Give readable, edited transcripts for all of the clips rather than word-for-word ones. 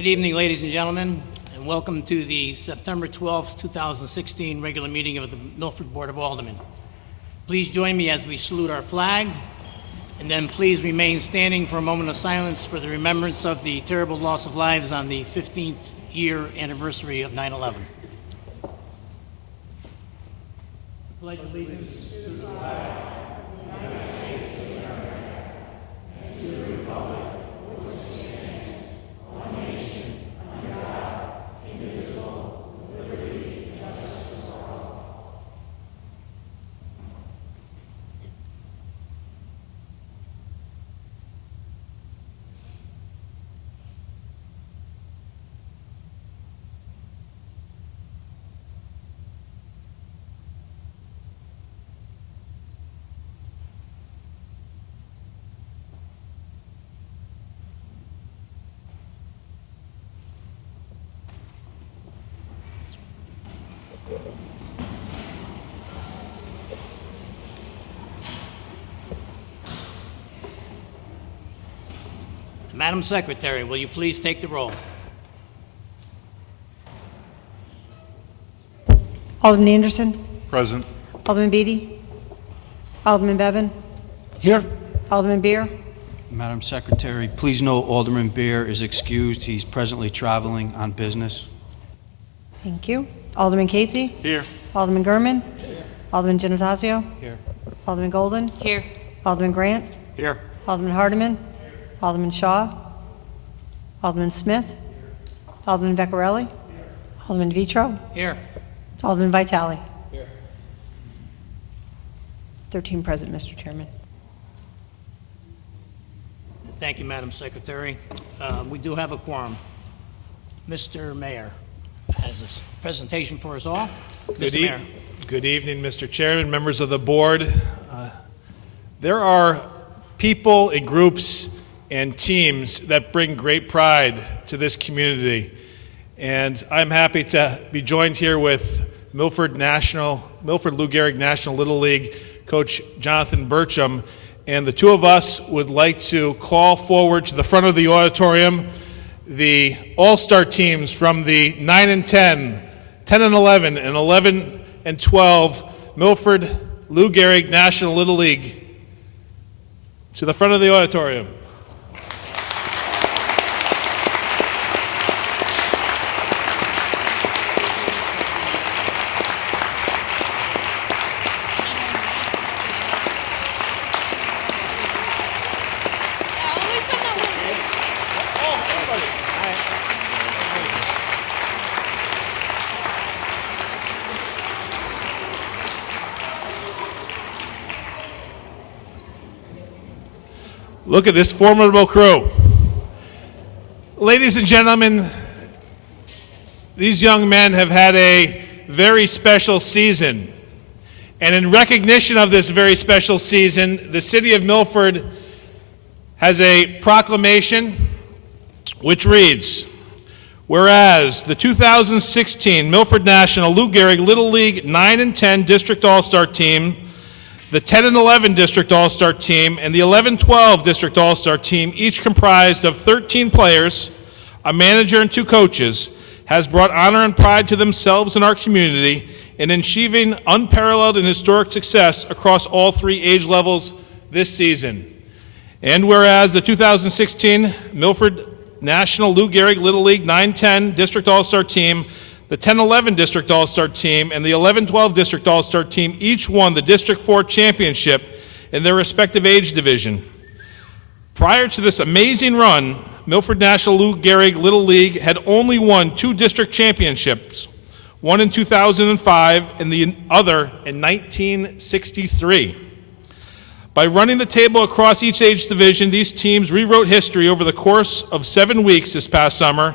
Good evening, ladies and gentlemen, and welcome to the September 12th, 2016 regular meeting of the Milford Board of Aldermen. Please join me as we salute our flag, and then please remain standing for a moment of silence for the remembrance of the terrible loss of lives on the 15th year anniversary of 9/11. Pledge allegiance to the flag of the United States of America and to the republic for which it stands, one nation, under God, indivisible, with liberty and justice for all. Madam Secretary, will you please take the roll? Alderman Anderson. Present. Alderman Beatty. Alderman Bevan. Here. Alderman Beer. Madam Secretary, please note Alderman Beer is excused. He's presently traveling on business. Thank you. Alderman Casey. Here. Alderman Gurman. Alderman Genotasio. Here. Alderman Golden. Here. Alderman Grant. Here. Alderman Hardiman. Alderman Shaw. Alderman Smith. Alderman Vecchiarelli. Alderman DeVitro. Here. Alderman Vitale. 13 present, Mr. Chairman. Thank you, Madam Secretary. We do have a quorum. Mr. Mayor has a presentation for us all. Mr. Mayor. Good evening, Mr. Chairman, members of the board. There are people and groups and teams that bring great pride to this community. And I'm happy to be joined here with Milford Lou Gehrig National Little League coach Jonathan Burcham. And the two of us would like to call forward to the front of the auditorium the all-star teams from the 9 and 10, 10 and 11, and 11 and 12 Milford Lou Gehrig National Little League to the front of the auditorium. Look at this formidable crew. Ladies and gentlemen, these young men have had a very special season. And in recognition of this very special season, the city of Milford has a proclamation which reads, whereas the 2016 Milford National Lou Gehrig Little League 9 and 10 District All-Star Team, the 10 and 11 District All-Star Team, and the 11-12 District All-Star Team, each comprised of 13 players, a manager, and 2 coaches, has brought honor and pride to themselves and our community in achieving unparalleled and historic success across all 3 age levels this season. And whereas the 2016 Milford National Lou Gehrig Little League 9-10 District All-Star Team, the 10-11 District All-Star Team, and the 11-12 District All-Star Team each won the District 4 championship in their respective age division. Prior to this amazing run, Milford National Lou Gehrig Little League had only won 2 district championships, one in 2005 and the other in 1963. By running the table across each age division, these teams rewrote history over the course of 7 weeks this past summer,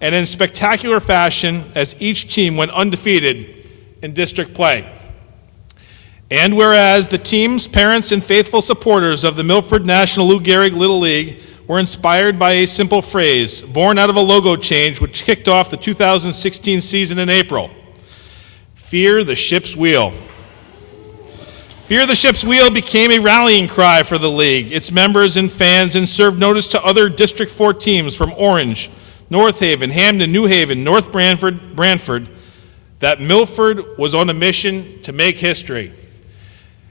and in spectacular fashion as each team went undefeated in district play. And whereas the teams, parents, and faithful supporters of the Milford National Lou Gehrig Little League were inspired by a simple phrase born out of a logo change which kicked off the 2016 season in April: fear the ship's wheel. Fear the ship's wheel became a rallying cry for the league, its members and fans, and served notice to other District 4 teams from Orange North Haven, Hamden, New Haven, North Branford, that Milford was on a mission to make history.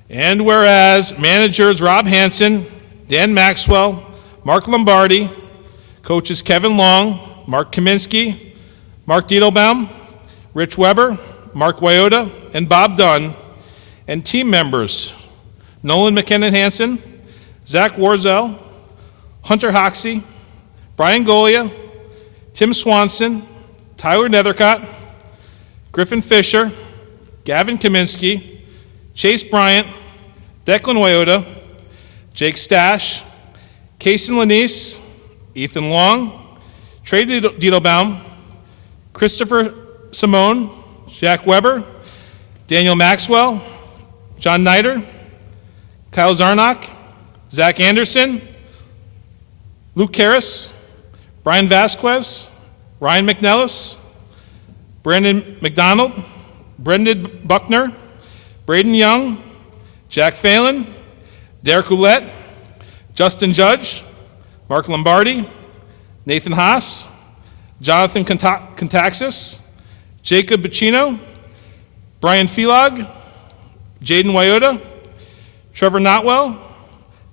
And whereas managers Rob Hansen, Dan Maxwell, Mark Lombardi, coaches Kevin Long, Mark Kaminsky, Mark Diedelbaum, Rich Weber, Mark Wyoda, and Bob Dunn, and team members Nolan McKinnon-Hansen, Zach Warzel, Hunter Hoxie, Brian Golia, Tim Swanson, Tyler Nethercott, Griffin Fisher, Gavin Kaminsky, Chase Bryant, Declan Wyoda, Jake Stash, Kason Lanise, Ethan Long, Trey Diedelbaum, Christopher Simone, Jack Weber, Daniel Maxwell, John Niter, Kyle Zarnock, Zach Anderson, Luke Karras, Brian Vasquez, Ryan McNellis, Brandon McDonald, Brendan Buckner, Braden Young, Jack Phelan, Derek Roulette, Justin Judge, Mark Lombardi, Nathan Haas, Jonathan Contaxis, Jacob Bacino, Brian Feelog, Jaden Wyoda, Trevor Notwell,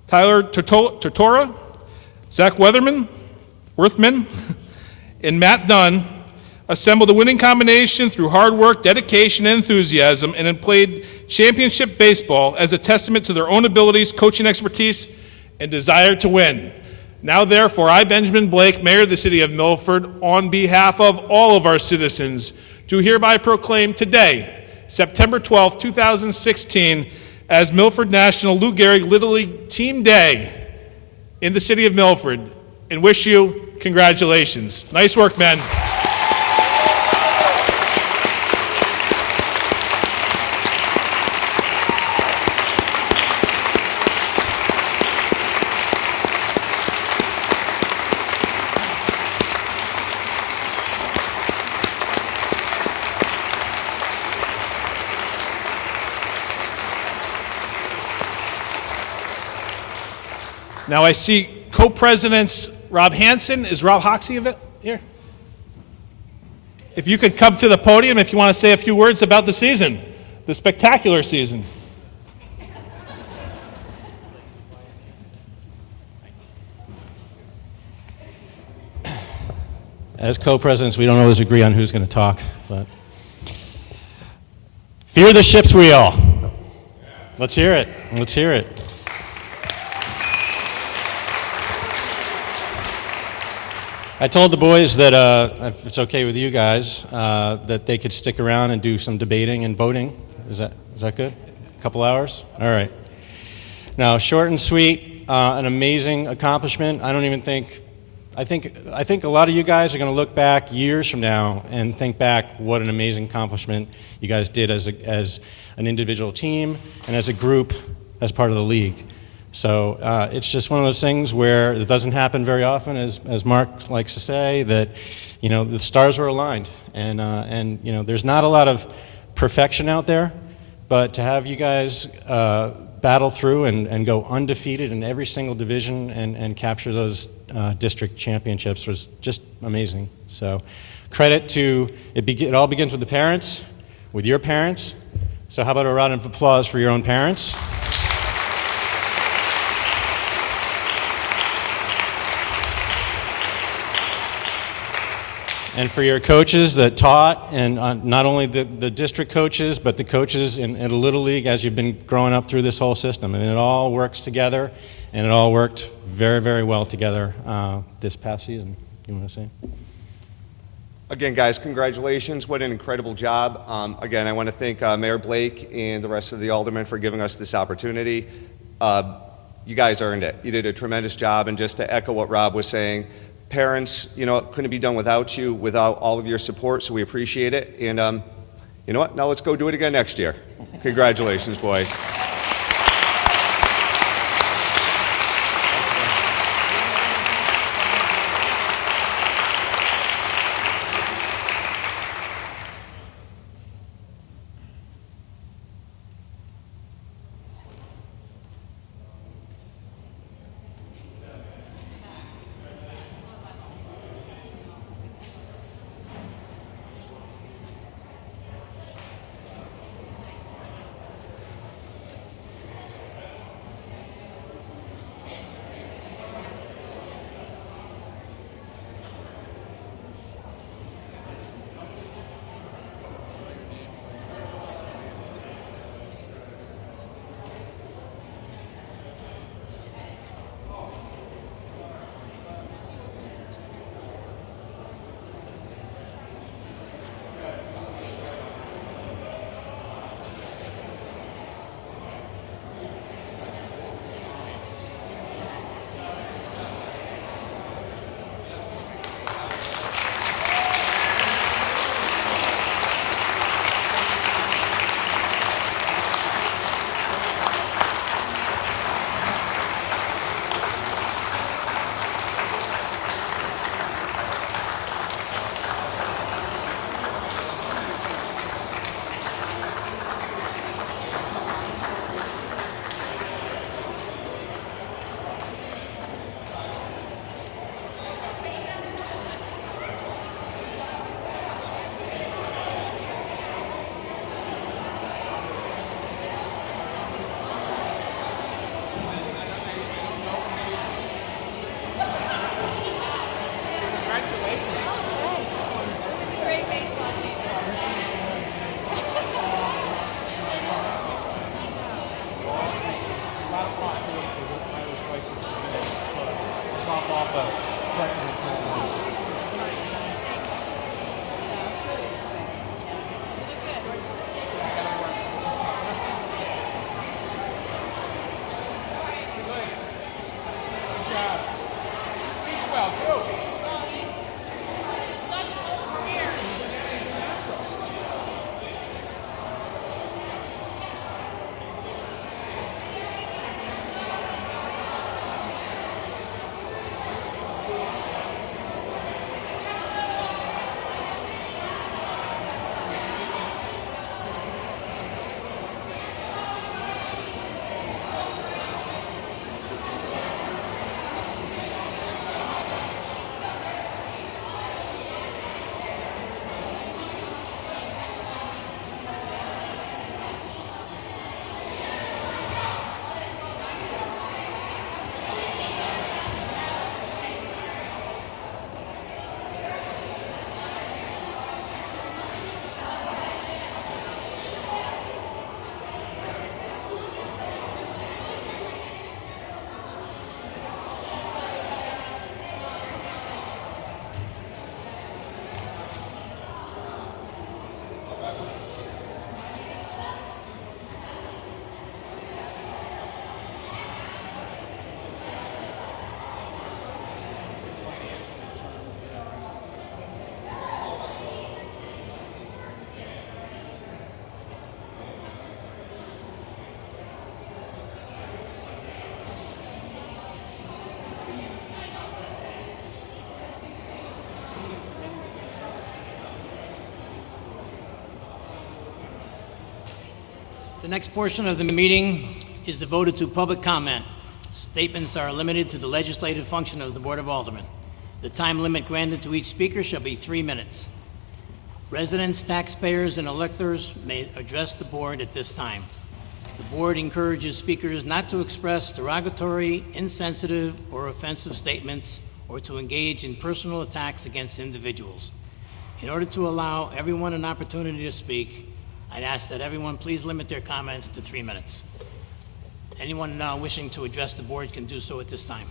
Tyler Tortora, Zach Worthman, and Matt Dunn assembled a winning combination through hard work, dedication, and enthusiasm, and have played championship baseball as a testament to their own abilities, coaching expertise, and desire to win. Now, therefore, I, Benjamin Blake, Mayor of the City of Milford, on behalf of all of our citizens, do hereby proclaim today, September 12, 2016, as Milford National Lou Gehrig Little League Team Day in the City of Milford, and wish you congratulations. Nice work, men. Now I see co-presidents Rob Hansen. Is Rob Hoxie of it here? If you could come to the podium if you want to say a few words about the season, the spectacular season. As co-presidents, we don't always agree on who's going to talk, but fear the ship's wheel. Let's hear it. Let's hear it. I told the boys that if it's okay with you guys, that they could stick around and do some debating and voting. Is that good? A couple hours? All right. Now, short and sweet, an amazing accomplishment. I think a lot of you guys are going to look back years from now and think back what an amazing accomplishment you guys did as an individual team and as a group as part of the league. So it's just one of those things where it doesn't happen very often, as Mark likes to say, that the stars were aligned, and there's not a lot of perfection out there, but to have you guys battle through and go undefeated in every single division and capture those district championships was just amazing. So credit to it all begins with the parents, with your parents. So how about a round of applause for your own parents? And for your coaches that taught, and not only the district coaches, but the coaches in the Little League as you've been growing up through this whole system. And it all works together, and it all worked very, very well together this past season. You want to say? Again, guys, congratulations. What an incredible job. Again, I want to thank Mayor Blake and the rest of the aldermen for giving us this opportunity. You guys earned it. You did a tremendous job, and just to echo what Rob was saying, parents, couldn't be done without you, without all of your support, so we appreciate it. And you know what? Now let's go do it again next year. Congratulations, boys. The next portion of the meeting is devoted to public comment. Statements are limited to the legislative function of the Board of Aldermen. The time limit granted to each speaker shall be 3 minutes. Residents, taxpayers, and electors may address the board at this time. The board encourages speakers not to express derogatory, insensitive, or offensive statements or to engage in personal attacks against individuals. In order to allow everyone an opportunity to speak, I'd ask that everyone please limit their comments to 3 minutes. Anyone wishing to address the board can do so at this time.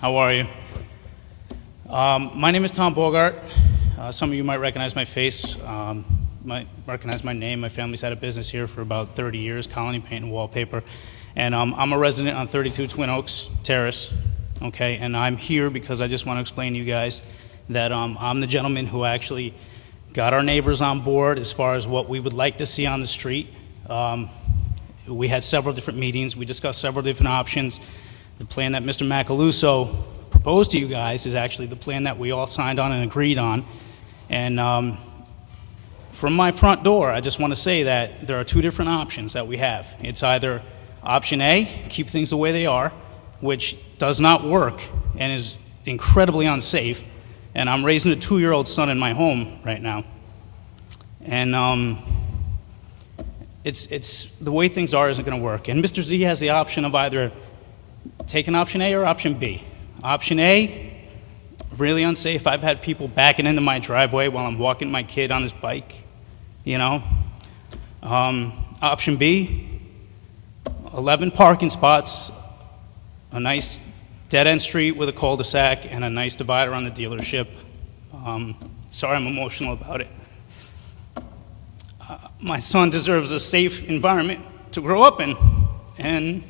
How are you? My name is Tom Bogart. Some of you might recognize my face, might recognize my name. My family's had a business here for about 30 years, colony paint and wallpaper. And I'm a resident on 32 Twin Oaks Terrace, okay? And I'm here because I just want to explain to you guys that I'm the gentleman who actually got our neighbors on board as far as what we would like to see on the street. We had several different meetings. We discussed several different options. The plan that Mr. Macaluso proposed to you guys is actually the plan that we all signed on and agreed on. And from my front door, I just want to say that there are 2 different options that we have. It's either option A, keep things the way they are, which does not work and is incredibly unsafe. And I'm raising a 2-year-old son in my home right now. And it's the way things are isn't going to work. And Mr. Z has the option of either taking option A or option B. Option A, really unsafe. I've had people backing into my driveway while I'm walking my kid on his bike, you know. Option B, 11 parking spots, a nice dead-end street with a cul-de-sac, and a nice divider on the dealership. Sorry I'm emotional about it. My son deserves a safe environment to grow up in, and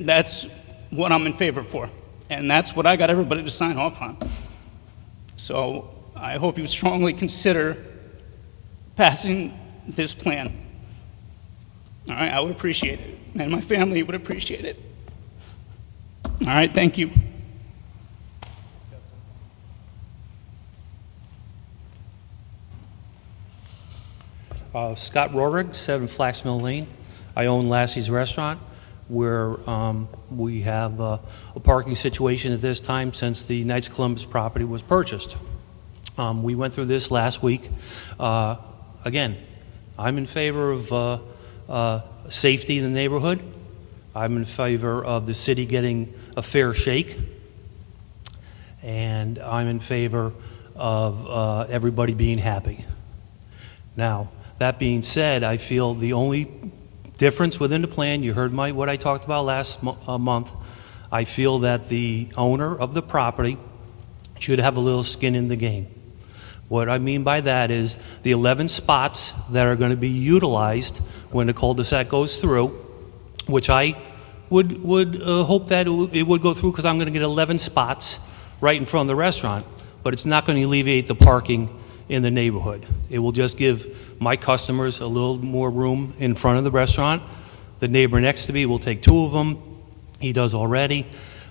that's what I'm in favor for. And that's what I got everybody to sign off on. So I hope you strongly consider passing this plan. All right, I would appreciate it, and my family would appreciate it. All right, thank you. Scott Roderick, 7 Flax Mill Lane. I own Lassie's Restaurant, where we have a parking situation at this time since the Knights of Columbus property was purchased. We went through this last week. Again, I'm in favor of safety in the neighborhood. I'm in favor of the city getting a fair shake. And I'm in favor of everybody being happy. Now, that being said, I feel the only difference within the plan, you heard what I talked about last month, I feel that the owner of the property should have a little skin in the game. What I mean by that is the 11 spots that are going to be utilized when the cul-de-sac goes through, which I would hope that it would go through because I'm going to get 11 spots right in front of the restaurant, but it's not going to alleviate the parking in the neighborhood. It will just give my customers a little more room in front of the restaurant. The neighbor next to me will take 2 of them. He does already.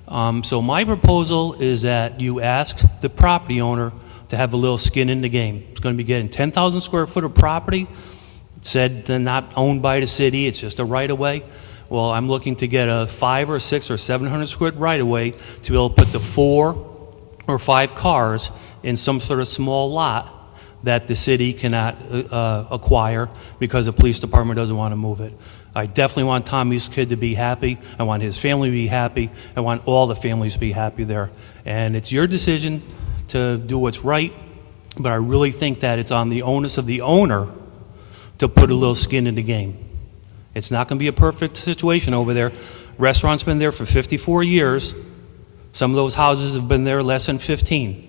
So my proposal is that you ask the property owner to have a little skin in the game. It's going to be getting 10,000 square foot of property. It said they're not owned by the city. It's just a right-of-way. Well, I'm looking to get a 500 or 600 or 700 square foot right-of-way to be able to put the 4 or 5 cars in some sort of small lot that the city cannot acquire because the police department doesn't want to move it. I definitely want Tommy's kid to be happy. I want his family to be happy. I want all the families to be happy there. And it's your decision to do what's right, but I really think that it's on the onus of the owner to put a little skin in the game. It's not going to be a perfect situation over there. Restaurant's been there for 54 years. Some of those houses have been there less than 15.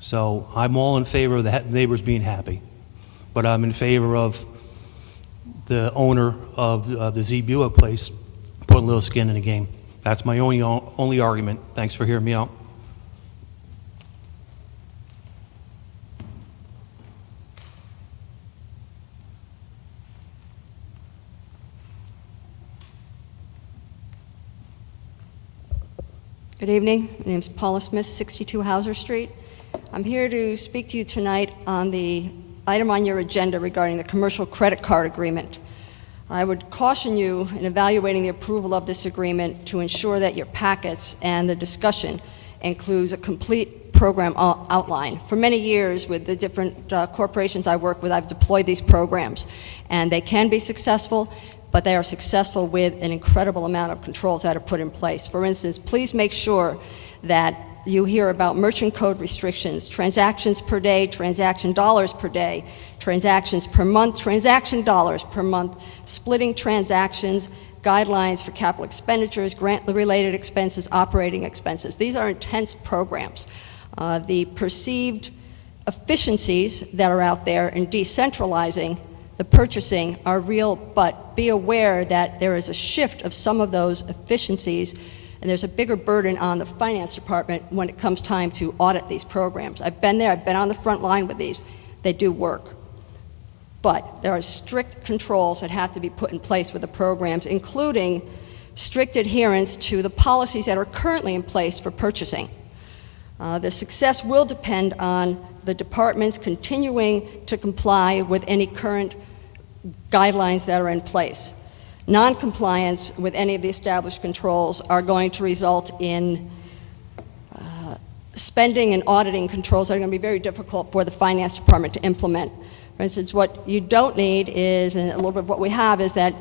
So I'm all in favor of the neighbors being happy. But I'm in favor of the owner of the Z Buick place putting a little skin in the game. That's my only argument. Thanks for hearing me out. Good evening. My name is Paula Smith, 62 Hauser Street. I'm here to speak to you tonight on the item on your agenda regarding the commercial credit card agreement. I would caution you in evaluating the approval of this agreement to ensure that your packets and the discussion includes a complete program outline. For many years, with the different corporations I work with, I've deployed these programs, and they can be successful, but they are successful with an incredible amount of controls that are put in place. For instance, please make sure that you hear about merchant code restrictions, transactions per day, transaction dollars per day, transactions per month, transaction dollars per month, splitting transactions, guidelines for capital expenditures, grant-related expenses, operating expenses. These are intense programs. The perceived efficiencies that are out there in decentralizing the purchasing are real, but be aware that there is a shift of some of those efficiencies, and there's a bigger burden on the finance department when it comes time to audit these programs. I've been there, I've been on the front line with these. They do work. But there are strict controls that have to be put in place with the programs, including strict adherence to the policies that are currently in place for purchasing. The success will depend on the departments continuing to comply with any current guidelines that are in place. Non-compliance with any of the established controls are going to result in spending and auditing controls that are going to be very difficult for the finance department to implement. For instance, what you don't need is, and a little bit of what we have is that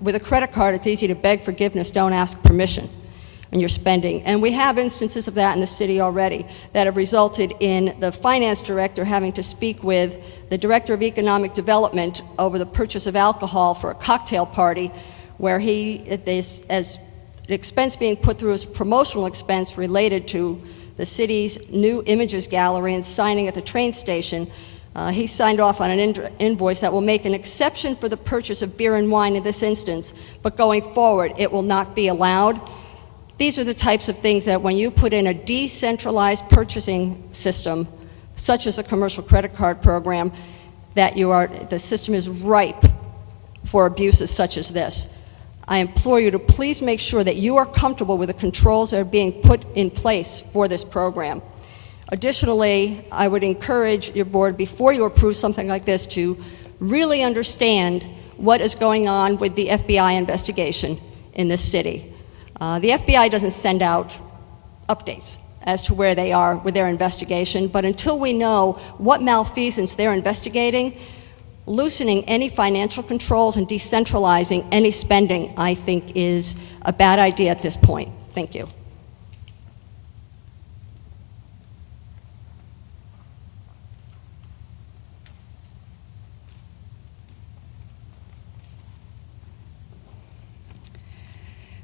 with a credit card, it's easy to beg forgiveness, don't ask permission when you're spending. And we have instances of that in the city already that have resulted in the finance director having to speak with the director of economic development over the purchase of alcohol for a cocktail party, where as an expense being put through as promotional expense related to the city's new images gallery and signing at the train station, he signed off on an invoice that will make an exception for the purchase of beer and wine in this instance, but going forward, it will not be allowed. These are the types of things that when you put in a decentralized purchasing system, such as a commercial credit card program, that the system is ripe for abuses such as this. I implore you to please make sure that you are comfortable with the controls that are being put in place for this program. Additionally, I would encourage your board, before you approve something like this, to really understand what is going on with the FBI investigation in this city. The FBI doesn't send out updates as to where they are with their investigation, but until we know what malfeasance they're investigating, loosening any financial controls and decentralizing any spending, I think, is a bad idea at this point. Thank you.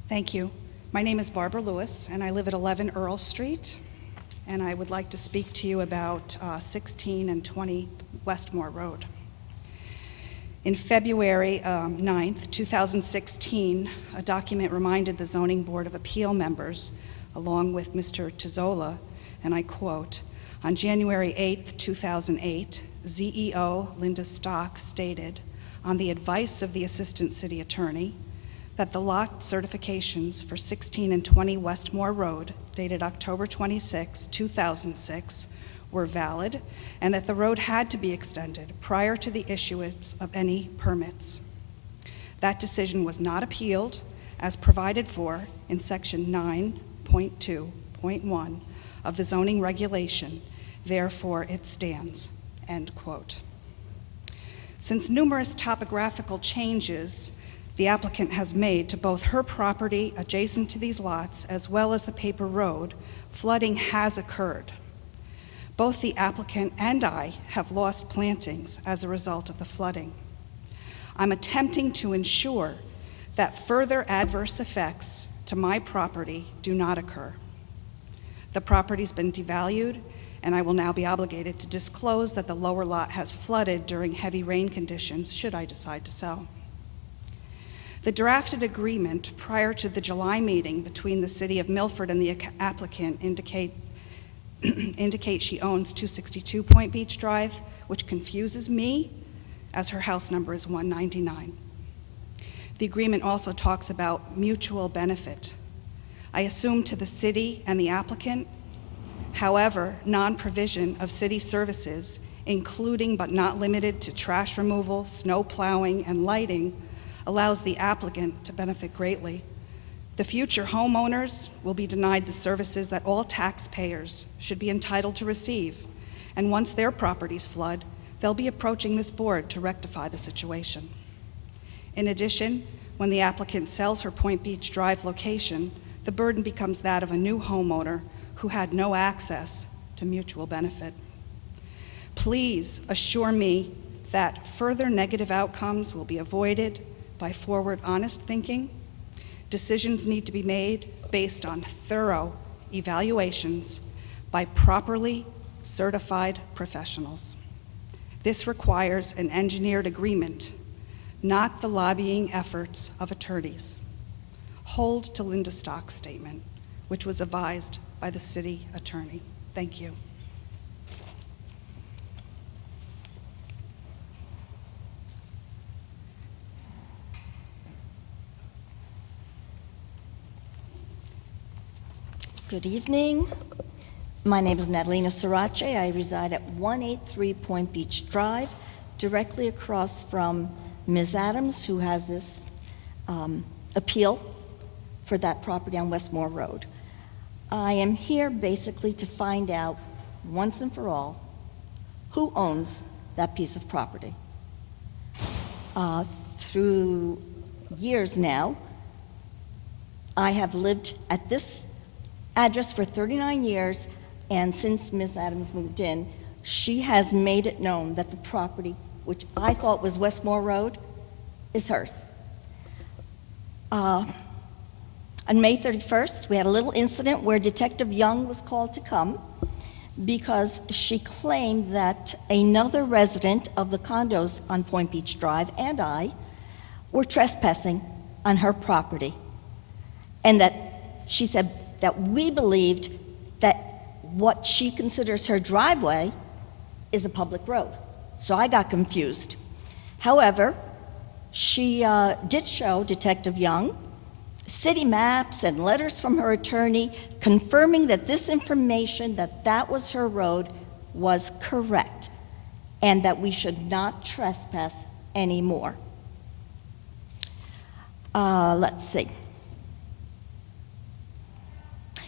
Thank you. My name is Barbara Lewis, and I live at 11 Earl Street, and I would like to speak to you about 16 and 20 Westmore Road. In February 9th, 2016, a document reminded the Zoning Board of Appeal members, along with Mr. Tizzola, and I quote, "On January 8th, 2008, ZEO Linda Stock stated, on the advice of the Assistant City Attorney, that the lot certifications for 16 and 20 Westmore Road, dated October 26, 2006, were valid, and that the road had to be extended prior to the issuance of any permits. That decision was not appealed, as provided for in Section 9.2.1 of the zoning regulation, therefore it stands," end quote. Since numerous topographical changes the applicant has made to both her property adjacent to these lots as well as the paper road, flooding has occurred. Both the applicant and I have lost plantings as a result of the flooding. I'm attempting to ensure that further adverse effects to my property do not occur. The property's been devalued, and I will now be obligated to disclose that the lower lot has flooded during heavy rain conditions should I decide to sell. The drafted agreement prior to the July meeting between the City of Milford and the applicant indicate she owns 262 Point Beach Drive, which confuses me, as her house number is 199. The agreement also talks about mutual benefit. I assume to the city and the applicant. However, non-provision of city services, including but not limited to trash removal, snow plowing, and lighting, allows the applicant to benefit greatly. The future homeowners will be denied the services that all taxpayers should be entitled to receive, and once their properties flood, they'll be approaching this board to rectify the situation. In addition, when the applicant sells her Point Beach Drive location, the burden becomes that of a new homeowner who had no access to mutual benefit. Please assure me that further negative outcomes will be avoided by forward honest thinking. Decisions need to be made based on thorough evaluations by properly certified professionals. This requires an engineered agreement, not the lobbying efforts of attorneys. Hold to Linda Stock's statement, which was advised by the city attorney. Thank you. Good evening. My name is Natalina Sirace. I reside at 183 Point Beach Drive, directly across from Ms. Adams, who has this appeal for that property on Westmore Road. I am here basically to find out once and for all who owns that piece of property. Through years now, I have lived at this address for 39 years, and since Ms. Adams moved in, she has made it known that the property, which I thought was Westmore Road, is hers. On May 31st, we had a little incident where Detective Young was called to come because she claimed that another resident of the condos on Point Beach Drive and I were trespassing on her property, and that she said that we believed that what she considers her driveway is a public road. So I got confused. However, she did show Detective Young city maps and letters from her attorney confirming that this information, that was her road, was correct, and that we should not trespass anymore. Let's see.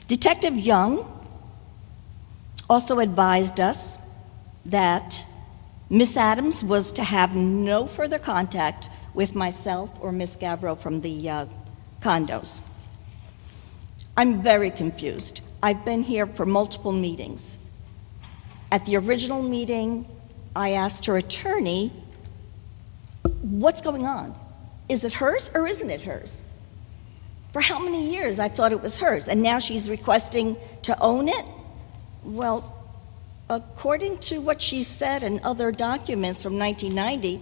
Detective Young also advised us that Miss Adams was to have no further contact with myself or Miss Gabbro from the condos. I'm very confused. I've been here for multiple meetings. At the original meeting, I asked her attorney, what's going on? Is it hers or isn't it hers? For how many years I thought it was hers, and now she's requesting to own it? Well, according to what she said in other documents from 1990,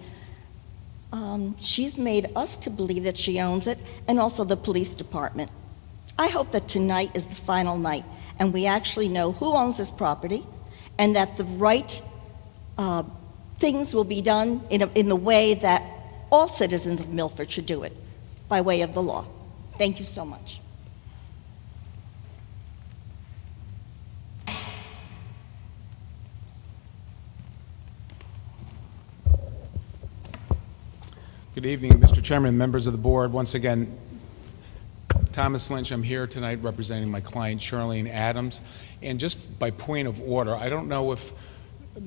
she's made us to believe that she owns it, and also the police department. I hope that tonight is the final night, and we actually know who owns this property, and that the right things will be done in the way that all citizens of Milford should do it, by way of the law. Thank you so much. Good evening, Mr. Chairman, members of the board. Once again, Thomas Lynch, I'm here tonight representing my client, Charlene Adams. And just by point of order, I don't know if,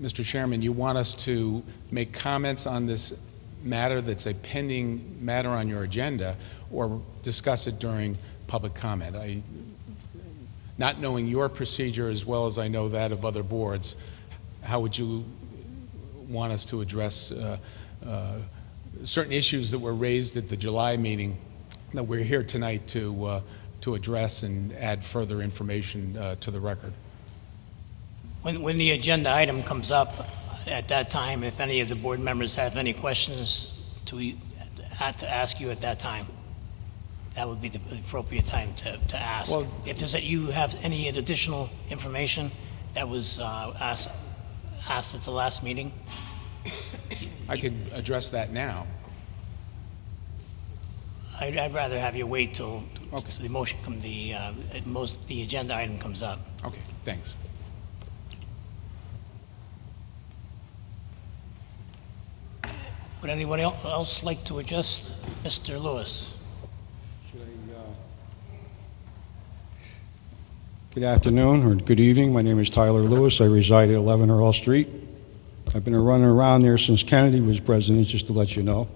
Mr. Chairman, you want us to make comments on this matter that's a pending matter on your agenda, or discuss it during public comment. Not knowing your procedure as well as I know that of other boards, how would you want us to address certain issues that were raised at the July meeting that we're here tonight to address and add further information to the record? When the agenda item comes up, at that time, if any of the board members have any questions to ask you at that time, that would be the appropriate time to ask. Well, if you have any additional information that was asked at the last meeting, I could address that now. I'd rather have you wait till Okay. So the motion the agenda item comes up. Okay, thanks. Would anyone else like to address Mr. Lewis? Good afternoon, or good evening. My name is Tyler Lewis. I reside at 11 Earl Street. I've been running around there since Kennedy was president, just to let you know.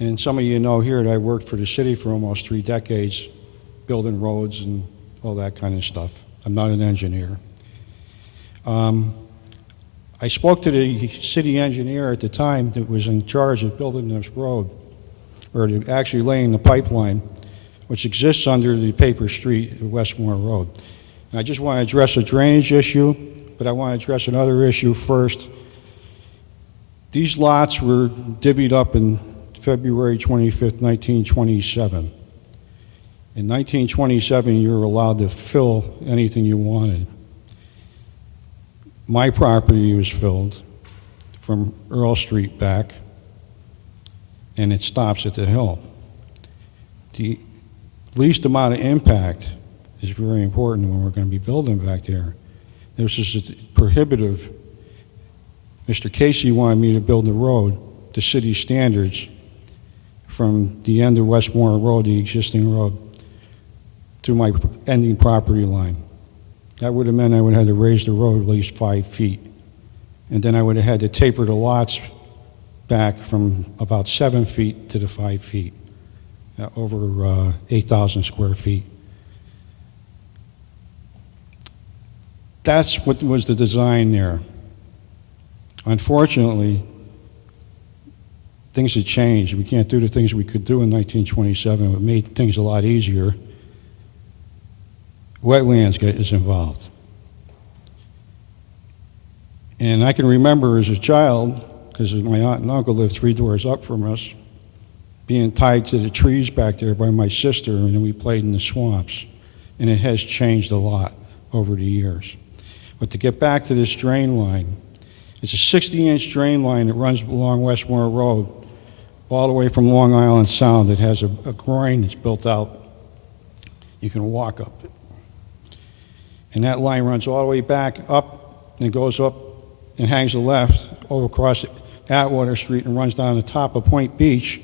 And some of you know here that I worked for the city for almost 3 decades, building roads and all that kind of stuff. I'm not an engineer. I spoke to the city engineer at the time that was in charge of building this road, or actually laying the pipeline, which exists under the paper street, Westmore Road. And I just want to address a drainage issue, but I want to address another issue first. These lots were divvied up in February 25th, 1927. In 1927, you were allowed to fill anything you wanted. My property was filled from Earl Street back, and it stops at the hill. The least amount of impact is very important when we're going to be building back there. This is prohibitive. Mr. Casey wanted me to build the road to city standards from the end of Westmore Road, the existing road, to my ending property line. That would have meant I would have had to raise the road at least 5 feet. And then I would have had to taper the lots back from about 7 feet to the 5 feet, over 8,000 square feet. That's what was the design there. Unfortunately, things had changed. We can't do the things we could do in 1927. It made things a lot easier. Wetlands is involved. And I can remember as a child, because my aunt and uncle lived 3 doors up from us, being tied to the trees back there by my sister, and then we played in the swamps. And it has changed a lot over the years. But to get back to this drain line, it's a 60-inch drain line that runs along Westmore Road all the way from Long Island Sound. It has a groin that's built out. You can walk up it. And that line runs all the way back up and goes up and hangs a left over across Atwater Street and runs down the top of Point Beach,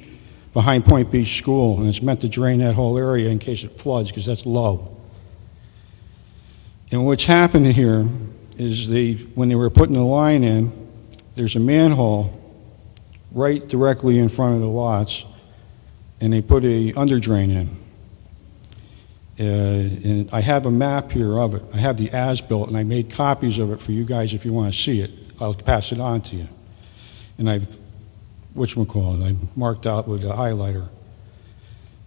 behind Point Beach School. And it's meant to drain that whole area in case it floods, because that's low. And what's happened here is when they were putting the line in, there's a manhole right directly in front of the lots, and they put a underdrain in. And I have a map here of it. I have the as-built, and I made copies of it for you guys if you want to see it. I'll pass it on to you. And I marked out with a highlighter.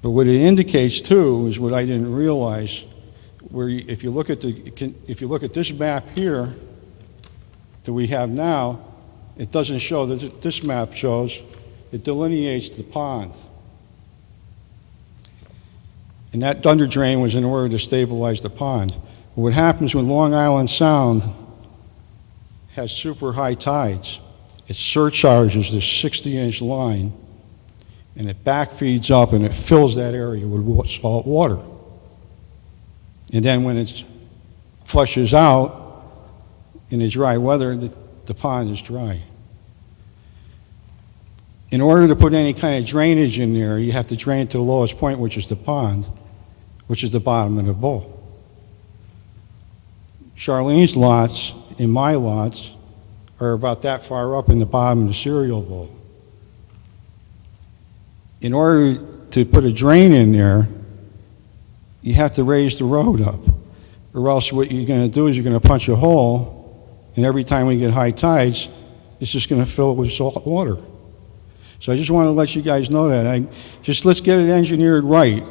But what it indicates too is what I didn't realize. If you look at this map here that we have now, it doesn't show that this map shows. It delineates the pond. And that under drain was in order to stabilize the pond. But what happens when Long Island Sound has super high tides, it surcharges this 60-inch line, and it backfeeds up and it fills that area with salt water. And then when it flushes out in the dry weather, the pond is dry. In order to put any kind of drainage in there, you have to drain to the lowest point, which is the pond, which is the bottom of the bowl. Charlene's lots and my lots are about that far up in the bottom of the cereal bowl. In order to put a drain in there, you have to raise the road up. Or else what you're going to do is you're going to punch a hole, and every time we get high tides, it's just going to fill with salt water. So I just want to let you guys know that. Let's get it engineered right.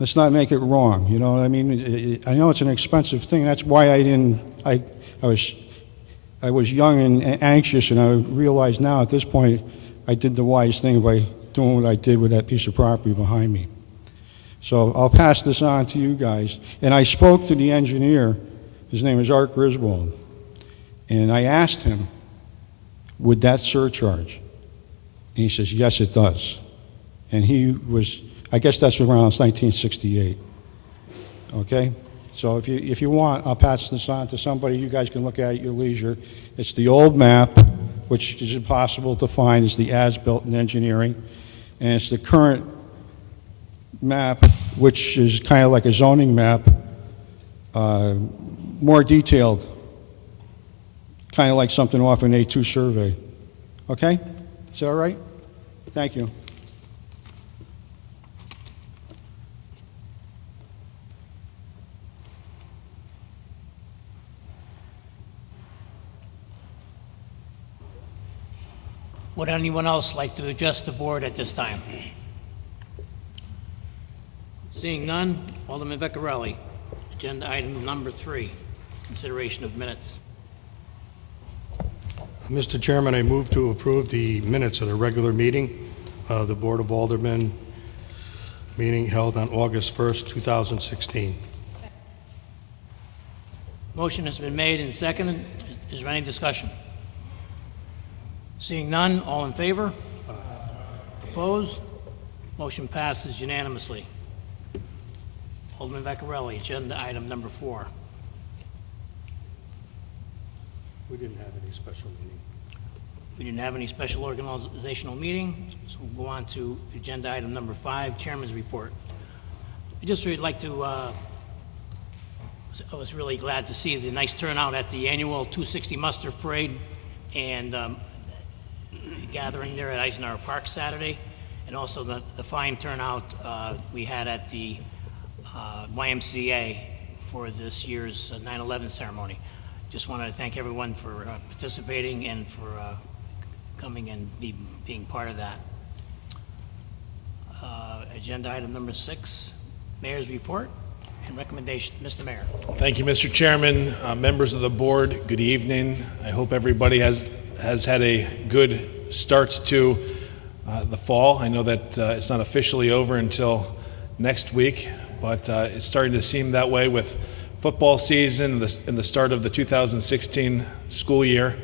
Let's not make it wrong. You know what I mean? I know it's an expensive thing. That's why I was young and anxious, and I realize now at this point I did the wise thing by doing what I did with that piece of property behind me. So I'll pass this on to you guys. And I spoke to the engineer. His name is Art Griswold. And I asked him, would that surcharge? And he says, yes, it does. And I guess that's around 1968. Okay? So if you want, I'll pass this on to somebody. You guys can look at it at your leisure. It's the old map, which is impossible to find. It's the as-built in engineering. And it's the current map, which is kind of like a zoning map, more detailed, kind of like something off an A2 survey. Okay? Is that all right? Thank you. Would anyone else like to address the board at this time? Seeing none, Alderman Vecchiarelli. Agenda item number 3, consideration of minutes. Mr. Chairman, I move to approve the minutes of the regular meeting of the Board of Aldermen meeting held on August 1st, 2016. Motion has been made and seconded. Is there any discussion? Seeing none, all in favor? Opposed? Motion passes unanimously. Alderman Vecchiarelli, agenda item number 4. We didn't have any special meeting. We didn't have any special organizational meeting, so we'll go on to agenda item number 5, Chairman's report. I just would like to, I was really glad to see the nice turnout at the annual 260 Muster Parade and gathering there at Eisenhower Park Saturday, and also the fine turnout we had at the YMCA for this year's 9/11 ceremony. Just wanted to thank everyone for participating and for coming and being part of that. Agenda item number 6, Mayor's report and recommendation. Mr. Mayor. Thank you, Mr. Chairman. Members of the board, good evening. I hope everybody has had a good start to the fall. I know that it's not officially over until next week, but it's starting to seem that way with football season and the start of the 2016 school year.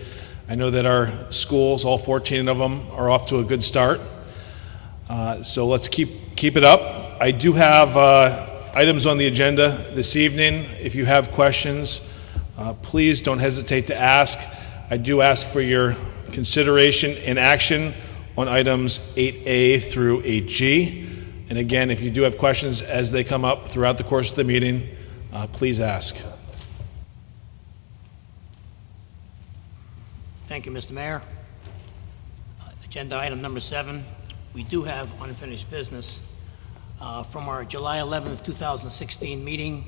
I know that our schools, all 14 of them, are off to a good start. So let's keep it up. I do have items on the agenda this evening. If you have questions, please don't hesitate to ask. I do ask for your consideration and action on items 8A through 8G. And again, if you do have questions as they come up throughout the course of the meeting, please ask. Thank you, Mr. Mayor. Agenda item number 7, we do have unfinished business from our July 11th, 2016 meeting.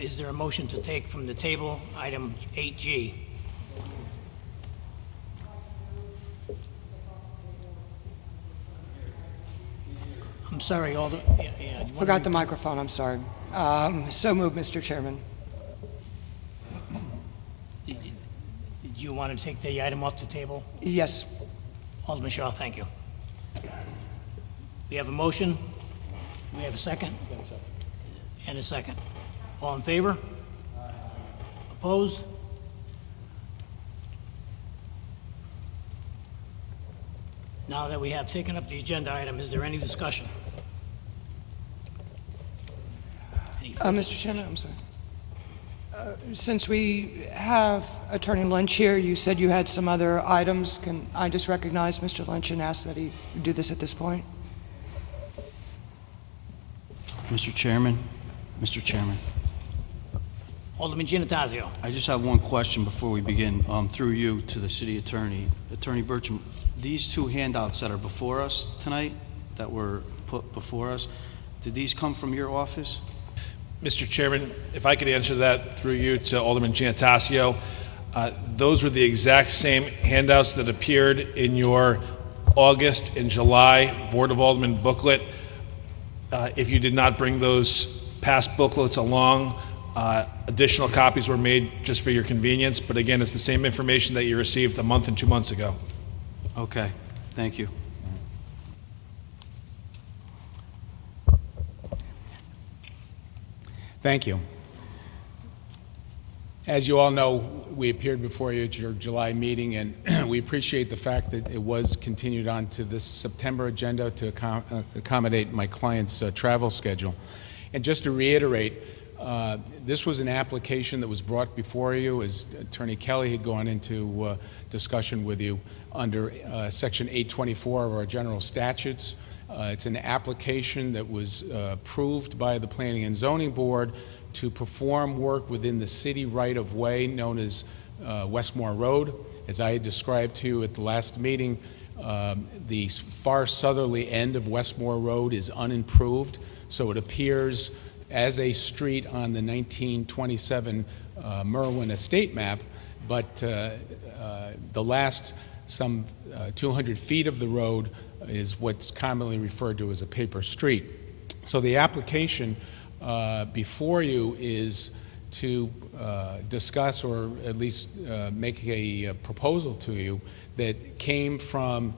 Is there a motion to take from the table item 8G? I'm sorry, Alder. Forgot the microphone, I'm sorry. So moved, Mr. Chairman. Did you want to take the item off the table? Yes. Alderman Shaw, thank you. We have a motion. We have a second? And a second. All in favor? Opposed? Now that we have taken up the agenda item, is there any discussion? Mr. Chairman, I'm sorry. Since we have Attorney Lynch here, you said you had some other items. Can I just recognize Mr. Lynch and ask that he do this at this point? Mr. Chairman, Alderman Giannattasio. I just have one question before we begin, through you to the city attorney. Attorney Burcham, these 2 handouts that are before us tonight, that were put before us, did these come from your office? Mr. Chairman, if I could answer that through you to Alderman Giannattasio, those were the exact same handouts that appeared in your August and July Board of Aldermen booklet. If you did not bring those past booklets along, additional copies were made just for your convenience, but again, it's the same information that you received a month and 2 months ago. Okay, thank you. Thank you. As you all know, we appeared before you at your July meeting, and we appreciate the fact that it was continued on to this September agenda to accommodate my client's travel schedule. And just to reiterate, this was an application that was brought before you, as Attorney Kelly had gone into discussion with you, under Section 824 of our general statutes. It's an application that was approved by the Planning and Zoning Board to perform work within the city right-of-way known as Westmore Road. As I had described to you at the last meeting, the far southerly end of Westmore Road is unimproved, so it appears as a street on the 1927 Merwin estate map, but the last some 200 feet of the road is what's commonly referred to as a paper street. So the application before you is to discuss, or at least make a proposal to you that came from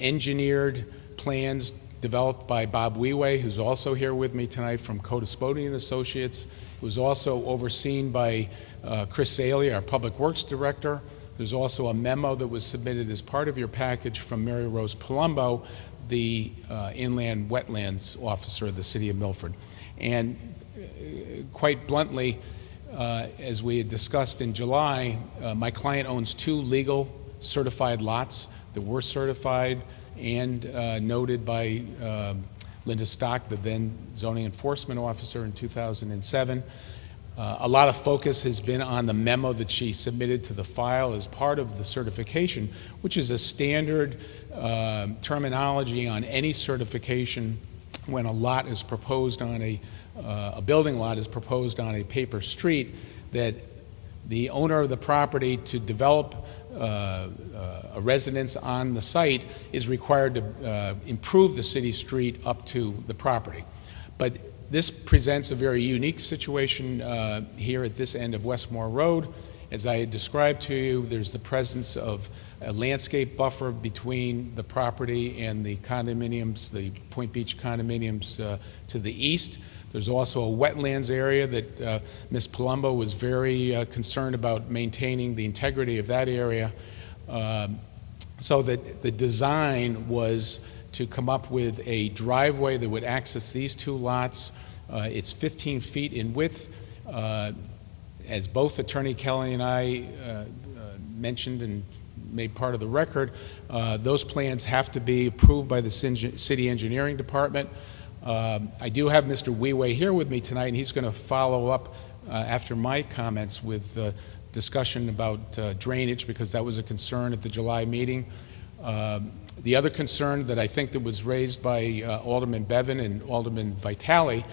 engineered plans developed by Bob Weway, who's also here with me tonight from Codispodian Associates. It was also overseen by Chris Saley, our Public Works Director. There's also a memo that was submitted as part of your package from Mary Rose Palumbo, the Inland Wetlands Officer of the City of Milford. And quite bluntly, as we had discussed in July, my client owns 2 legal certified lots that were certified and noted by Linda Stock, the then zoning enforcement officer in 2007. A lot of focus has been on the memo that she submitted to the file as part of the certification, which is a standard terminology on any certification when a lot is proposed on a building lot is proposed on a paper street, that the owner of the property to develop a residence on the site is required to improve the city street up to the property. But this presents a very unique situation here at this end of Westmore Road. As I had described to you, there's the presence of a landscape buffer between the property and the condominiums, the Point Beach condominiums to the east. There's also a wetlands area that Ms. Palumbo was very concerned about maintaining the integrity of that area. So that the design was to come up with a driveway that would access these 2 lots. It's 15 feet in width. As both Attorney Kelly and I mentioned and made part of the record, those plans have to be approved by the City Engineering Department. I do have Mr. Weway here with me tonight, and he's going to follow up after my comments with discussion about drainage, because that was a concern at the July meeting. The other concern that I think that was raised by Alderman Bevan and Alderman Vitale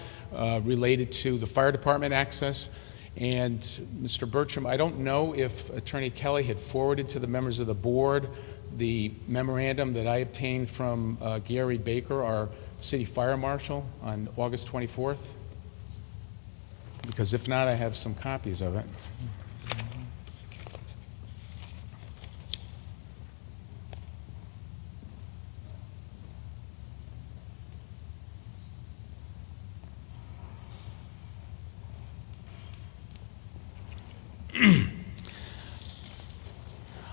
related to the fire department access. And Mr. Bertram, I don't know if Attorney Kelly had forwarded to the members of the board the memorandum that I obtained from Gary Baker, our city fire marshal, on August 24th. Because if not, I have some copies of it.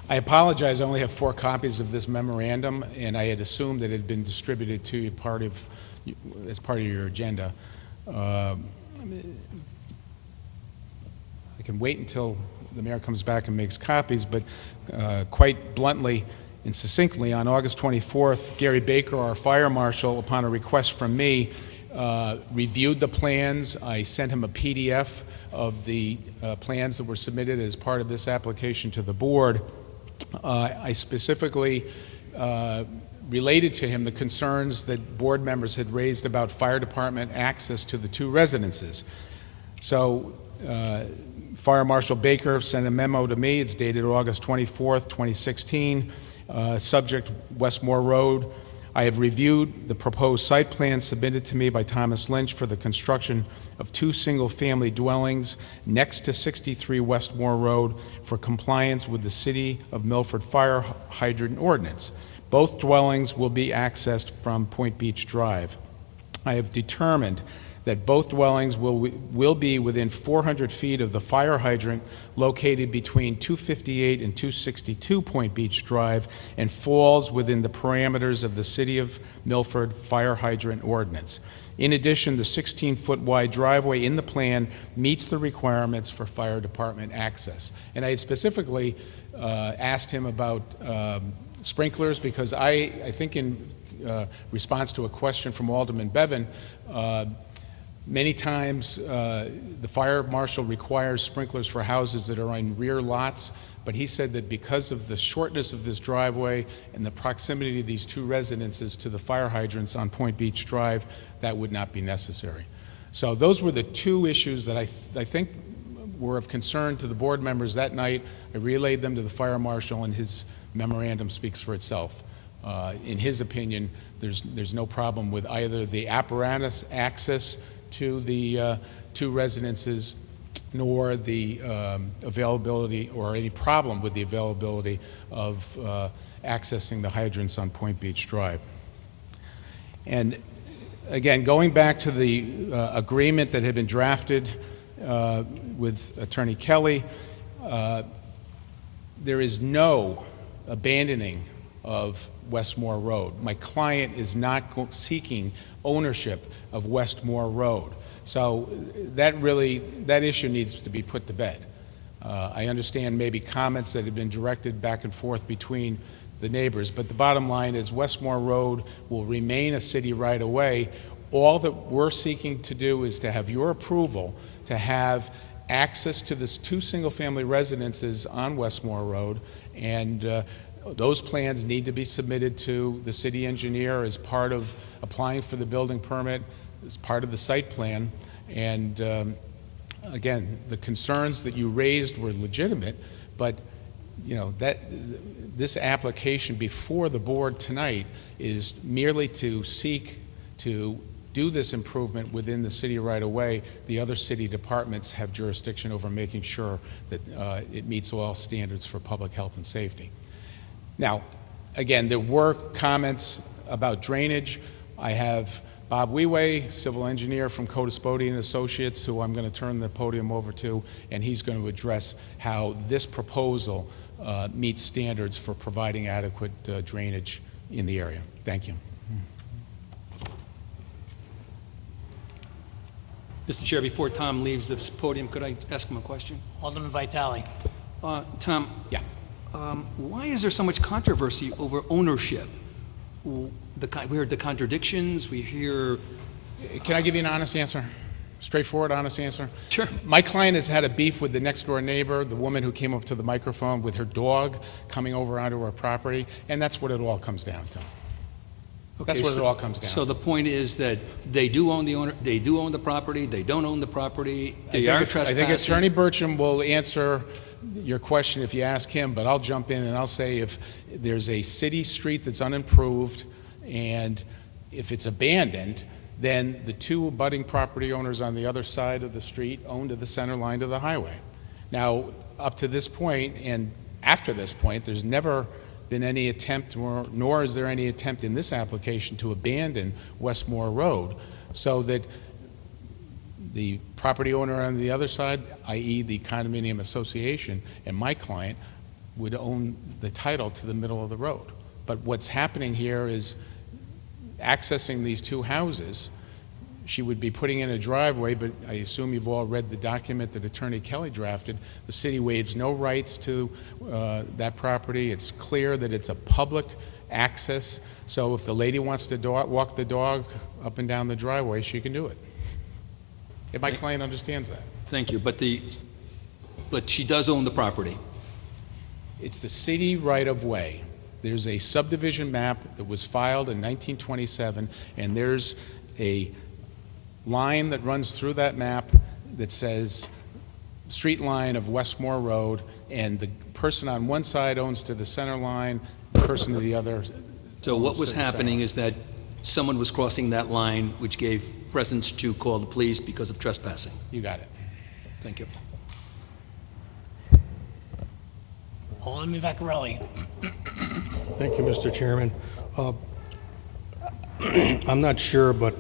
I apologize, I only have 4 copies of this memorandum, and I had assumed that it had been distributed to you as part of your agenda. I can wait until the mayor comes back and makes copies, but quite bluntly and succinctly, on August 24th, Gary Baker, our fire marshal, upon a request from me, reviewed the plans. I sent him a PDF of the plans that were submitted as part of this application to the board. I specifically related to him the concerns that board members had raised about fire department access to the 2 residences. So Fire Marshal Baker sent a memo to me. It's dated August 24th, 2016. Subject Westmore Road. I have reviewed the proposed site plan submitted to me by Thomas Lynch for the construction of 2 single-family dwellings next to 63 Westmore Road for compliance with the City of Milford Fire Hydrant Ordinance. Both dwellings will be accessed from Point Beach Drive. I have determined that both dwellings will be within 400 feet of the fire hydrant located between 258 and 262 Point Beach Drive and falls within the parameters of the City of Milford fire hydrant ordinance. In addition, the 16-foot wide driveway in the plan meets the requirements for fire department access. And I had specifically asked him about sprinklers because I think in response to a question from Alderman Bevan, many times the fire marshal requires sprinklers for houses that are on rear lots, but he said that because of the shortness of this driveway and the proximity of these two residences to the fire hydrants on Point Beach Drive, that would not be necessary. So those were the two issues that I think were of concern to the board members that night. I relayed them to the fire marshal, and his memorandum speaks for itself. In his opinion, there's no problem with either the apparatus access to the two residences, nor the availability or any problem with the availability of accessing the hydrants on Point Beach Drive. And again, going back to the agreement that had been drafted with Attorney Kelly, there is no abandoning of Westmore Road. My client is not seeking ownership of Westmore Road. So that issue needs to be put to bed. I understand maybe comments that have been directed back and forth between the neighbors, but the bottom line is Westmore Road will remain a city right-of-way. All that we're seeking to do is to have your approval to have access to the two single-family residences on Westmore Road, and those plans need to be submitted to the city engineer as part of applying for the building permit, as part of the site plan. And again, the concerns that you raised were legitimate, but you know this application before the board tonight is merely to seek to do this improvement within the city right away. The other city departments have jurisdiction over making sure that it meets all standards for public health and safety. Now, again, there were comments about drainage. I have Bob Weway, civil engineer from Codispoti and Associates, who I'm going to turn the podium over to, and he's going to address how this proposal meets standards for providing adequate drainage in the area. Thank you. Mr. Chair, before Tom leaves this podium, could I ask him a question? Alderman Vitale. Tom. Yeah. Why is there so much controversy over ownership? We heard the contradictions. We hear. Can I give you an honest answer? Straightforward, honest answer? Sure. My client has had a beef with the next door neighbor, the woman who came up to the microphone with her dog coming over onto her property, and that's what it all comes down to. Okay, That's what it all comes down. So the point is that they do own the property. They don't own the property. They are trespassing. I think Attorney Burcham will answer your question if you ask him, but I'll jump in and I'll say if there's a city street that's unimproved and if it's abandoned, then the two abutting property owners on the other side of the street own to the center line of the highway. Now, up to this point and after this point, there's never been any attempt, nor is there any attempt in this application to abandon Westmore Road, so that the property owner on the other side, i.e. the condominium association, and my client would own the title to the middle of the road. But what's happening here is accessing these two houses. She would be putting in a driveway, but I assume you've all read the document that Attorney Kelly drafted. The city waives no rights to that property. It's clear that it's a public access. So if the lady wants to walk the dog up and down the driveway, she can do it. And my client understands that. Thank you. But she does own the property. It's the city right-of-way. There's a subdivision map that was filed in 1927, and there's a line that runs through that map that says street line of Westmore Road, and the person on one side owns to the center line, the person to the other. So what was happening is that someone was crossing that line, which gave precedence to call the police because of trespassing. You got it. Thank you. Alderman Vaccarelli. Thank you, Mr. Chairman. I'm not sure, but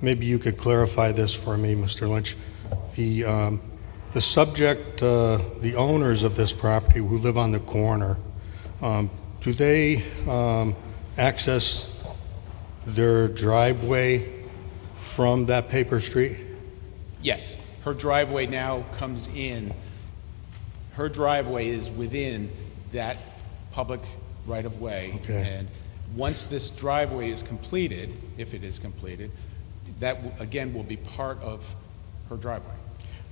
maybe you could clarify this for me, Mr. Lynch. The subject, the owners of this property who live on the corner, do they access their driveway from that paper street? Yes, her driveway now comes in, her driveway is within that public right-of-way. Okay. And once this driveway is completed, if it is completed, that, again, will be part of her driveway.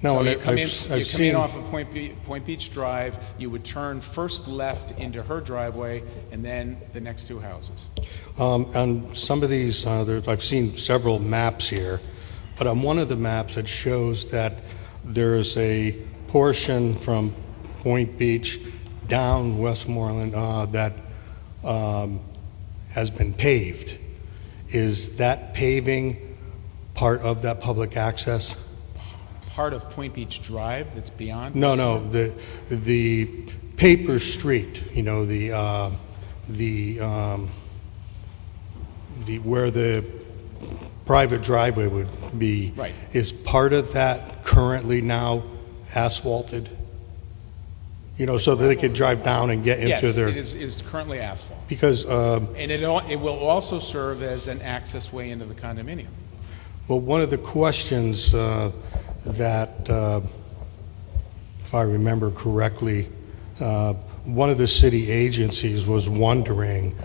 No, So and you come in, I've you come in seen- off of Point Beach Drive, you would turn first left into her driveway, and then the next two houses. On some of these, I've seen several maps here, but on one of the maps, it shows that there's a portion from Point Beach down Westmoreland that has been paved. Is that paving part of that public access? Part of Point Beach Drive that's beyond? No, the paper street, you know, where the private driveway would be. Right. Is part of that currently now asphalted? You know, so that they could drive down and get into their... Yes, it is currently asphalt. Because, And it will also serve as an access way into the condominium. well, one of the questions that, if I remember correctly, one of the city agencies was wondering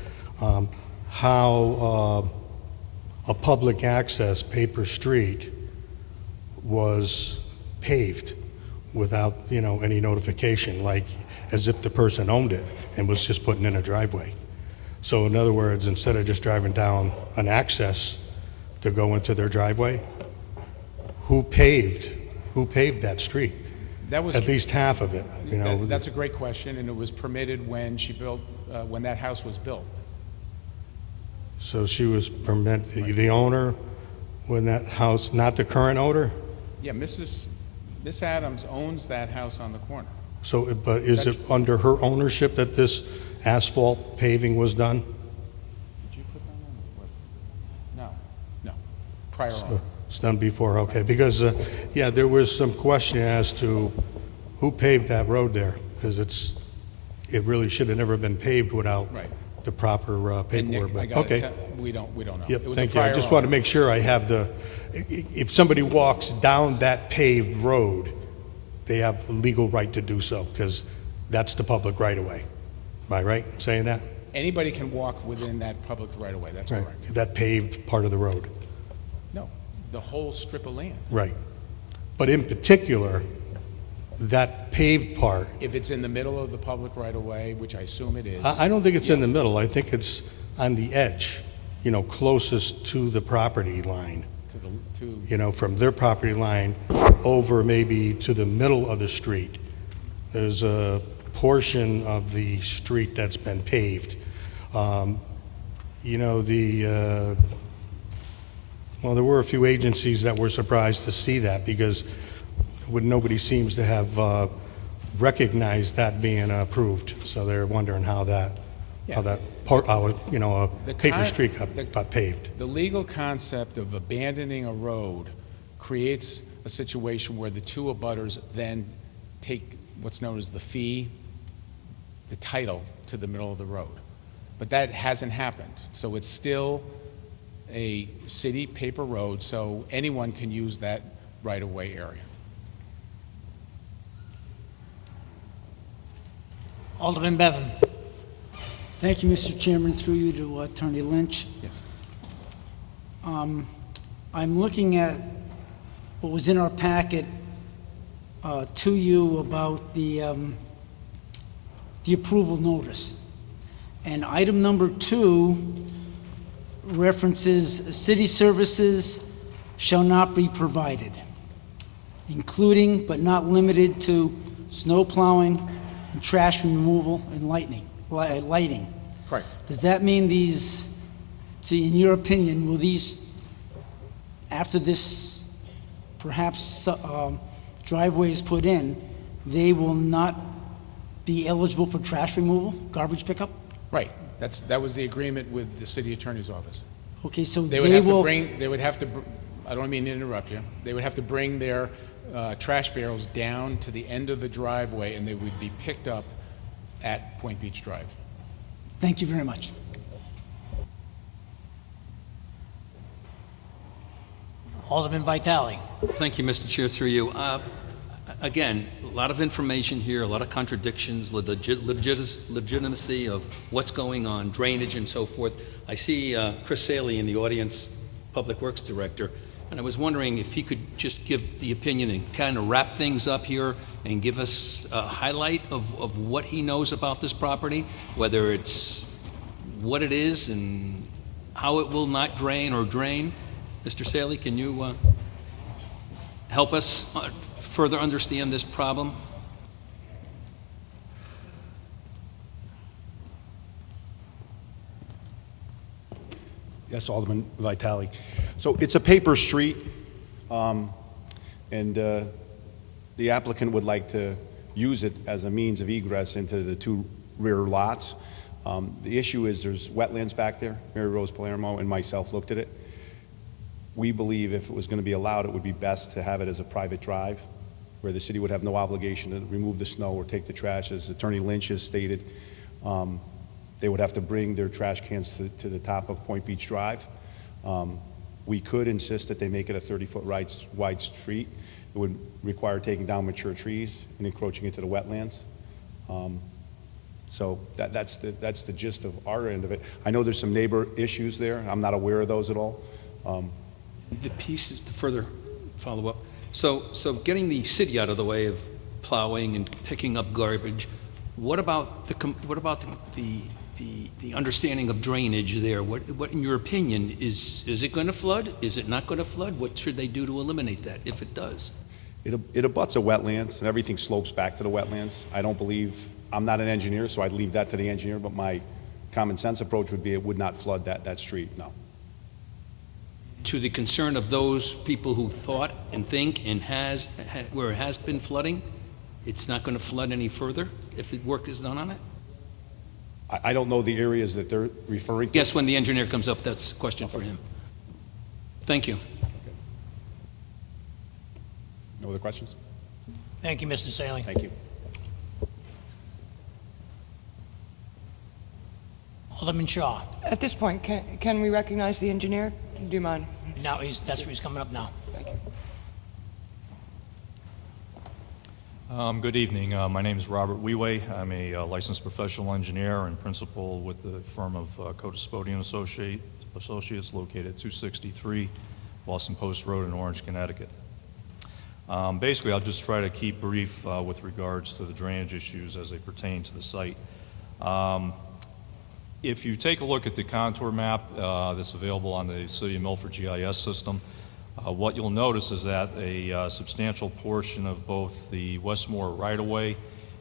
how a public access paper street was paved without, you know, any notification, like as if the person owned it and was just putting in a driveway. So in other words, instead of just driving down an access to go into their driveway, who paved that street? That was At least half of it, you know. That's a great question, and it was permitted when she built, when that house was built. So she was the owner when that house, not the current owner? Yeah, Miss Adams owns that house on the corner. So, but is it under her ownership that this asphalt paving was done? Did you put that on? No, prior owner. It's done before, okay. Because, yeah, there was some question as to who paved that road there, because it really should have never been paved without Right. the proper And Nick, paperwork. I But gotta okay. we don't know. Yep, It was a thank you. I prior just want to owner. make sure I have if somebody walks down that paved road, they have a legal right to do so, because that's the public right-of-way. Am I right in saying that? Anybody can walk within that public right-of-way, that's Right. correct. That paved part of the road. No, the whole strip of land. Right. But in particular, that paved part, If it's in the middle of the public right-of-way, which I assume it is. I don't think it's in the middle. I think it's on the edge, you know, closest to the property line. You know, from their property line over maybe to the middle of the street. There's a portion of the street that's been paved. You know, well, there were a few agencies that were surprised to see that, because nobody seems to have recognized that being approved. So they're wondering how that you know, a paper street got paved. The legal concept of abandoning a road creates a situation where the two abutters then take what's known as the fee, the title to the middle of the road. But that hasn't happened. So it's still a city paper road, so anyone can use that right-of-way area. Alderman Bevan. Thank you, Mr. Chairman, through you to Attorney Lynch. Yes. I'm looking at what was in our packet to you about the approval notice. And item number 2 references city services shall not be provided, including but not limited to snow plowing and trash removal and lighting. Correct. Does that mean these, in your opinion, will these, after this perhaps driveway is put in, they will not be eligible for trash removal, garbage pickup? Right. That was the agreement with the city attorney's office. Okay, so They would have to I don't mean to interrupt you. They would have to bring their trash barrels down to the end of the driveway, and they would be picked up at Point Beach Drive. Thank you very much. Alderman Vitale. Thank you, Mr. Chair, through you. Again, a lot of information here, a lot of contradictions, legitimacy of what's going on, drainage and so forth. I see Chris Saley in the audience, Public Works Director, and I was wondering if he could just give the opinion and kind of wrap things up here and give us a highlight of what he knows about this property, whether it's what it is and how it will not drain or drain. Mr. Saley, can you help us further understand this problem? Yes, Alderman Vitale. So it's a paper street, and the applicant would like to use it as a means of egress into the two rear lots. The issue is there's wetlands back there. Mary Rose Palermo and myself looked at it. We believe if it was going to be allowed, it would be best to have it as a private drive, where the city would have no obligation to remove the snow or take the trash. As Attorney Lynch has stated, they would have to bring their trash cans to the top of Point Beach Drive. We could insist that they make it a 30-foot wide street. It would require taking down mature trees and encroaching into the wetlands. So that's the gist of our end of it. I know there's some neighbor issues there. I'm not aware of those at all. The piece is to further follow up. So getting the city out of the way of plowing and picking up garbage, what about the understanding of drainage there? What in your opinion, is it going to flood? Is it not going to flood? What should they do to eliminate that if it does? It abuts a wetlands, and everything slopes back to the wetlands. I don't believe, I'm not an engineer, so I'd leave that to the engineer, but my common sense approach would be it would not flood that street, no. To the concern of those people who thought and think and where it has been flooding, it's not going to flood any further if the work is done on it? I don't know the areas that they're referring to. Yes, when the engineer comes up, that's a question for him. Thank you. No other questions? Thank you, Mr. Saley. Thank you. Alderman Shaw. At this point, can we recognize the engineer? Do you mind? Now that's where he's coming up now. Thank you. Good evening. My name is Robert Weway. I'm a licensed professional engineer and principal with the firm of Codispodian Associates located at 263 Boston Post Road in Orange, Connecticut. Basically, I'll just try to keep brief with regards to the drainage issues as they pertain to the site. If you take a look at the contour map that's available on the City of Milford GIS system, what you'll notice is that a substantial portion of both the Westmore right-of-way,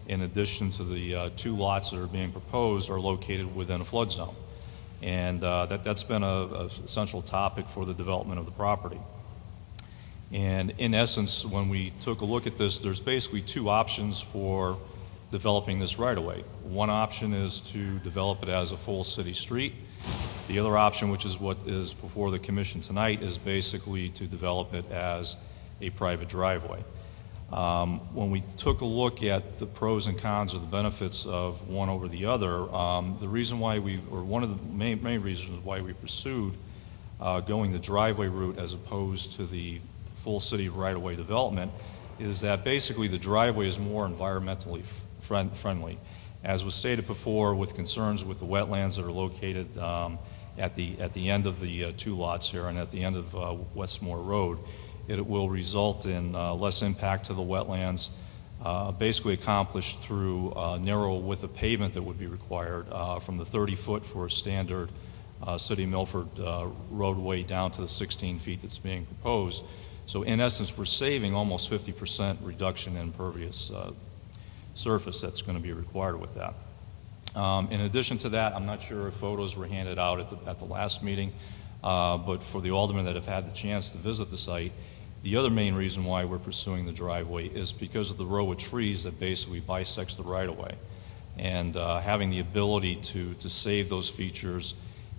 in addition to the two lots that are being proposed, are located within a flood zone. And that's been a central topic for the development of the property. And in essence, when we took a look at this, there's basically two options for developing this right-of-way. One option is to develop it as a full city street. The other option, which is what is before the commission tonight, is basically to develop it as a private driveway. When we took a look at the pros and cons or the benefits of one over the other, the reason why one of the main reasons why we pursued going the driveway route as opposed to the full city right-of-way development is that basically the driveway is more environmentally friendly. As was stated before, with concerns with the wetlands that are located at the end of the two lots here and at the end of Westmore Road, it will result in less impact to the wetlands, basically accomplished through narrow width of pavement that would be required from the 30-foot for a standard City of Milford roadway down to the 16 feet that's being proposed. So in essence, we're saving almost 50% reduction in impervious surface that's going to be required with that. In addition to that, I'm not sure if photos were handed out at the last meeting, but for the aldermen that have had the chance to visit the site, the other main reason why we're pursuing the driveway is because of the row of trees that basically bisects the right-of-way. And having the ability to save those features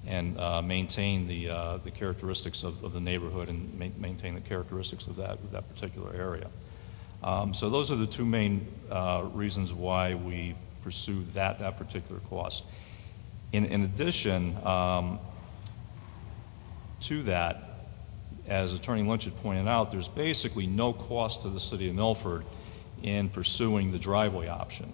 maintain the characteristics of the neighborhood and maintain the characteristics of that particular area. So those are the two main reasons why we pursue that particular cost. In addition to that, as Attorney Lynch had pointed out, there's basically no cost to the city of Milford in pursuing the driveway option.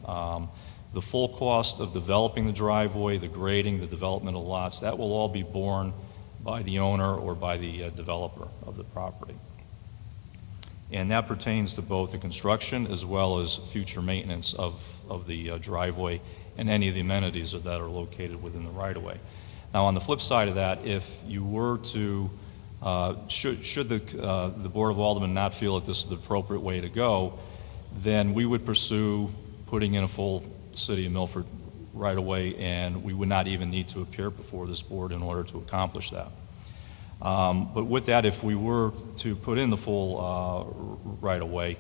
The full cost of developing the driveway, the grading, the development of lots, that will all be borne by the owner or by the developer of the property. And that pertains to both the construction as well as future maintenance of the driveway and any of the amenities that are located within the right-of-way. Now, on the flip side of that, if you were to, should the Board of Aldermen not feel that this is the appropriate way to go, then we would pursue putting in a full City of Milford right-of-way, and we would not even need to appear before this board in order to accomplish that. But with that, if we were to put in the full right-of-way,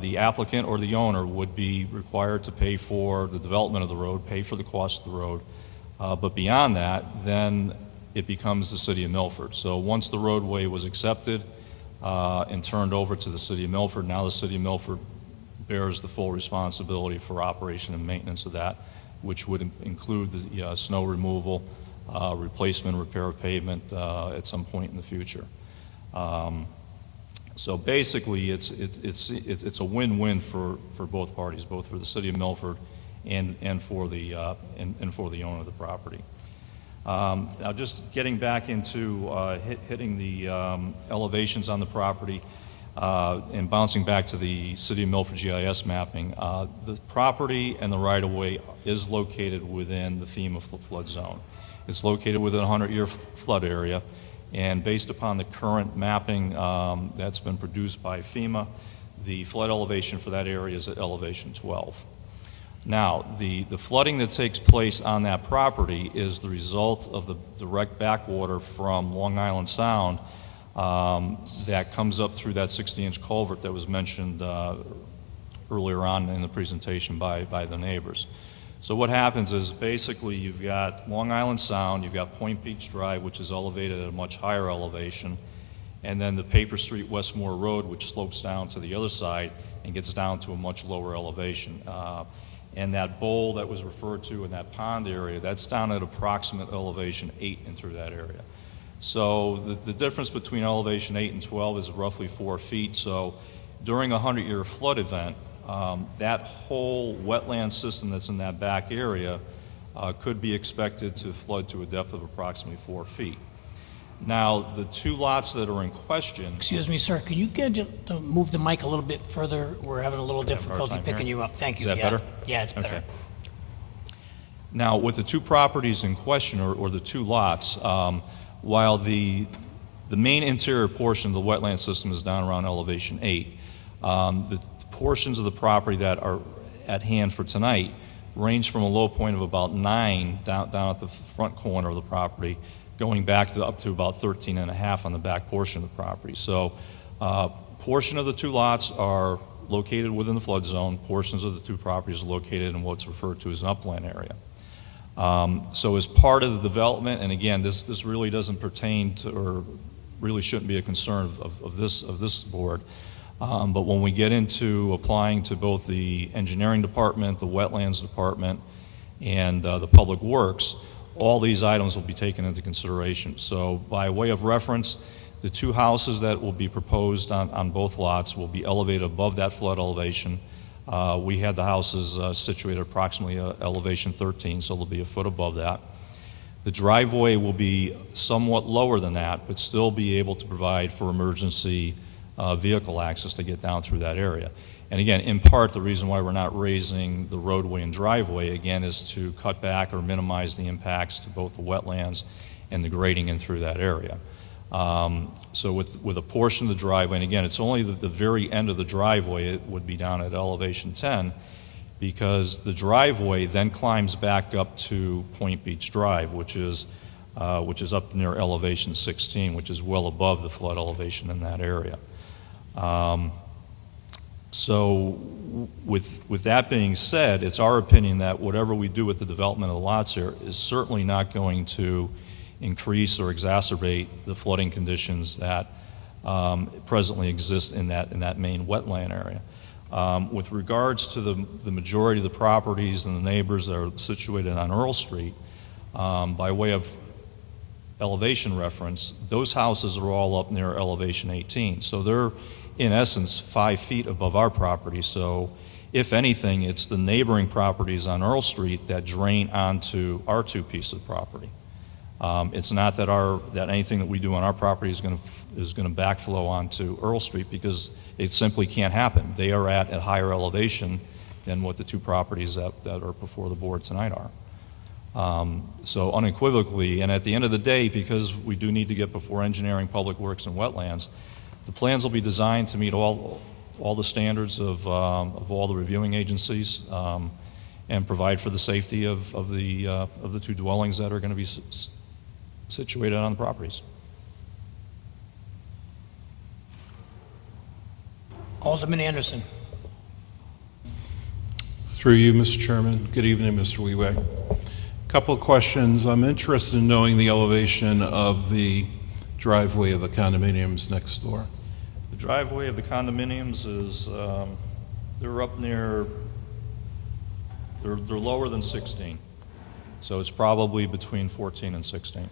the applicant or the owner would be required to pay for the development of the road, pay for the cost of the road. But beyond that, then it becomes the City of Milford. So once the roadway was accepted and turned over to the City of Milford, now the City of Milford bears the full responsibility for operation and maintenance of that, which would include the snow removal, replacement, repair of pavement at some point in the future. So basically, it's a win-win for both parties, both for the City of Milford and for the owner of the property. Now, just getting back into hitting the elevations on the property and bouncing back to the City of Milford GIS mapping, the property and the right-of-way is located within the FEMA flood zone. It's located within a 100-year flood area, and based upon the current mapping that's been produced by FEMA, the flood elevation for that area is at elevation 12. Now, the flooding that takes place on that property is the result of the direct backwater from Long Island Sound that comes up through that 60-inch culvert that was mentioned earlier on in the presentation by the neighbors. So what happens is basically you've got Long Island Sound, you've got Point Beach Drive, which is elevated at a much higher elevation, and then the Paper Street Westmore Road, which slopes down to the other side and gets down to a much lower elevation. And that bowl that was referred to in that pond area, that's down at approximate elevation 8 and through that area. So the difference between elevation 8 and 12 is roughly 4 feet. So during a 100-year flood event, that whole wetland system that's in that back area could be expected to flood to a depth of approximately 4 feet. Now, the two lots that are in question... Excuse me, sir, can you get to move the mic a little bit further? We're having a little difficulty picking you up. Thank you. Is that better? Yeah, it's better. Okay. Now, with the two properties in question, or the two lots, while the main interior portion of the wetland system is down around elevation 8, the portions of the property that are at hand for tonight range from a low point of about 9 down at the front corner of the property, going back to up to about 13.5 on the back portion of the property. So portion of the two lots are located within the flood zone. Portions of the two properties are located in what's referred to as an upland area. So as part of the development, and again, this really doesn't pertain to, or really shouldn't be a concern of this board, but when we get into applying to both the engineering department, the wetlands department, and the public works, all these items will be taken into consideration. So by way of reference, the two houses that will be proposed on both lots will be elevated above that flood elevation. We had the houses situated approximately elevation 13, so they'll be a foot above that. The driveway will be somewhat lower than that, but still be able to provide for emergency vehicle access to get down through that area. And again, in part, the reason why we're not raising the roadway and driveway, again, is to cut back or minimize the impacts to both the wetlands and the grading in through that area. So with a portion of the driveway, and again, it's only the very end of the driveway, it would be down at elevation 10, because the driveway then climbs back up to Point Beach Drive, which is up near elevation 16, which is well above the flood elevation in that area. So with that being said, it's our opinion that whatever we do with the development of the lots here is certainly not going to increase or exacerbate the flooding conditions that presently exist in that main wetland area. With regards to the majority of the properties and the neighbors that are situated on Earl Street, by way of elevation reference, those houses are all up near elevation 18. So they're, in essence, 5 feet above our property. So if anything, it's the neighboring properties on Earl Street that drain onto our two pieces of property. It's not that anything that we do on our property is going to backflow onto Earl Street, because it simply can't happen. They are at a higher elevation than what the two properties that are before the board tonight are. So unequivocally, and at the end of the day, because we do need to get before engineering, public works, and wetlands, the plans will be designed to meet all the standards of all the reviewing agencies, and provide for the safety of the two dwellings that are going to be situated on the properties. Alderman Anderson. Through you, Mr. Chairman. Good evening, Mr. Wee-Way. Couple of questions. I'm interested in knowing the elevation of the driveway of the condominiums next door. The driveway of the condominiums is, they're up near, they're lower than 16. So it's probably between 14 and 16.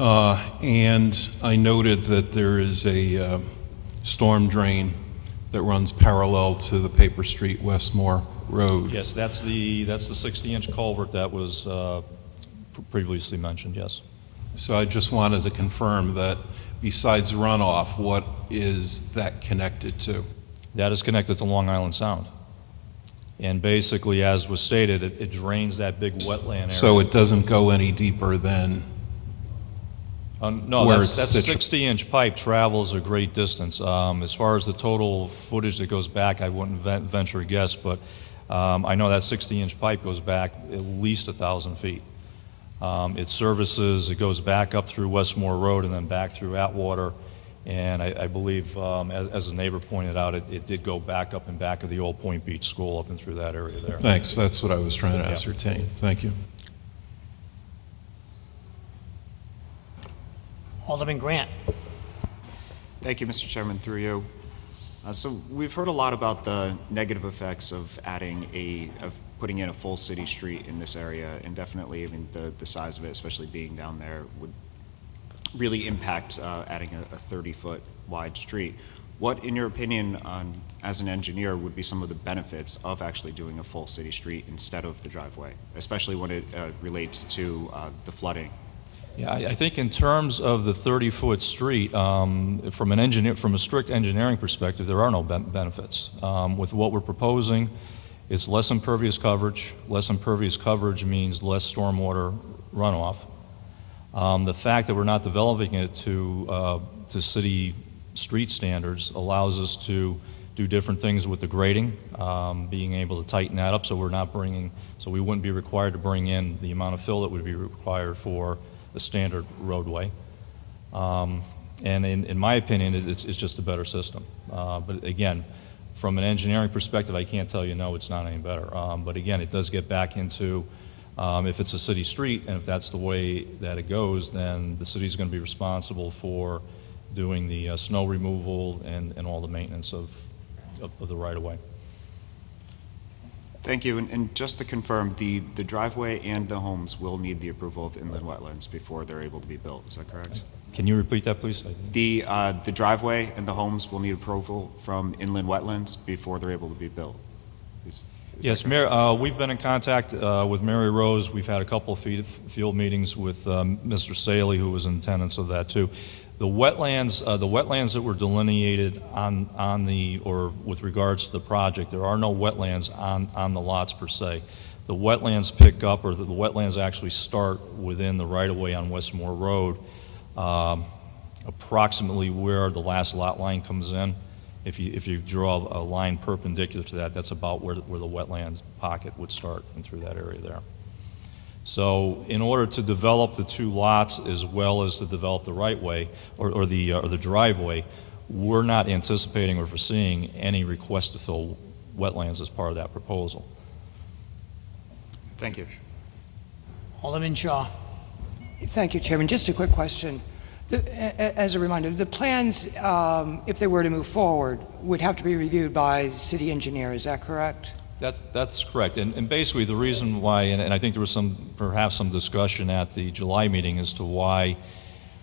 And I noted that there is a storm drain that runs parallel to the Paper Street Westmore Road. Yes, that's the 60-inch culvert that was previously mentioned, yes. So I just wanted to confirm that besides runoff, what is that connected to? That is connected to Long Island Sound. And basically, as was stated, it drains that big wetland area. So it doesn't go any deeper than no, where that it's situated? 60-inch pipe travels a great distance. As far as the total footage that goes back, I wouldn't venture a guess, but I know that 60-inch pipe goes back at least 1,000 feet. It goes back up through Westmore Road and then back through Atwater. And I believe, as a neighbor pointed out, it did go back up and back of the old Point Beach School up and through that area there. Thanks. That's what I was trying to ascertain. Thank you. Alderman Grant. Thank you, Mr. Chairman, through you. So we've heard a lot about the negative effects of putting in a full city street in this area, and definitely, I mean, the size of it, especially being down there, would really impact adding a 30-foot wide street. What, in your opinion, as an engineer, would be some of the benefits of actually doing a full city street instead of the driveway, especially when it relates to the flooding? Yeah, I think in terms of the 30-foot street, from a strict engineering perspective, there are no benefits. With what we're proposing, it's less impervious coverage. Less impervious coverage means less stormwater runoff. The fact that we're not developing it to city street standards allows us to do different things with the grading, being able to tighten that up so we wouldn't be required to bring in the amount of fill that would be required for a standard roadway. And in my opinion, it's just a better system. But again, from an engineering perspective, I can't tell you, no, it's not any better. But again, it does get back into, if it's a city street and if that's the way that it goes, then the city's going to be responsible for doing the snow removal and all the maintenance of the right-of-way. Thank you. And just to confirm, the driveway and the homes will need the approval of inland wetlands before they're able to be built. Is that correct? Can you repeat that, please? The driveway and the homes will need approval from inland wetlands before they're able to be built. Yes, we've been in contact with Mary Rose. We've had a couple of field meetings with Mr. Saley, who was in attendance of that too. The wetlands that were delineated with regards to the project, there are no wetlands on the lots per se. The wetlands pick up, or the wetlands actually start within the right-of-way on Westmore Road, approximately where the last lot line comes in. If you draw a line perpendicular to that, that's about where the wetlands pocket would start and through that area there. So in order to develop the two lots as well as to develop the right-way or the driveway, we're not anticipating or foreseeing any request to fill wetlands as part of that proposal. Thank you. Alderman Shaw. Thank you, Chairman. Just a quick question. As a reminder, the plans, if they were to move forward, would have to be reviewed by city engineer. Is that correct? That's correct. And basically, the reason why, and I think there was perhaps some discussion at the July meeting as to why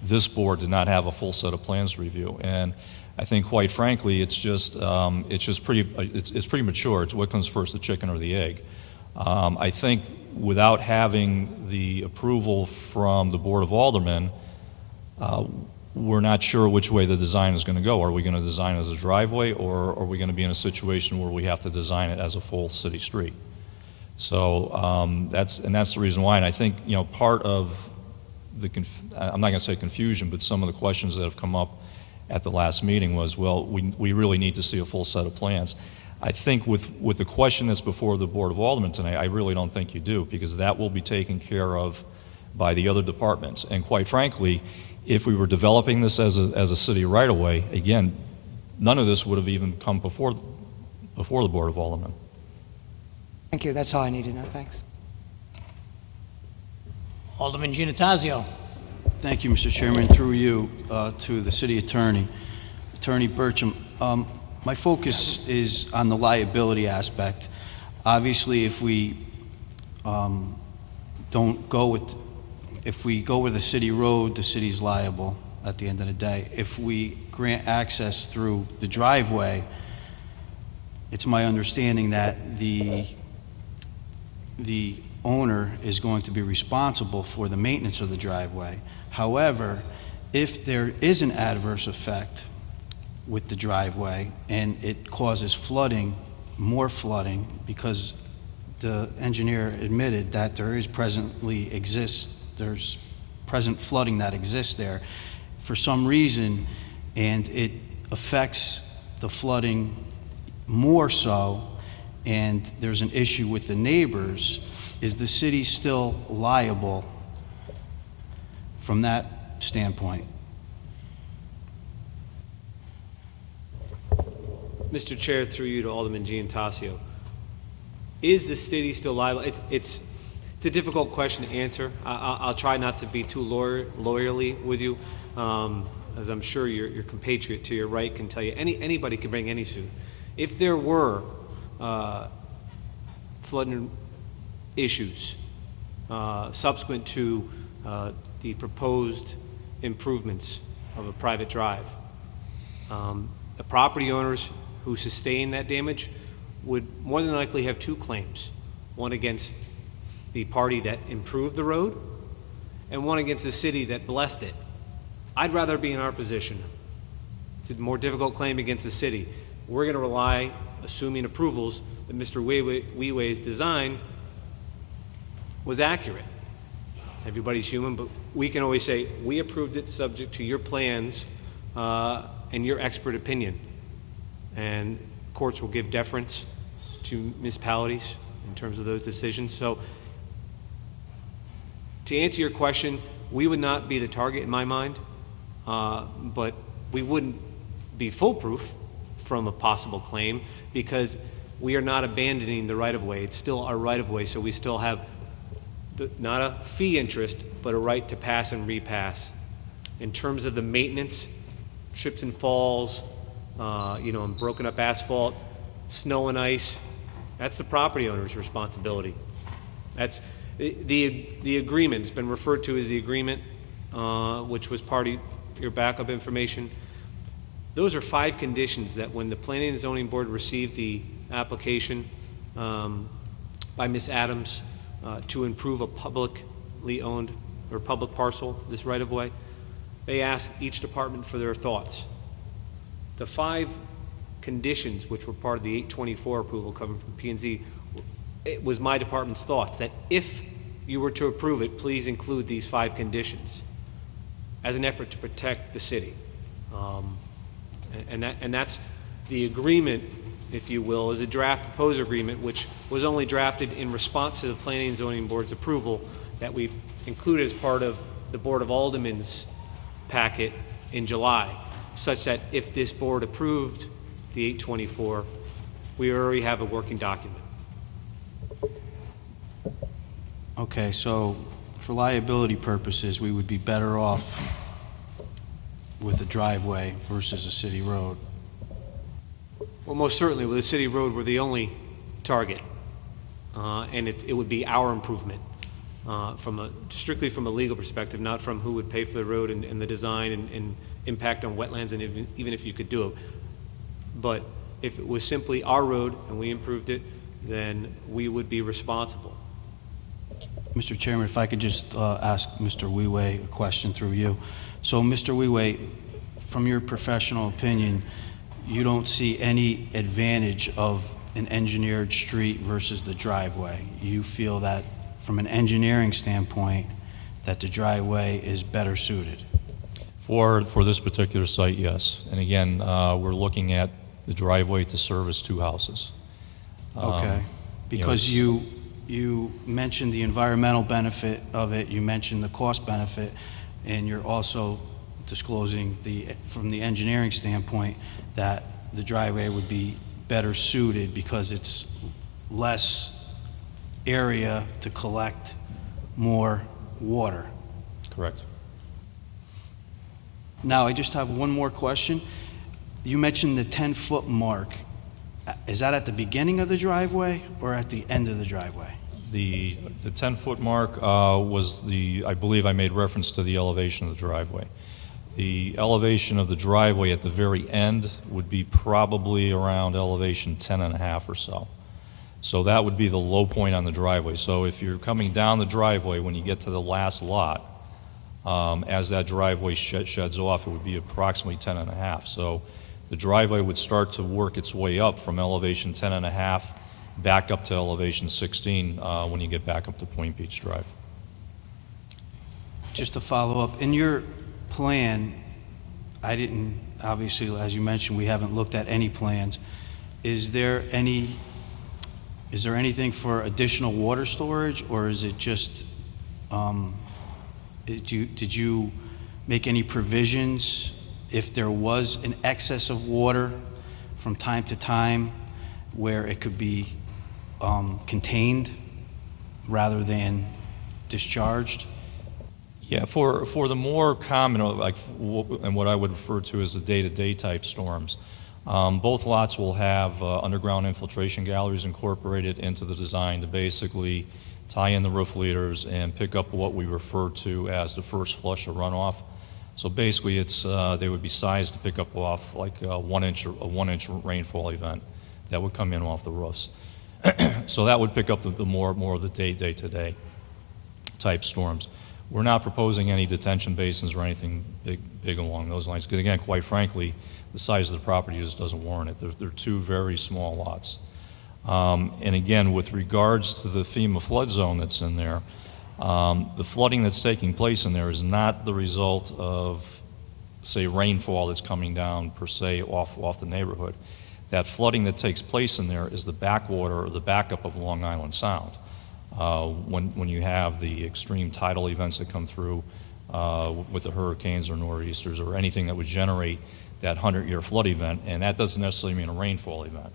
this board did not have a full set of plans to review. And I think, quite frankly, it's premature. It's what comes first, the chicken or the egg. I think without having the approval from the Board of Aldermen, we're not sure which way the design is going to go. Are we going to design it as a driveway, or are we going to be in a situation where we have to design it as a full city street? So that's the reason why. And I think, part of the I'm not going to say confusion, but some of the questions that have come up at the last meeting was, well, we really need to see a full set of plans. I think with the question that's before the Board of Aldermen tonight, I really don't think you do, because that will be taken care of by the other departments. And quite frankly, if we were developing this as a city right-of-way, again, none of this would have even come before the Board of Aldermen. Thank you. That's all I need to know. Thanks. Alderman Giannattasio. Thank you, Mr. Chairman. Through you to the city attorney, Attorney Burcham. My focus is on the liability aspect. Obviously, if we if we go with a city road, the city's liable at the end of the day. If we grant access through the driveway, it's my understanding that the owner is going to be responsible for the maintenance of the driveway. However, if there is an adverse effect with the driveway and it causes flooding, more flooding, because the engineer admitted that there's present flooding that exists there for some reason, and it affects the flooding more so, and there's an issue with the neighbors, is the city still liable from that standpoint? Mr. Chair, through you to Alderman Giannattasio. Is the city still liable? It's a difficult question to answer. I'll try not to be too lawyerly with you, as I'm sure your compatriot to your right can tell you. Anybody can bring any suit. If there were flooding issues subsequent to the proposed improvements of a private drive, the property owners who sustain that damage would more than likely have two claims, one against the party that improved the road and one against the city that blessed it. I'd rather be in our position. It's a more difficult claim against the city. We're going to rely, assuming approvals, that Mr. Weiwei's design was accurate. Everybody's human, but we can always say, we approved it subject to your plans and your expert opinion. And courts will give deference to municipalities in terms of those decisions. So to answer your question, we would not be the target in my mind, but we wouldn't be foolproof from a possible claim because we are not abandoning the right-of-way. It's still our right-of-way, so we still have not a fee interest, but a right to pass and repass. In terms of the maintenance, trips and falls, and broken up asphalt, snow and ice, that's the property owner's responsibility. That's the agreement. It's been referred to as the agreement, which was part of your backup information. Those are 5 conditions that when the Planning and Zoning Board received the application by Ms. Adams to improve a publicly owned or public parcel, this right-of-way, they asked each department for their thoughts. The 5 conditions, which were part of the 824 approval coming from P&Z, it was my department's thoughts that if you were to approve it, please include these 5 conditions as an effort to protect the city. And that's the agreement, if you will, is a draft proposed agreement, which was only drafted in response to the Planning and Zoning Board's approval that we included as part of the Board of Aldermen's packet in July, such that if this board approved the 824, we already have a working document. Okay, so for liability purposes, we would be better off with a driveway versus a city road. Well, most certainly, with a city road, we're the only target. And it would be our improvement, strictly from a legal perspective, not from who would pay for the road and the design and impact on wetlands, and even if you could do it. But if it was simply our road and we improved it, then we would be responsible. Mr. Chairman, if I could just ask Mr. Weiwei a question through you. So, Mr. Weiwei, from your professional opinion, you don't see any advantage of an engineered street versus the driveway. You feel that, from an engineering standpoint, that the driveway is better suited? For this particular site, yes. And again, we're looking at the driveway to service two houses. Okay. Because you mentioned the environmental benefit of it, you mentioned the cost benefit, and you're also disclosing from the engineering standpoint that the driveway would be better suited because it's less area to collect more water. Correct. Now, I just have one more question. You mentioned the 10-foot mark. Is that at the beginning of the driveway or at the end of the driveway? The 10-foot mark was I believe I made reference to the elevation of the driveway. The elevation of the driveway at the very end would be probably around elevation 10.5 or so. So that would be the low point on the driveway. So if you're coming down the driveway, when you get to the last lot, as that driveway sheds off, it would be approximately 10.5. So the driveway would start to work its way up from elevation 10.5 back up to elevation 16 when you get back up to Point Beach Drive. Just to follow up, in your plan, obviously, as you mentioned, we haven't looked at any plans. Is there anything for additional water storage, or is it just, did you make any provisions if there was an excess of water from time to time where it could be contained rather than discharged? Yeah, for the more common, and what I would refer to as the day-to-day type storms, both lots will have underground infiltration galleries incorporated into the design to basically tie in the roof leaders and pick up what we refer to as the first flush of runoff. So basically, they would be sized to pick up off like a one-inch rainfall event that would come in off the roofs. So that would pick up the more of the day-to-day type storms. We're not proposing any detention basins or anything big along those lines, because again, quite frankly, the size of the property just doesn't warrant it. They're two very small lots. And again, with regards to the FEMA flood zone that's in there, the flooding that's taking place in there is not the result of, say, rainfall that's coming down per se off the neighborhood. That flooding that takes place in there is the backwater or the backup of Long Island Sound. When you have the extreme tidal events that come through with the hurricanes or nor'easters or anything that would generate that 100-year flood event, and that doesn't necessarily mean a rainfall event.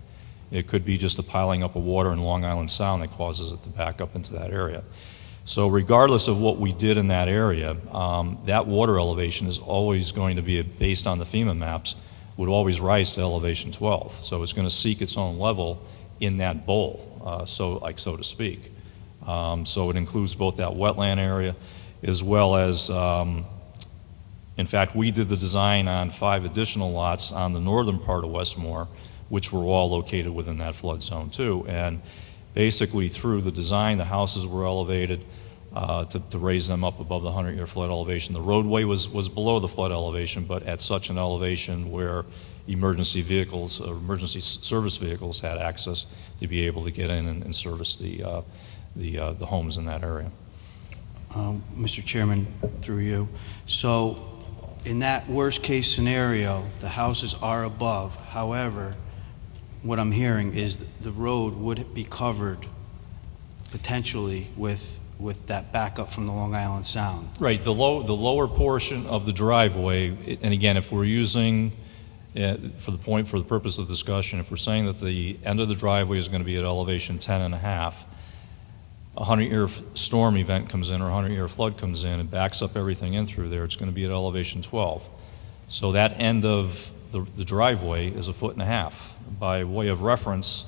It could be just the piling up of water in Long Island Sound that causes it to back up into that area. So regardless of what we did in that area, that water elevation is always going to be, based on the FEMA maps, would always rise to elevation 12. So it's going to seek its own level in that bowl, so to speak. So it includes both that wetland area as well as, in fact, we did the design on 5 additional lots on the northern part of Westmore, which were all located within that flood zone too. And basically through the design, the houses were elevated to raise them up above the 100-year flood elevation. The roadway was below the flood elevation, but at such an elevation where emergency vehicles, or emergency service vehicles had access to be able to get in and service the homes in that area. Mr. Chairman, through you. So in that worst case scenario, the houses are above. However, what I'm hearing is the road would be covered potentially with that backup from the Long Island Sound. Right, the lower portion of the driveway, and again, if we're using, for the purpose of discussion, if we're saying that the end of the driveway is going to be at elevation 10.5, a 100-year storm event comes in or a 100-year flood comes in and backs up everything in through there, it's going to be at elevation 12. So that end of the driveway is 1.5 feet. By way of reference,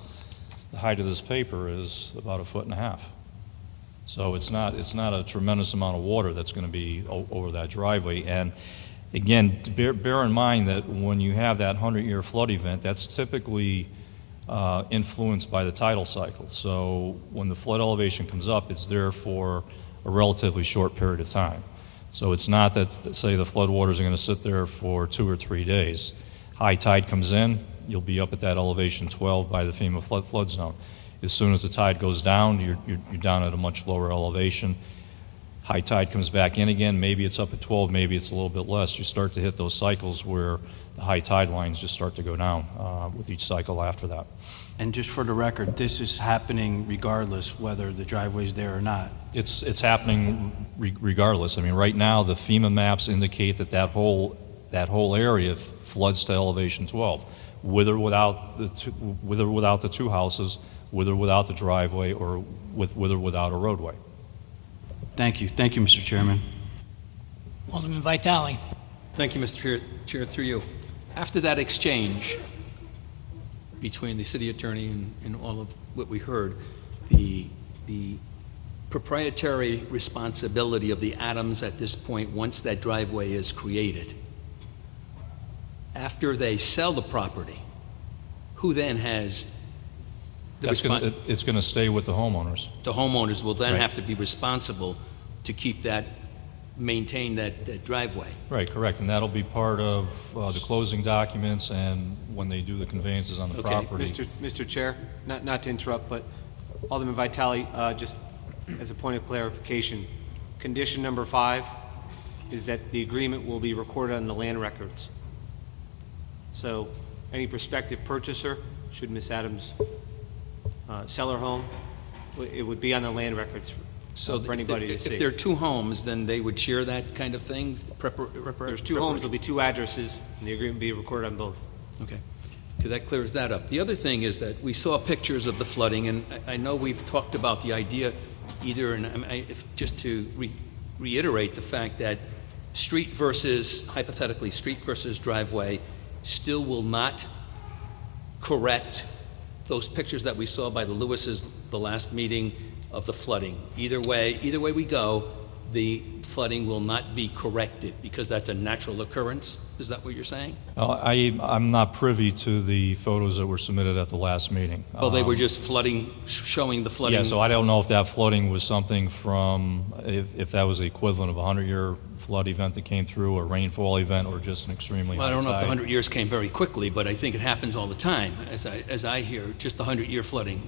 the height of this paper is about 1.5 feet. So it's not a tremendous amount of water that's going to be over that driveway. And again, bear in mind that when you have that 100-year flood event, that's typically influenced by the tidal cycle. So when the flood elevation comes up, it's there for a relatively short period of time. So it's not that, say, the floodwaters are going to sit there for 2 or 3 days. High tide comes in, you'll be up at that elevation 12 by the FEMA flood zone. As soon as the tide goes down, you're down at a much lower elevation. High tide comes back in again, maybe it's up at 12, maybe it's a little bit less. You start to hit those cycles where the high tide lines just start to go down with each cycle after that. And just for the record, this is happening regardless whether the driveway's there or not. It's happening regardless. I mean, right now, the FEMA maps indicate that whole area floods to elevation 12, with or without the two houses, with or without the driveway, or with or without a roadway. Thank you, Mr. Chairman. Alderman Vitale. Thank you, Mr. Chair, through you. After that exchange between the city attorney and all of what we heard, the proprietary responsibility of the Adams at this point, once that driveway is created, after they sell the property, who then has the responsibility? It's going to stay with the homeowners. The homeowners will then Right. have to be responsible to keep that, maintain that driveway. Right, correct, and that'll be part of the closing documents and when they do the conveyances on the property. Mr. Chair, not to interrupt, but Alderman Vitale, just as a point of clarification, condition number 5 is that the agreement will be recorded on the land records. So any prospective purchaser, should Ms. Adams sell her home, it would be on the land records for anybody to see. If there are two homes, then they would share that kind of thing? There's 2 homes, there'll be 2 addresses, and the agreement will be recorded on both. Okay. Okay, that clears that up. The other thing is that we saw pictures of the flooding, and I know we've talked about the idea either, and just to reiterate the fact that street versus, hypothetically, street versus driveway still will not correct those pictures that we saw by the Lewises the last meeting of the flooding. Either way we go, the flooding will not be corrected because that's a natural occurrence. Is that what you're saying? I'm not privy to the photos that were submitted at the last meeting. Oh, they were just flooding, showing the flooding? Yeah, so I don't know if that flooding was something from, if that was the equivalent of a 100-year flood event that came through, a rainfall event, or just an extremely Well, I high don't know if the tide. 100 years came very quickly, but I think it happens all the time, as I hear, just the 100-year flooding.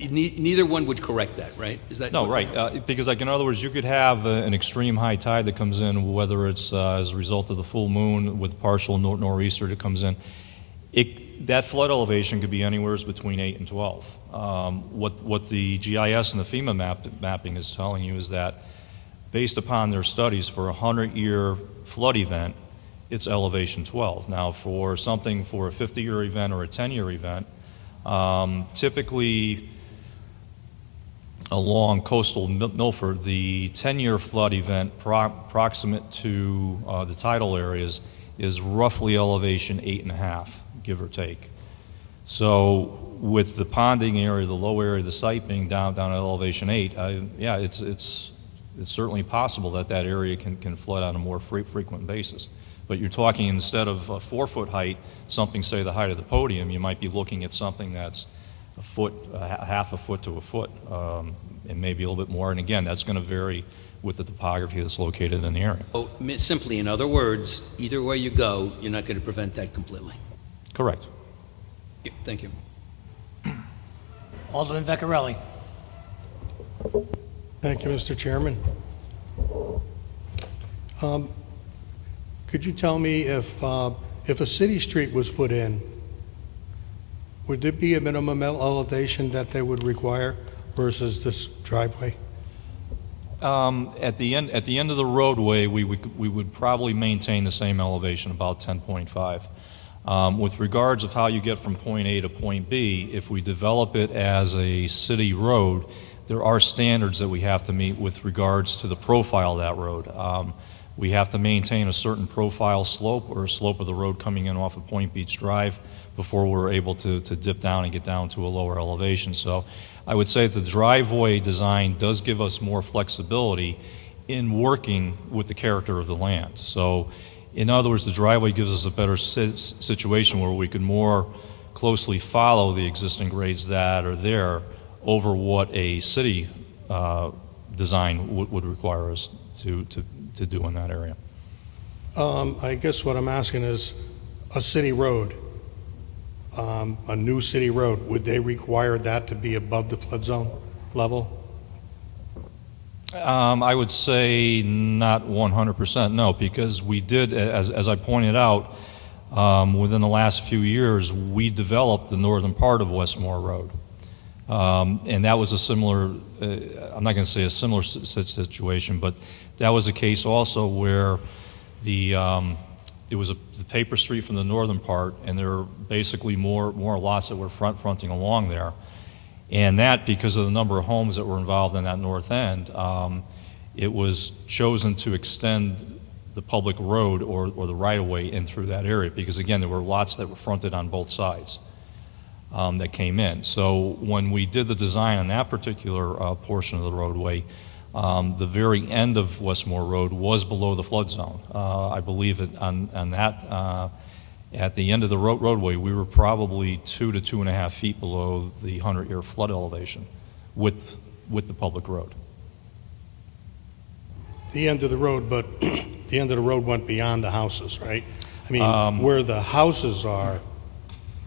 Neither one would correct that, right? Is that No, right, because like in other words, you could have an extreme high tide that comes in, whether it's as a result of the full moon with partial nor'easter that comes in. That flood elevation could be anywhere between 8 and 12. What the GIS and the FEMA mapping is telling you is that based upon their studies for a 100-year flood event, it's elevation 12. Now for something for a 50-year event or a 10-year event, typically along coastal Milford, the 10-year flood event proximate to the tidal areas is roughly elevation 8.5, give or take. So with the ponding area, the low area of the site being down at elevation 8, yeah, it's certainly possible that area can flood on a more frequent basis. But you're talking instead of a 4-foot height, something say the height of the podium, you might be looking at something that's a foot, half a foot to a foot, and maybe a little bit more. And again, that's going to vary with the topography that's located in the area. Oh, simply, in other words, either way you go, you're not going to prevent that completely. Correct. Yeah, thank you. Alderman Vecchiarelli. Thank you, Mr. Chairman. Could you tell me if a city street was put in, would there be a minimum elevation that they would require versus this driveway? At the end of the roadway, we would probably maintain the same elevation, about 10.5. With regards of how you get from point A to point B, if we develop it as a city road, there are standards that we have to meet with regards to the profile of that road. We have to maintain a certain profile slope or a slope of the road coming in off of Point Beach Drive before we're able to dip down and get down to a lower elevation. So I would say the driveway design does give us more flexibility in working with the character of the land. So in other words, the driveway gives us a better situation where we can more closely follow the existing grades that are there over what a city design would require us to do in that area. I guess what I'm asking is, a city road, a new city road, would they require that to be above the flood zone level? I would say not 100%, no, because we did, as I pointed out, within the last few years, we developed the northern part of Westmore Road. And that was a similar, I'm not going to say a similar situation, but that was a case also where it was the paper street from the northern part, and there were basically more lots that were fronting along there. And that, because of the number of homes that were involved in that north end, it was chosen to extend the public road or the right-of-way in through that area, because again, there were lots that were fronted on both sides that came in. So when we did the design on that particular portion of the roadway, the very end of Westmore Road was below the flood zone. I believe on that, at the end of the roadway, we were probably 2 to 2.5 feet below the 100-year flood elevation with the public road. The end of the road, but the end of the road went beyond the houses, right? I mean, where the houses are,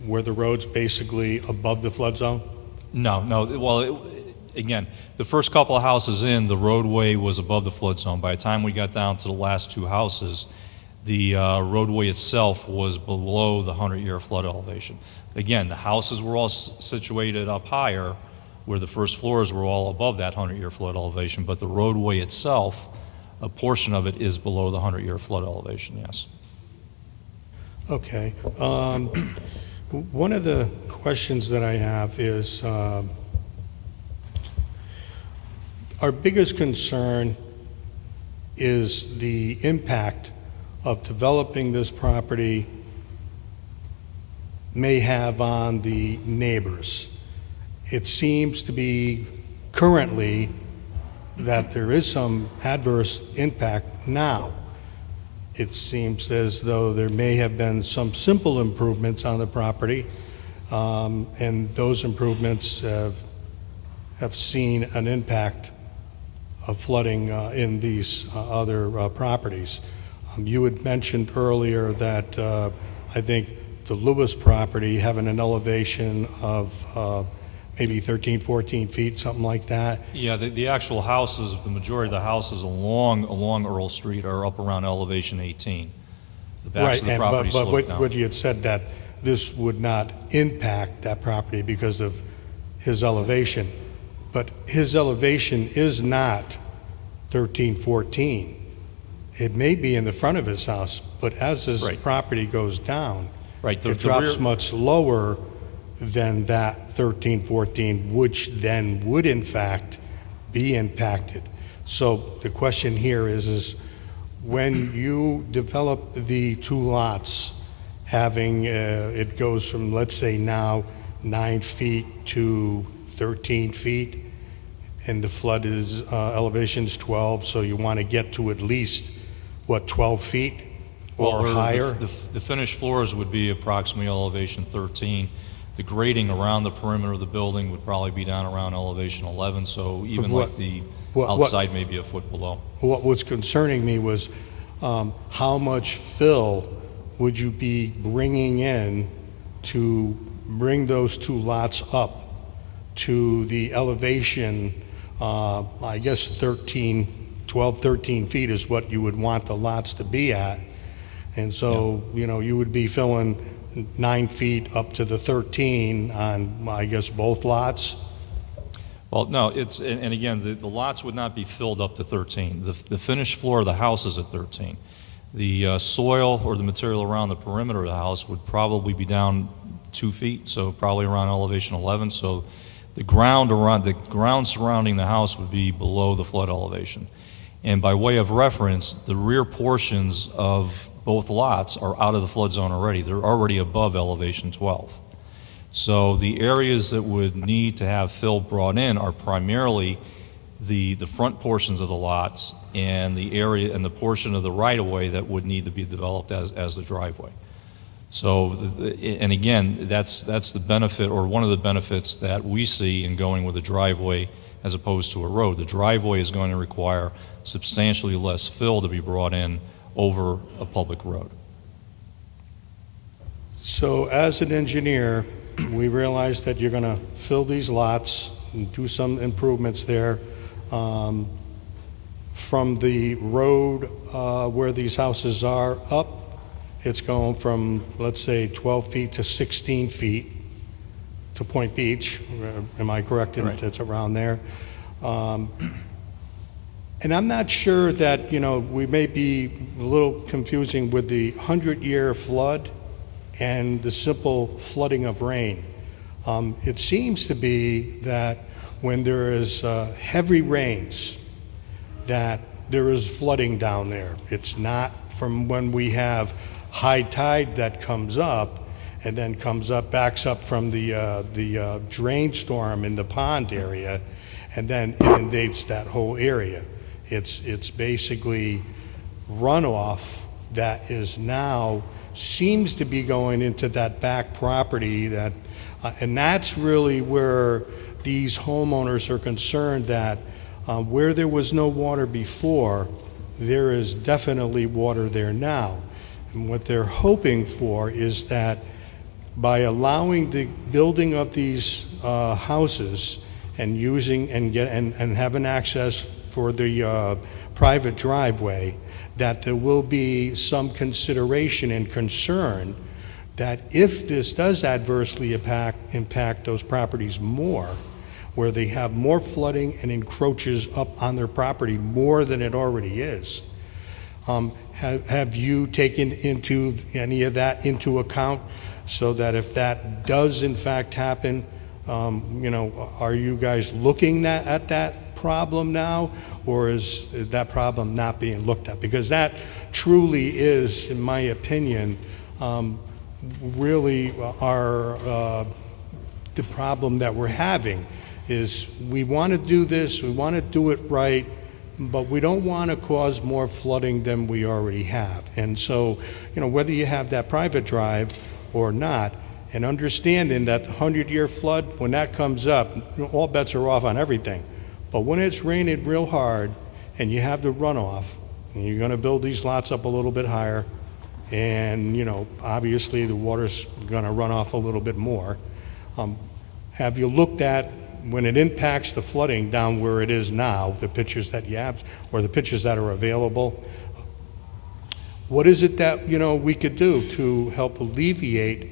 were the roads basically above the flood zone? No. Well, again, the first couple of houses in, the roadway was above the flood zone. By the time we got down to the last two houses, the roadway itself was below the 100-year flood elevation. Again, the houses were all situated up higher, where the first floors were all above that 100-year flood elevation, but the roadway itself, a portion of it is below the 100-year flood elevation, yes. Okay. One of the questions that I have is, our biggest concern is the impact of developing this property may have on the neighbors. It seems to be currently that there is some adverse impact now. It seems as though there may have been some simple improvements on the property, and those improvements have seen an impact of flooding in these other properties. You had mentioned earlier that I think the Lewis property having an elevation of maybe 13, 14 feet, something like that. Yeah, the actual houses, the majority of the houses along Earl Street are up around elevation 18. The backs of the property slope down. But you had said that this would not impact that property because of his elevation. But his elevation is not 13, 14. It may be in the front of his house, but as his property goes down, it drops much lower than that 13, 14, which then would in fact be impacted. So the question here is when you develop the two lots, having it goes from, let's say now 9 feet to 13 feet, and the flood is elevation is 12, so you want to get to at least, what, 12 feet or higher? The finished floors would be approximately elevation 13. The grading around the perimeter of the building would probably be down around elevation 11, so even like the outside may be a foot below. What was concerning me was how much fill would you be bringing in to bring those two lots up to the elevation, I guess 12, 13 feet is what you would want the lots to be at. And so, you know, you would be filling 9 feet up to the 13 on, I guess, both lots? Well, no, and again, the lots would not be filled up to 13. The finished floor of the house is at 13. The soil or the material around the perimeter of the house would probably be down 2 feet, so probably around elevation 11. So the ground surrounding the house would be below the flood elevation. And by way of reference, the rear portions of both lots are out of the flood zone already. They're already above elevation 12. So the areas that would need to have fill brought in are primarily the front portions of the lots and the area and the portion of the right-of-way that would need to be developed as the driveway. So, and again, that's the benefit, or one of the benefits that we see in going with a driveway as opposed to a road. The driveway is going to require substantially less fill to be brought in over a public road. So as an engineer, we realize that you're going to fill these lots and do some improvements there. From the road where these houses are up, it's going from, let's say, 12 feet to 16 feet to Point Beach. Am I correct? Right. It's around there. And I'm not sure that, we may be a little confusing with the 100-year flood and the simple flooding of rain. It seems to be that when there is heavy rains, that there is flooding down there. It's not from when we have high tide that comes up and then backs up from the drain storm in the pond area and then inundates that whole area. It's basically runoff that is now seems to be going into that back property that, and that's really where these homeowners are concerned that where there was no water before, there is definitely water there now. And what they're hoping for is that by allowing the building of these houses and using and having access for the private driveway, that there will be some consideration and concern that if this does adversely impact those properties more, where they have more flooding and encroaches up on their property more than it already is. Have you taken into any of that into account so that if that does in fact happen, are you guys looking at that problem now, or is that problem not being looked at? Because that truly is, in my opinion, really the problem that we're having is we want to do this, we want to do it right, but we don't want to cause more flooding than we already have. And so, whether you have that private drive or not, and understanding that 100-year flood, when that comes up, all bets are off on everything. But when it's raining real hard and you have the runoff, and you're going to build these lots up a little bit higher, and, obviously the water's going to run off a little bit more. Have you looked at when it impacts the flooding down where it is now, the pictures that you have, or the pictures that are available, what is it that, we could do to help alleviate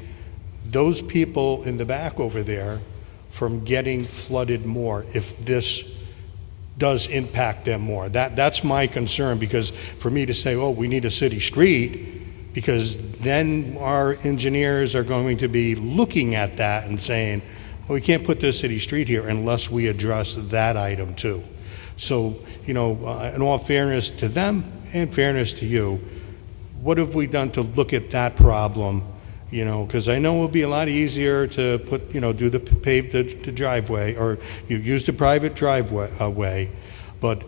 those people in the back over there from getting flooded more if this does impact them more? That's my concern, because for me to say, oh, we need a city street, because then our engineers are going to be looking at that and saying, well, we can't put this city street here unless we address that item too. So, in all fairness to them and fairness to you, what have we done to look at that problem? Because I know it will be a lot easier to put, pave the driveway, or you use the private driveway, but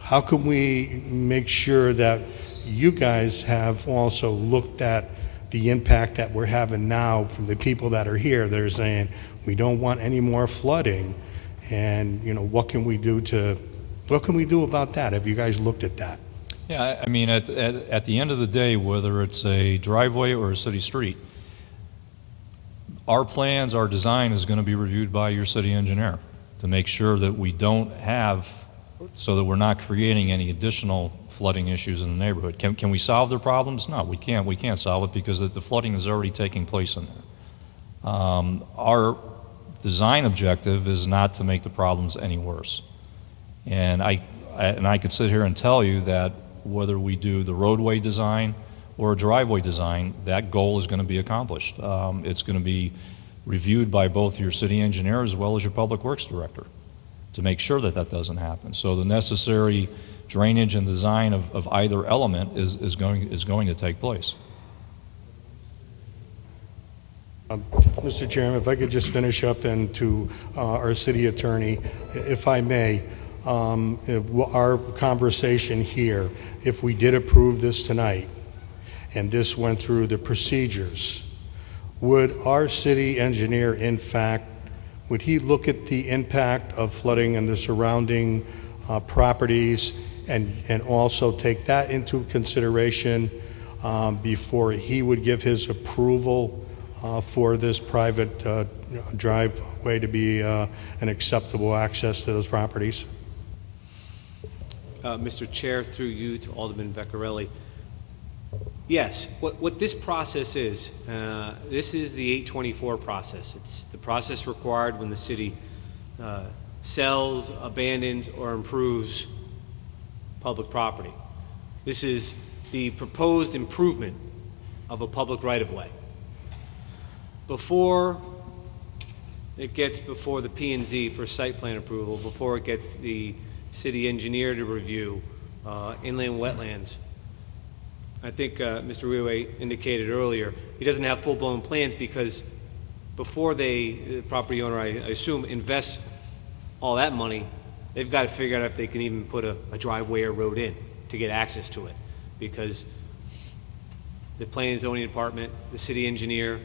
how can we make sure that you guys have also looked at the impact that we're having now from the people that are here that are saying, we don't want any more flooding, and, what can we do about that? Have you guys looked at that? Yeah, I mean, at the end of the day, whether it's a driveway or a city street, our plans, our design is going to be reviewed by your city engineer to make sure that we don't have, so that we're not creating any additional flooding issues in the neighborhood. Can we solve their problems? No, we can't. We can't solve it because the flooding is already taking place in there. Our design objective is not to make the problems any worse. And I could sit here and tell you that whether we do the roadway design or a driveway design, that goal is going to be accomplished. It's going to be reviewed by both your city engineer as well as your public works director to make sure that that doesn't happen. So the necessary drainage and design of either element is going to take place. Mr. Chairman, if I could just finish up and to our city attorney, if I may, our conversation here, if we did approve this tonight and this went through the procedures, would our city engineer, in fact, would he look at the impact of flooding and the surrounding properties and also take that into consideration before he would give his approval for this private driveway to be an acceptable access to those properties? Mr. Chair, through you to Alderman Vecchiarelli. Yes, what this process is, this is the 824 process. It's the process required when the city sells, abandons, or improves public property. This is the proposed improvement of a public right-of-way. Before it gets before the P&Z for site plan approval, before it gets the city engineer to review inland wetlands, I think Mr. Riwe indicated earlier, he doesn't have full-blown plans because before the property owner, I assume, invests all that money, they've got to figure out if they can even put a driveway or road in to get access to it, because the planning and zoning department, the city engineer,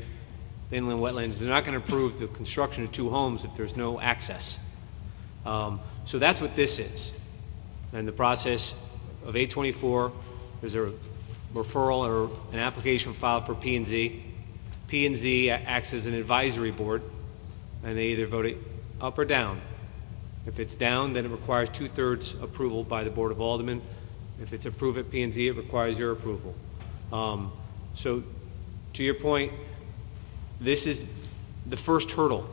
the inland wetlands, they're not going to approve the construction of 2 homes if there's no access. So that's what this is. And the process of 824, there's a referral or an application filed for P&Z. P&Z acts as an advisory board, and they either vote it up or down. If it's down, then it requires 2/3 approval by the Board of Aldermen. If it's approved at P&Z, it requires your approval. So to your point, this is the first hurdle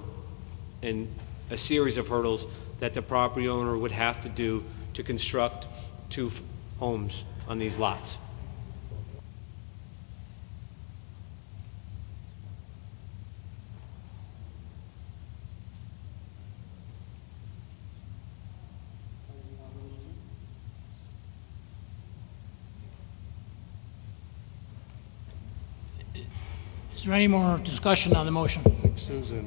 in a series of hurdles that the property owner would have to do to construct 2 homes on these lots. Is there any more discussion on the motion? Susan.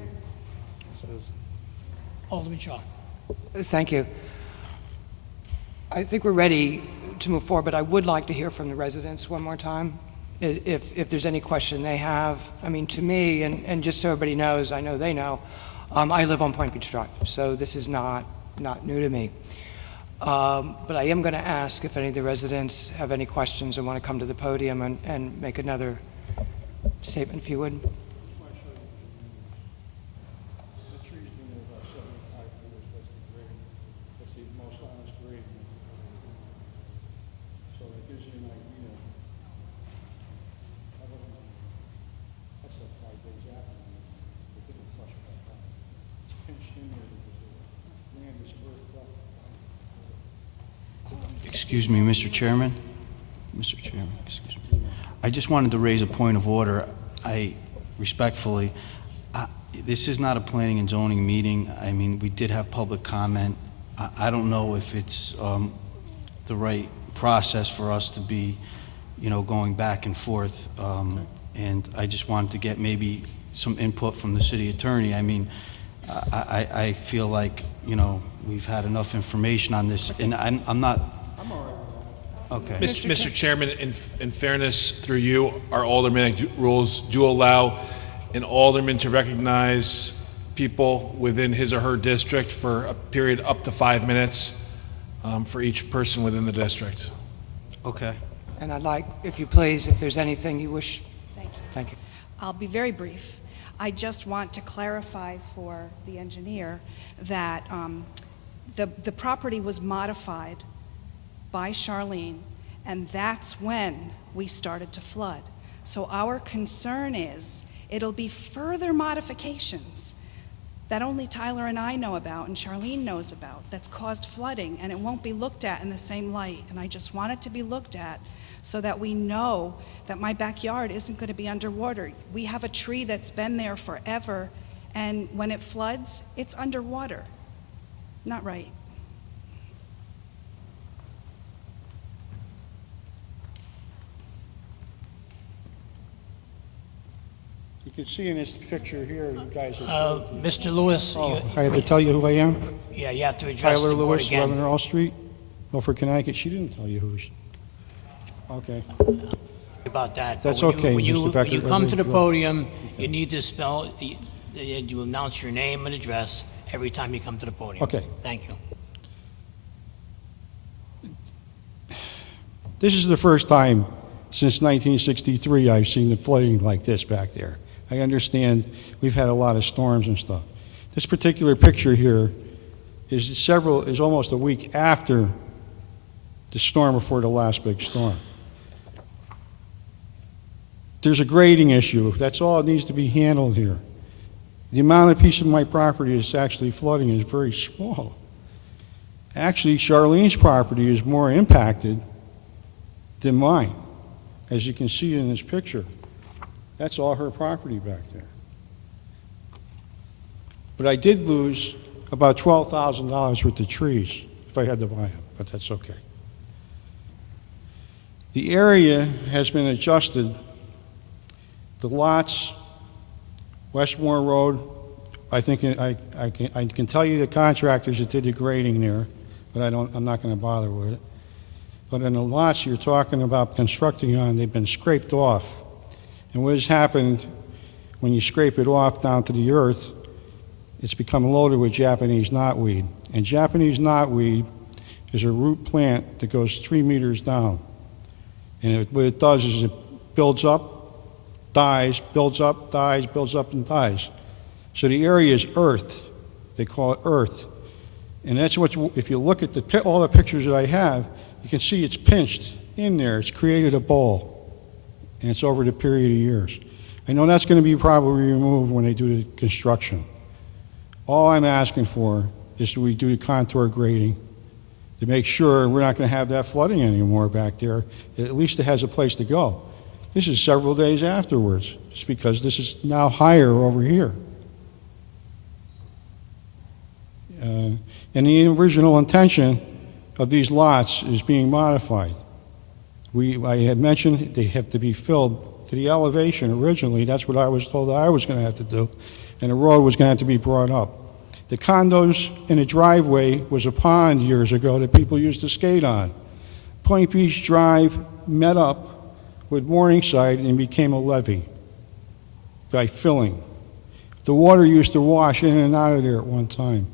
Alderman Shaw. Thank you. I think we're ready to move forward, but I would like to hear from the residents one more time, if there's any question they have. I mean, to me, and just so everybody knows, I know they know, I live on Point Beach Drive, so this is not new to me. But I am going to ask if any of the residents have any questions and want to come to the podium and make another statement, if you would. Excuse me, Mr. Chairman. Mr. Chairman, excuse me. I just wanted to raise a point of order. I respectfully, this is not a planning and zoning meeting. I mean, we did have public comment. I don't know if it's the right process for us to be, going back and forth. And I just wanted to get maybe some input from the city attorney. I mean, I feel like, we've had enough information on this, and I'm not. Okay. Mr. Chairman, in fairness, through you, our aldermanic rules do allow an alderman to recognize people within his or her district for a period up to 5 minutes for each person within the district. Okay. And I'd like, if you please, if there's anything you wish. Thank you. Thank you. I'll be very brief. I just want to clarify for the engineer that the property was modified by Charlene, and that's when we started to flood. So our concern is it'll be further modifications that only Tyler and I know about and Charlene knows about that's caused flooding, and it won't be looked at in the same light. And I just want it to be looked at so that we know that my backyard isn't going to be underwater. We have a tree that's been there forever And when it floods, it's underwater. Not right. You can see in this picture here, you guys have... Mr. Lewis, I have to tell you who I am? yeah, you have to address Tyler the board Lewis, again. 11 Earl Street, Milford, Connecticut. She didn't tell you who she... Okay. About that. That's But okay, When you Mr. Becker, come to the everything's podium, you need to you announce your name and address every time you come to the podium. Okay. Thank you. This is the first time since 1963 I've seen the flooding like this back there. I understand we've had a lot of storms and stuff. This particular picture here is almost a week after the storm before the last big storm. There's a grading issue. That's all that needs to be handled here. The amount of piece of my property that's actually flooding is very small. Actually, Charlene's property is more impacted than mine, as you can see in this picture. That's all her property back there. But I did lose about $12,000 worth of trees if I had to buy them, but that's okay. The area has been adjusted. The lots, Westmore Road, I think I can tell you the contractors that did the grading there, but I'm not going to bother with it. But in the lots you're talking about constructing on, they've been scraped off. And what has happened when you scrape it off down to the earth, it's become loaded with Japanese knotweed. And Japanese knotweed is a root plant that goes 3 meters down. And what it does is it builds up, dies, builds up, dies, builds up, and dies. So the area is earth. They call it earth. And that's what, if you look at all the pictures that I have, you can see it's pinched in there. It's created a bowl. And it's over the period of years. I know that's going to be probably removed when they do the construction. All I'm asking for is that we do the contour grading to make sure we're not going to have that flooding anymore back there. At least it has a place to go. This is several days afterwards, just because this is now higher over here. And the original intention of these lots is being modified. I had mentioned they have to be filled to the elevation originally. That's what I was told I was going to have to do, and the road was going to have to be brought up. The condos in the driveway was a pond years ago that people used to skate on. Point Beach Drive met up with Morningside and became a levee by filling. The water used to wash in and out of there at one time.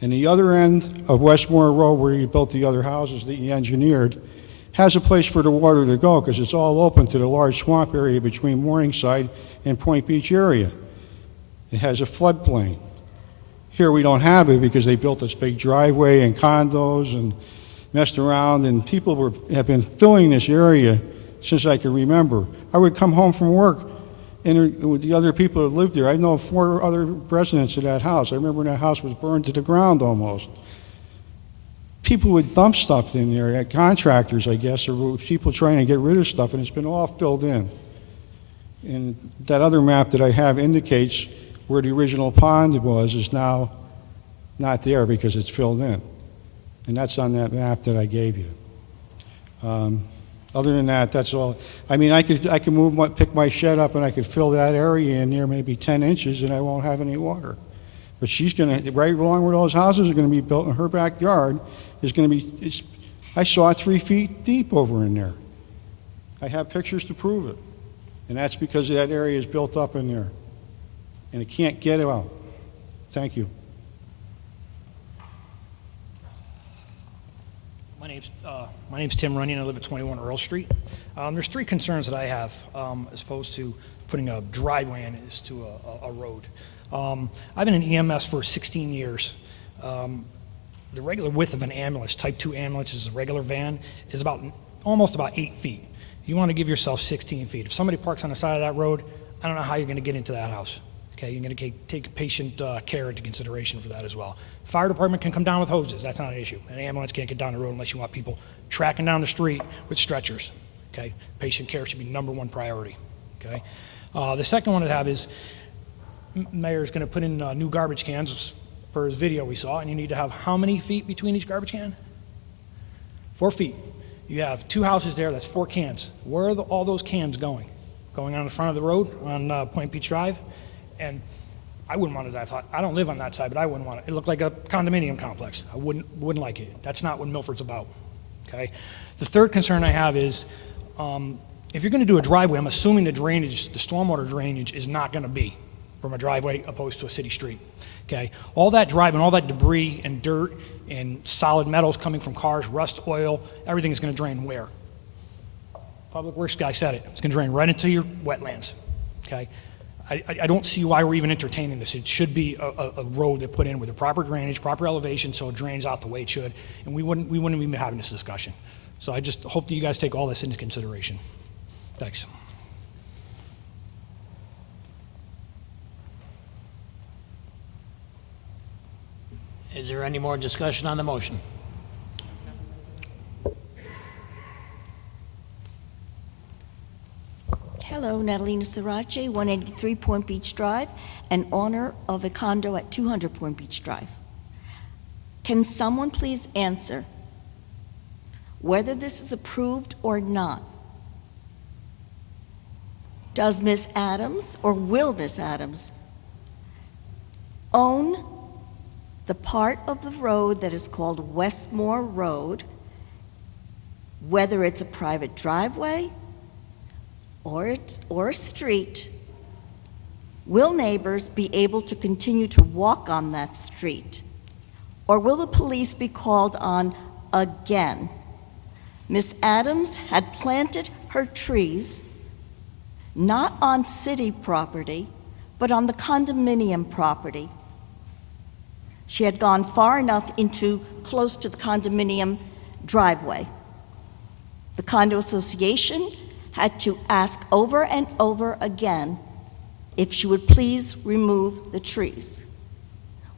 And the other end of Westmore Road, where you built the other houses that you engineered, has a place for the water to go because it's all open to the large swamp area between Morningside and Point Beach area. It has a floodplain. Here we don't have it because they built this big driveway and condos and messed around, and people have been filling this area since I can remember. I would come home from work, and with the other people that lived there, I know 4 other residents of that house. I remember when that house was burned to the ground almost. People would dump stuff in there, contractors, I guess, or people trying to get rid of stuff, and it's been all filled in. And that other map that I have indicates where the original pond was is now not there because it's filled in. And that's on that map that I gave you. Other than that, that's all. I mean, I could pick my shed up and I could fill that area in there maybe 10 inches and I won't have any water. But she's going to, right along where those houses are going to be built in her backyard, is going to be, I saw it 3 feet deep over in there. I have pictures to prove it. And that's because that area is built up in there. And it can't get it out. Thank you. My name's Tim Runyon. I live at 21 Earl Street. There's 3 concerns that I have as opposed to putting a driveway in as to a road. I've been in EMS for 16 years. The regular width of an ambulance, type 2 ambulance, is a regular van, is almost about 8 feet. You want to give yourself 16 feet. If somebody parks on the side of that road, I don't know how you're going to get into that house. Okay, you're going to take patient care into consideration for that as well. Fire department can come down with hoses. That's not an issue. An ambulance can't get down the road unless you want people tracking down the street with stretchers. Okay, patient care should be #1 priority. Okay, the second one I have is mayor's going to put in new garbage cans per his video we saw, and you need to have how many feet between each garbage can? 4 feet. You have 2 houses there, that's 4 cans. Where are all those cans going? Going on the front of the road on Point Beach Drive? And I wouldn't want it that thought. I don't live on that side, but I wouldn't want it. It looked like a condominium complex. I wouldn't like it. That's not what Milford's about. Okay. The third concern I have is if you're going to do a driveway, I'm assuming the drainage, the stormwater drainage, is not going to be from a driveway opposed to a city street. Okay. All that drive and all that debris and dirt and solid metals coming from cars, rust, oil, everything is going to drain where? Public Works guy said it. It's going to drain right into your wetlands. Okay. I don't see why we're even entertaining this. It should be a road that put in with the proper drainage, proper elevation, so it drains out the way it should, and we wouldn't even be having this discussion. So I just hope that you guys take all this into consideration. Thanks. Is there any more discussion on the motion? Hello, Natalina Sirace, 183 Point Beach Drive, and owner of a condo at 200 Point Beach Drive. Can someone please answer whether this is approved or not? Does Ms. Adams, or will Ms. Adams, own the part of the road that is called Westmore Road, whether it's a private driveway or a street? Will neighbors be able to continue to walk on that street? Or will the police be called on again? Ms. Adams had planted her trees not on city property, but on the condominium property. She had gone far enough close to the condominium driveway. The condo association had to ask over and over again if she would please remove the trees,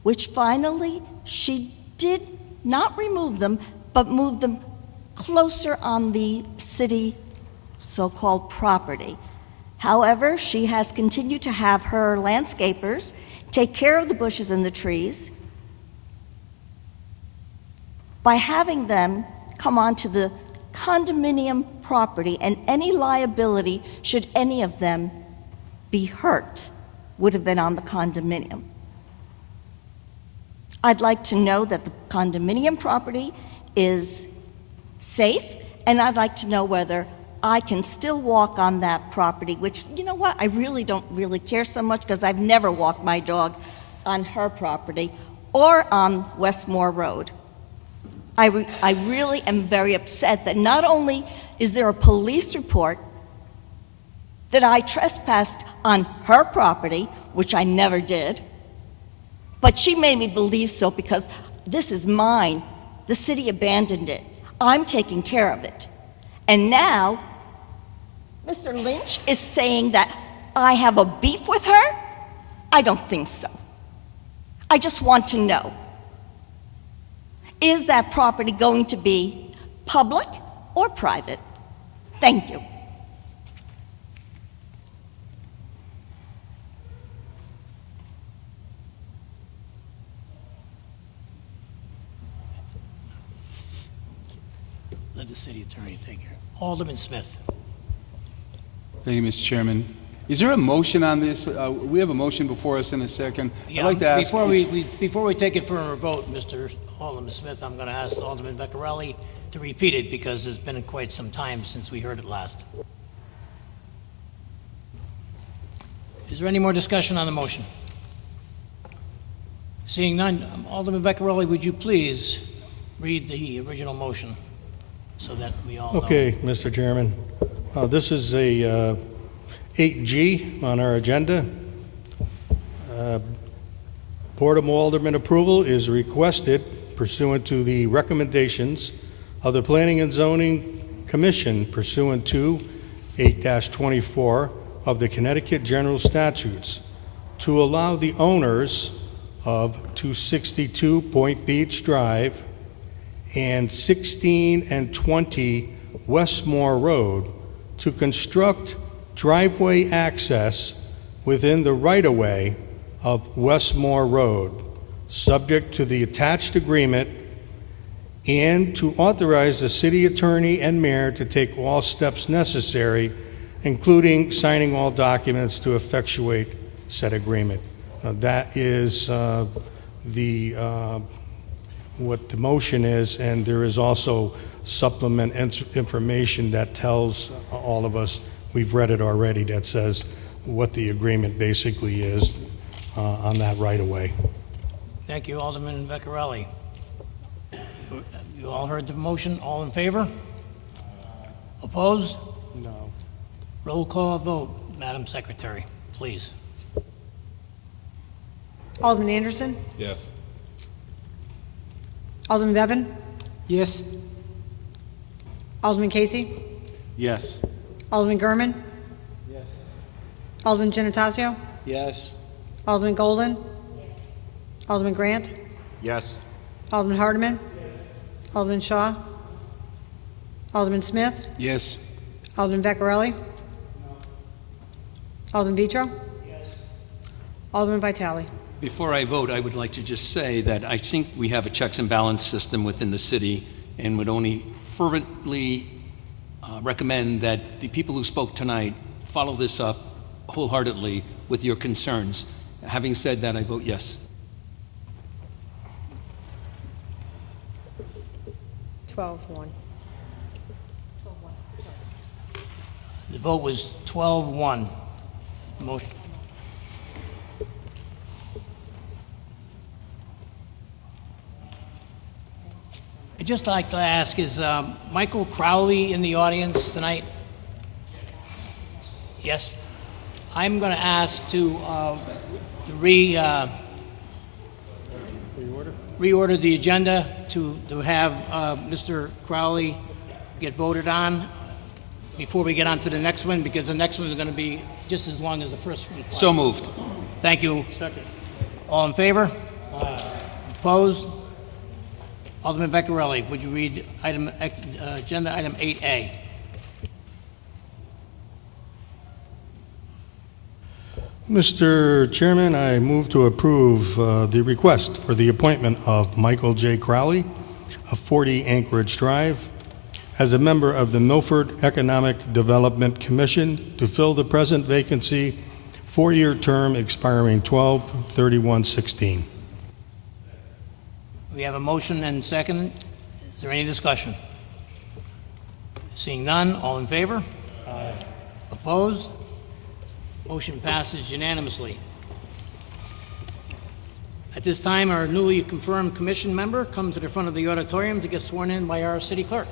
which finally she did not remove them, but moved them closer on the city so-called property. However, she has continued to have her landscapers take care of the bushes and the trees by having them come onto the condominium property, and any liability, should any of them be hurt, would have been on the condominium. I'd like to know that the condominium property is safe, and I'd like to know whether I can still walk on that property, which, you know what, I really don't really care so much because I've never walked my dog on her property or on Westmore Road. I really am very upset that not only is there a police report that I trespassed on her property, which I never did, but she made me believe so because this is mine. The city abandoned it. I'm taking care of it. And now, Mr. Lynch is saying that I have a beef with her? I don't think so. I just want to know. Is that property going to be public or private? Thank you. Let the city attorney take care. Alderman Smith. Thank you, Mr. Chairman. Is there a motion on this? We have a motion before us in a second. Yeah, I'd like to ask. before we take it for a vote, Mr. Alderman Smith, I'm going to ask Alderman Beccarelli to repeat it because it's been quite some time since we heard it last. Is there any more discussion on the motion? Seeing none, Alderman Beccarelli, would you please read the original motion so that we all know? Okay, Mr. Chairman. This is a 8G on our agenda. Board of Aldermen approval is requested pursuant to the recommendations of the Planning and Zoning Commission pursuant to 8-24 of the Connecticut General Statutes to allow the owners of 262 Point Beach Drive and 16 and 20 Westmore Road to construct driveway access within the right-of-way of Westmore Road, subject to the attached agreement, and to authorize the city attorney and mayor to take all steps necessary, including signing all documents to effectuate said agreement. That is what the motion is, and there is also supplement information that tells all of us, we've read it already, that says what the agreement basically is on that right-of-way. Thank you, Alderman Vecchiarelli. You all heard the motion. All in favor? Opposed? No. Roll call vote, Madam Secretary, please. Alderman Anderson? Yes. Alderman Bevan? Yes. Alderman Casey? Yes. Alderman Gurman? Yes. Alderman Gennatasio? Yes. Alderman Golden? Alderman Grant? Yes. Alderman Hardiman? Alderman Shaw? Alderman Smith? Yes. Alderman Vecchiarelli? Alderman Vitro? Alderman Vitale? Before I vote, I would like to just say that I think we have a checks and balance system within the city and would only fervently recommend that the people who spoke tonight follow this up wholeheartedly with your concerns. Having said that, I vote yes. 12-1. The vote was 12-1. Motion. I'd just like to ask, is Michael Crowley in the audience tonight? Yes. I'm going to ask to reorder the agenda to have Mr. Crowley get voted on before we get on to the next one, because the next one is going to be just as long as the first one. So moved. Thank you. Second. All in favor? Opposed? Alderman Vecchiarelli, would you read agenda item 8A? Mr. Chairman, I move to approve the request for the appointment of Michael J. Crowley of 40 Anchorage Drive as a member of the Milford Economic Development Commission to fill the present vacancy, 4-year term expiring 12/31/16. We have a motion and second. Is there any discussion? Seeing none, all in favor? Aye. Opposed? Motion passes unanimously. At this time, our newly confirmed commission member comes to the front of the auditorium to get sworn in by our city clerk.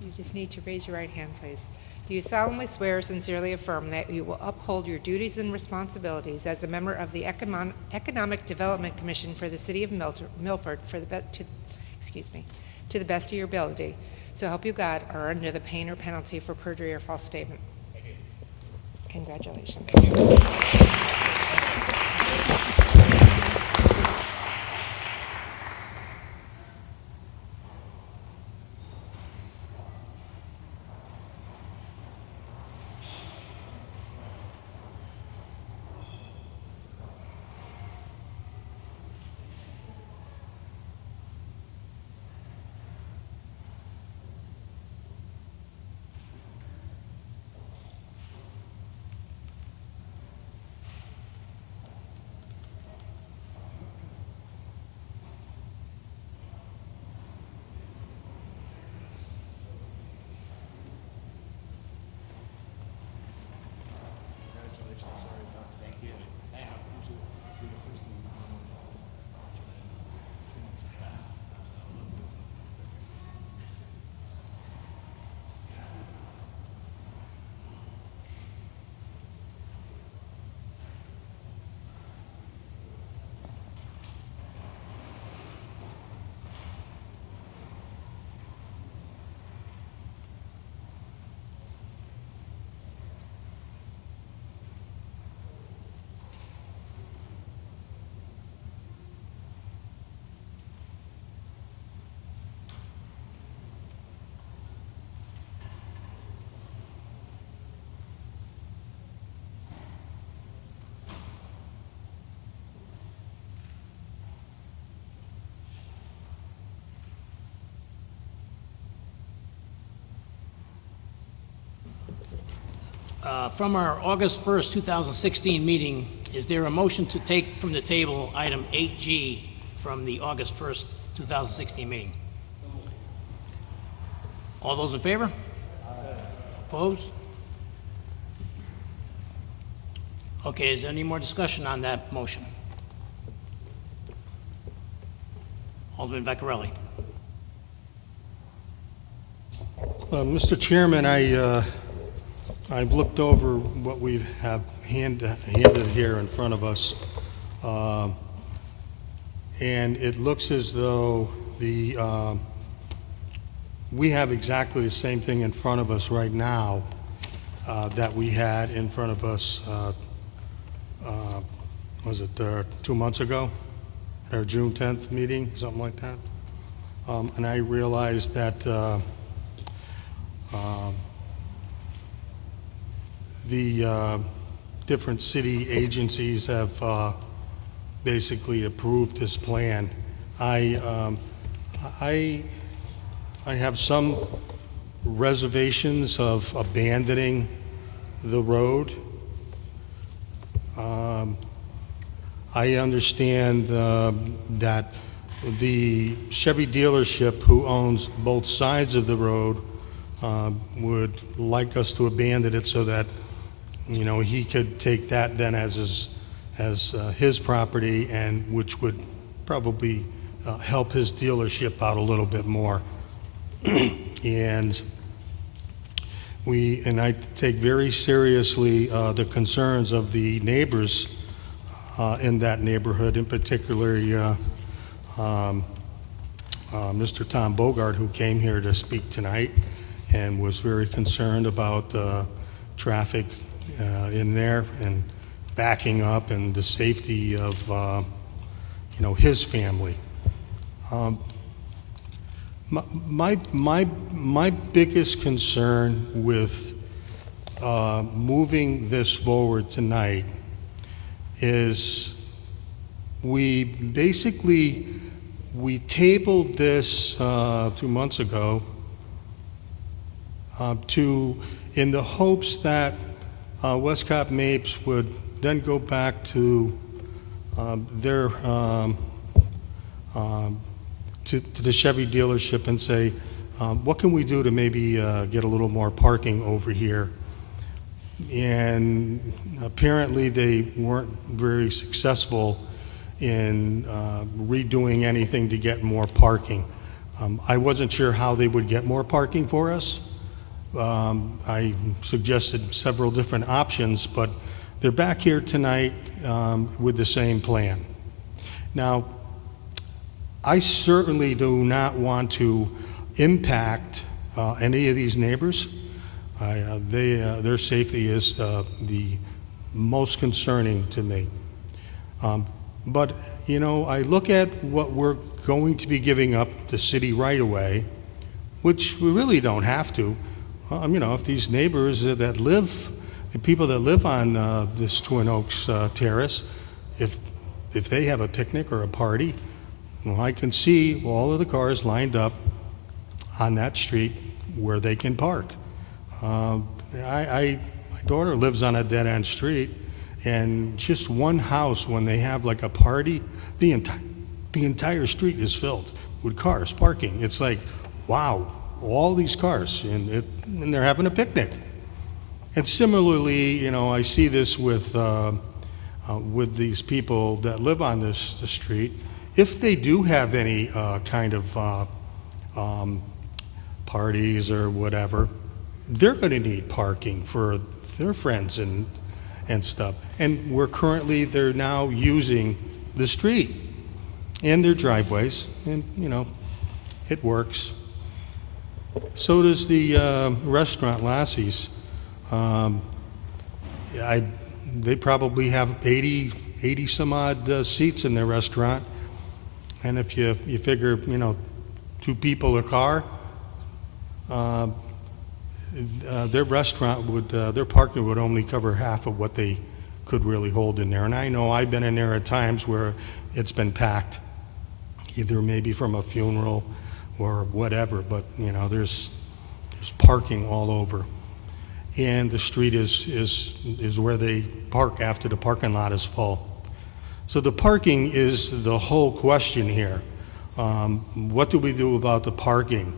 You just need to raise your right hand, please. Do you solemnly swear or sincerely affirm that you will uphold your duties and responsibilities as a member of the Economic Development Commission for the City of Milford to the best of your ability, so help you God, or under the pain or penalty for perjury or false statement? Congratulations. From our August 1st, 2016 meeting, is there a motion to take from the table item 8G from the August 1st, 2016 meeting? All those in favor? Opposed? Okay, is there any more discussion on that motion? Alderman Vecchiarelli. Mr. Chairman, I've looked over what we have handed here in front of us, and it looks as though we have exactly the same thing in front of us right now that we had in front of us, was it 2 months ago, at our June 10th meeting, something like that. And I realized that the different city agencies have basically approved this plan. I have some reservations of abandoning the road. I understand that the Chevy dealership who owns both sides of the road would like us to abandon it so that, you know, he could take that then as his property, and which would probably help his dealership out a little bit more. And I take very seriously the concerns of the neighbors in that neighborhood, in particular Mr. Tom Bogart, who came here to speak tonight and was very concerned about traffic in there and backing up and the safety of you know, his family. My biggest concern with moving this forward tonight is we tabled this 2 months ago in the hopes that Westcott Mapes would then go back to their to the Chevy dealership and say, what can we do to maybe get a little more parking over here? And apparently they weren't very successful in redoing anything to get more parking. I wasn't sure how they would get more parking for us. I suggested several different options, but they're back here tonight with the same plan. Now, I certainly do not want to impact any of these neighbors. Their safety is the most concerning to me. But, you know, I look at what we're going to be giving up the city right away, which we really don't have to. You know, if these neighbors that live, the people that live on this Twin Oaks terrace, if they have a picnic or a party, well, I can see all of the cars lined up on that street where they can park. My daughter lives on a dead-end street, and just one house, when they have like a party, the entire street is filled with cars parking. It's like, wow, all these cars, and they're having a picnic. And similarly, you know, I see this with these people that live on the street. If they do have any kind of parties or whatever, they're going to need parking for their friends and stuff. And they're now using the street and their driveways, and, you know, it works. So does the restaurant Lassie's. They probably have 80 some odd seats in their restaurant. And if you figure, you know, 2 people a car, their restaurant their parking would only cover half of what they could really hold in there. And I know I've been in there at times where it's been packed, either maybe from a funeral or whatever, but, you know, there's parking all over. and the street is where they park after the parking lot is full. So the parking is the whole question here. What do we do about the parking?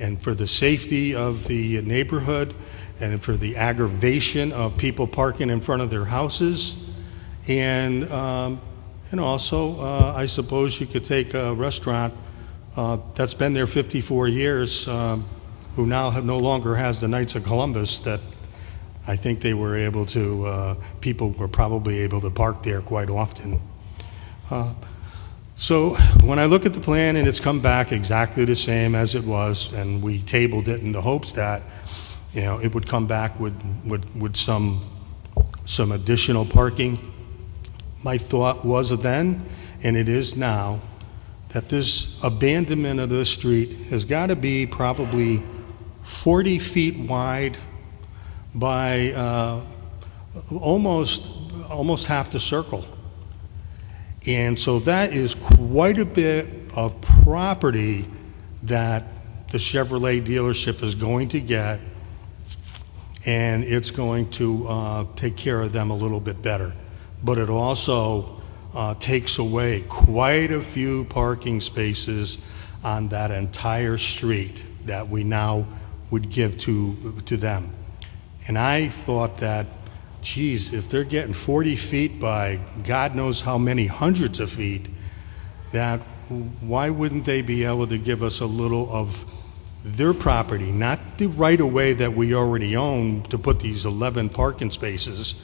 And for the safety of the neighborhood, and for the aggravation of people parking in front of their houses, and also, I suppose you could take a restaurant that's been there 54 years, who now no longer has the Knights of Columbus that I think they were able to, people were probably able to park there quite often. So when I look at the plan and it's come back exactly the same as it was, and we tabled it in the hopes that, it would come back with some additional parking, my thought was then, and it is now, that this abandonment of this street has got to be probably 40 feet wide by almost half the circle. And so that is quite a bit of property that the Chevrolet dealership is going to get, and it's going to take care of them a little bit better. But it also takes away quite a few parking spaces on that entire street that we now would give to them. And I thought that, geez, if they're getting 40 feet by God knows how many hundreds of feet, that why wouldn't they be able to give us a little of their property, not the right-of-way that we already own to put these 11 parking spaces.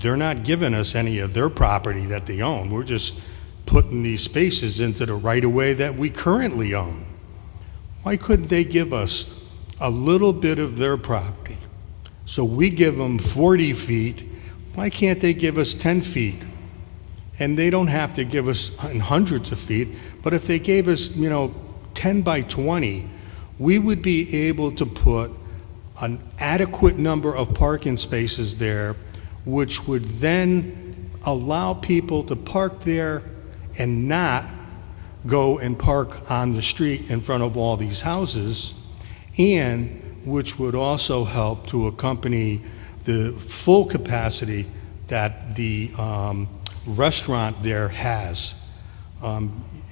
They're not giving us any of their property that they own. We're just putting these spaces into the right-of-way that we currently own. Why couldn't they give us a little bit of their property? So we give them 40 feet. Why can't they give us 10 feet? And they don't have to give us in hundreds of feet, but if they gave us, 10 by 20, we would be able to put an adequate number of parking spaces there, which would then allow people to park there and not go and park on the street in front of all these houses, and which would also help to accompany the full capacity that the restaurant there has.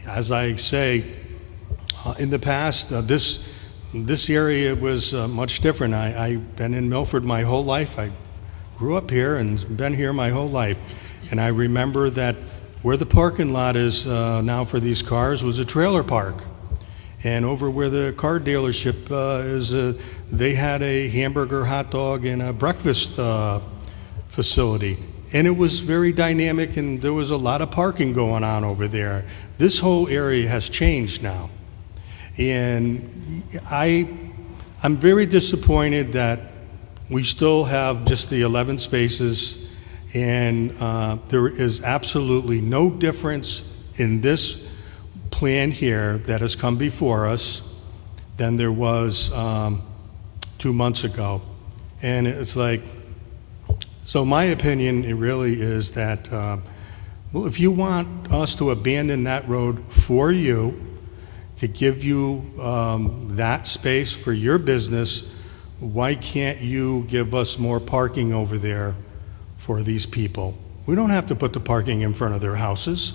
As I say, in the past, this area was much different. I've been in Milford my whole life. I grew up here and been here my whole life. And I remember that where the parking lot is now for these cars was a trailer park. And over where the car dealership is, they had a hamburger, hot dog, and a breakfast facility. And it was very dynamic, and there was a lot of parking going on over there. This whole area has changed now. And I'm very disappointed that we still have just the 11 spaces, and there is absolutely no difference in this plan here that has come before us than there was 2 months ago. And it's like, so my opinion, it really is that, well, if you want us to abandon that road for you, to give you that space for your business, why can't you give us more parking over there for these people? We don't have to put the parking in front of their houses,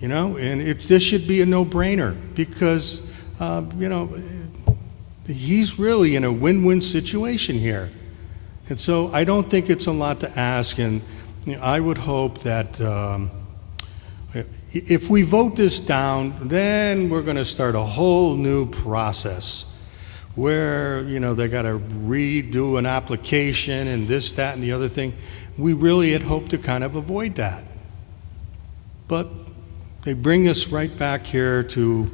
and this should be a no-brainer because, he's really in a win-win situation here. And so I don't think it's a lot to ask, and I would hope that if we vote this down, then we're going to start a whole new process where, they got to redo an application and this, that, and the other thing. We really had hoped to kind of avoid that. But they bring us right back here to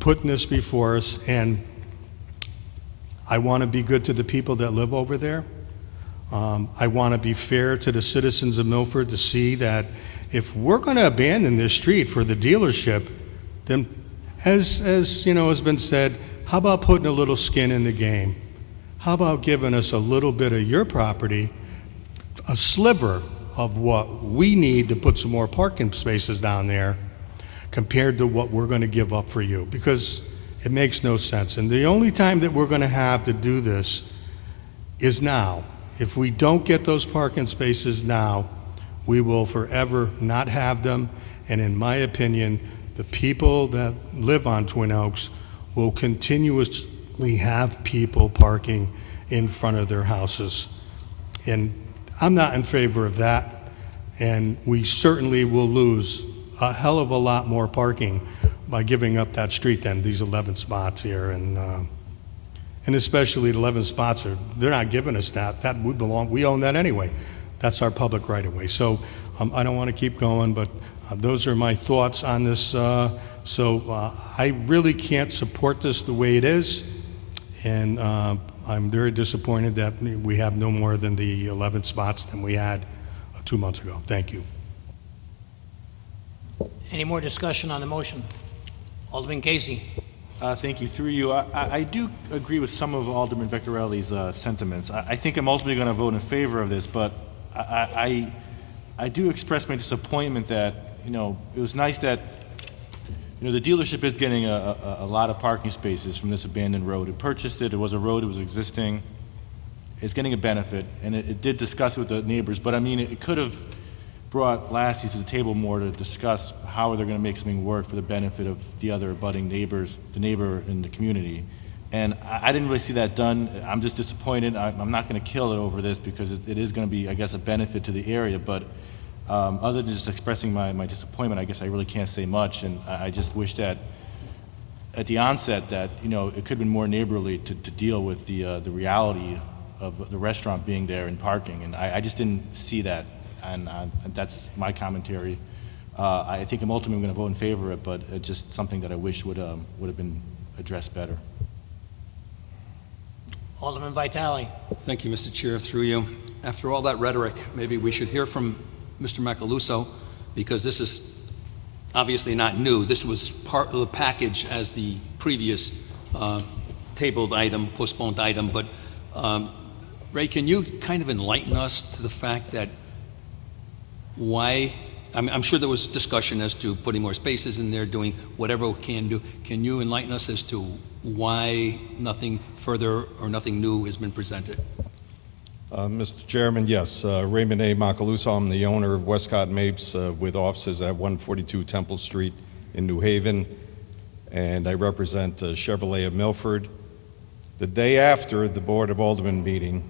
putting this before us, and I want to be good to the people that live over there. I want to be fair to the citizens of Milford to see that if we're going to abandon this street for the dealership, then as has been said, how about putting a little skin in the game? How about giving us a little bit of your property, a sliver of what we need to put some more parking spaces down there compared to what we're going to give up for you? Because it makes no sense. And the only time that we're going to have to do this is now. If we don't get those parking spaces now, we will forever not have them, and in my opinion, the people that live on Twin Oaks will continuously have people parking in front of their houses. And I'm not in favor of that, and we certainly will lose a hell of a lot more parking by giving up that street than these 11 spots here. And especially the 11 spots, they're not giving us that we own that anyway. That's our public right of way. So I don't want to keep going, but those are my thoughts on this. I really can't support this the way it is, and I'm very disappointed that we have no more than the 11 spots than we had 2 months ago. Thank you. Any more discussion on the motion? Alderman Casey. Thank you. Through you, I do agree with some of Alderman Vectorelli's sentiments. I think I'm ultimately going to vote in favor of this, but I do express my disappointment that, it was nice that, the dealership is getting a lot of parking spaces from this abandoned road. It purchased it. It was a road. It was existing. It's getting a benefit, and it did discuss it with the neighbors, but I mean, it could have brought Lassie's to the table more to discuss how they're going to make something work for the benefit of the other abutting neighbors, the neighbor in the community. And I didn't really see that done. I'm just disappointed. I'm not going to kill it over this because it is going to be, I guess, a benefit to the area. But other than just expressing my disappointment, I guess I really can't say much. And I just wish that at the onset that, it could have been more neighborly to deal with the reality of the restaurant being there and parking. And I just didn't see that. And that's my commentary. I think I'm ultimately going to vote in favor of it, but it's just something that I wish would have been addressed better. Alderman Vitale. Thank you, Mr. Chair. Through you. After all that rhetoric, maybe we should hear from Mr. Macaluso, because this is obviously not new. This was part of the package as the previous tabled item, postponed item. But Ray, can you kind of enlighten us to the fact that why, I'm sure there was discussion as to putting more spaces in there, doing whatever we can do. Can you enlighten us as to why nothing further or nothing new has been presented? Mr. Chairman, yes. Raymond A. Macaluso, I'm the owner of Westcott Mapes with offices at 142 Temple Street in New Haven, and I represent Chevrolet of Milford. The day after the Board of Aldermen meeting,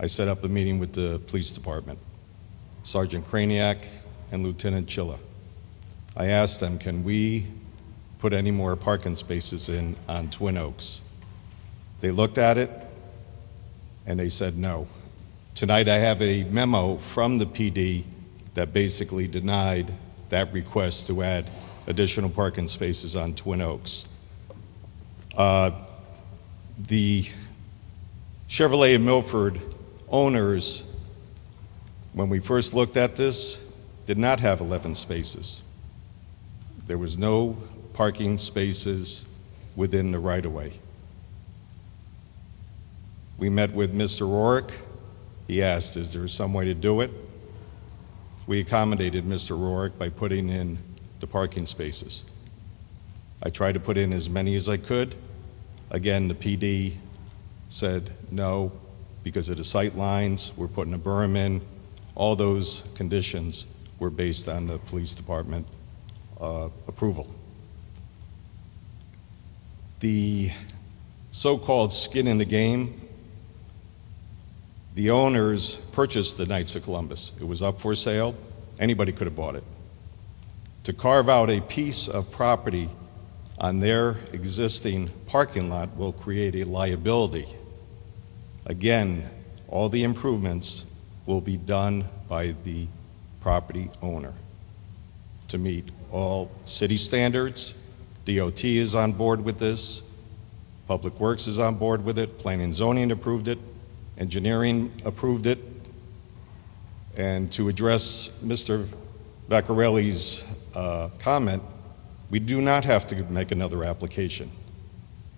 I set up a meeting with the police department, Sergeant Kraniak and Lieutenant Chilla. I asked them, can we put any more parking spaces in on Twin Oaks? They looked at it and they said no. Tonight I have a memo from the PD that basically denied that request to add additional parking spaces on Twin Oaks. The Chevrolet of Milford owners, when we first looked at this, did not have 11 spaces. There was no parking spaces within the right-of-way. We met with Mr. Rourke. He asked, is there some way to do it? We accommodated Mr. Rourke by putting in the parking spaces. I tried to put in as many as I could. Again, the PD said no because of the sight lines. We're putting a berm in. All those conditions were based on the police department approval. The so-called skin in the game, the owners purchased the Knights of Columbus. It was up for sale. Anybody could have bought it. To carve out a piece of property on their existing parking lot will create a liability. Again, all the improvements will be done by the property owner to meet all city standards. DOT is on board with this. Public Works is on board with it. Planning and Zoning approved it. Engineering approved it. And to address Mr. Vaccarelli's comment, we do not have to make another application.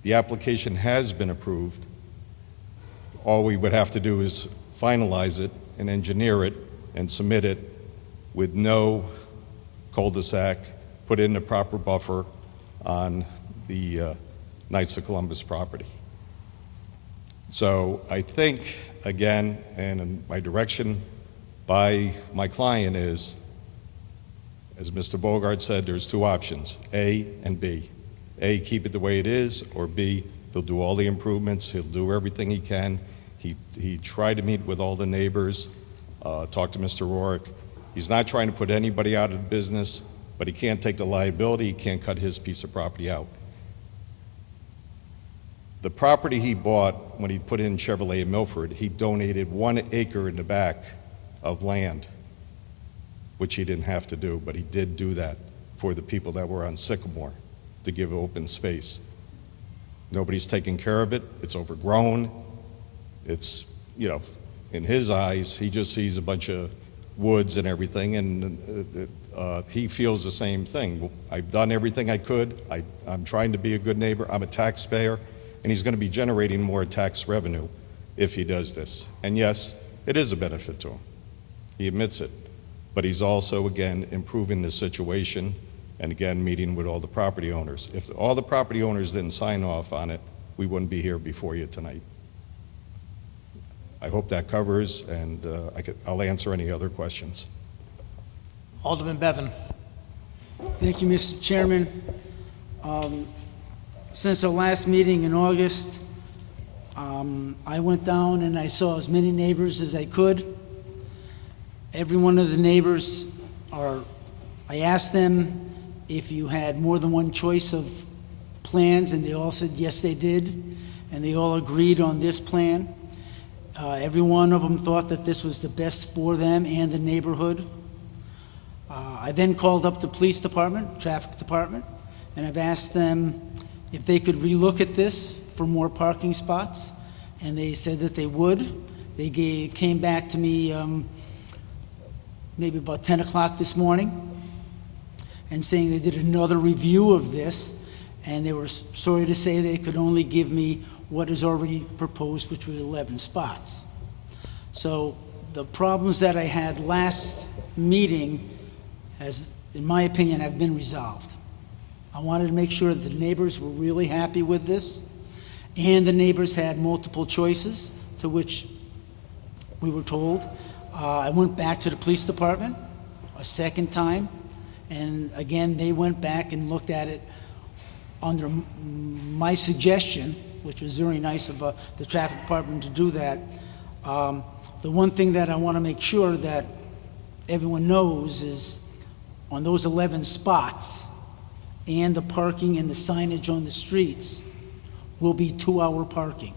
The application has been approved. All we would have to do is finalize it and engineer it and submit it with no cul-de-sac, put in the proper buffer on the Knights of Columbus property. So I think, again, and my direction by my client is, as Mr. Bogart said, there's two options, A and B. A, keep it the way it is, or B, he'll do all the improvements, he'll do everything he can. He tried to meet with all the neighbors, talk to Mr. Rourke. He's not trying to put anybody out of business, but he can't take the liability, he can't cut his piece of property out. The property he bought when he put in Chevrolet in Milford, he donated 1 acre in the back of land, which he didn't have to do, but he did do that for the people that were on Sycamore to give open space. Nobody's taking care of it, it's overgrown. It's, you know, in his eyes, he just sees a bunch of woods and everything, and he feels the same thing. I've done everything I could. I'm trying to be a good neighbor. I'm a taxpayer, and he's going to be generating more tax revenue if he does this. And yes, it is a benefit to him. He admits it. But he's also, again, improving the situation and, again, meeting with all the property owners. If all the property owners didn't sign off on it, we wouldn't be here before you tonight. I hope that covers, and I'll answer any other questions. Alderman Bevan. Thank you, Mr. Chairman. Since our last meeting in August, I went down and I saw as many neighbors as I could. Every one of the neighbors I asked them if you had more than one choice of plans, and they all said yes, they did, and they all agreed on this plan. Every one of them thought that this was the best for them and the neighborhood. I then called up the police department, traffic department, and I've asked them if they could relook at this for more parking spots, and they said that they would. They came back to me maybe about 10 o'clock this morning and saying they did another review of this, and they were sorry to say they could only give me what is already proposed, which was 11 spots. So the problems that I had last meeting, in my opinion, have been resolved. I wanted to make sure that the neighbors were really happy with this, and the neighbors had multiple choices, to which we were told. I went back to the police department a second time, and again, they went back and looked at it under my suggestion, which was very nice of the traffic department to do that. The one thing that I want to make sure that everyone knows is on those 11 spots and the parking and the signage on the streets will be 2-hour parking.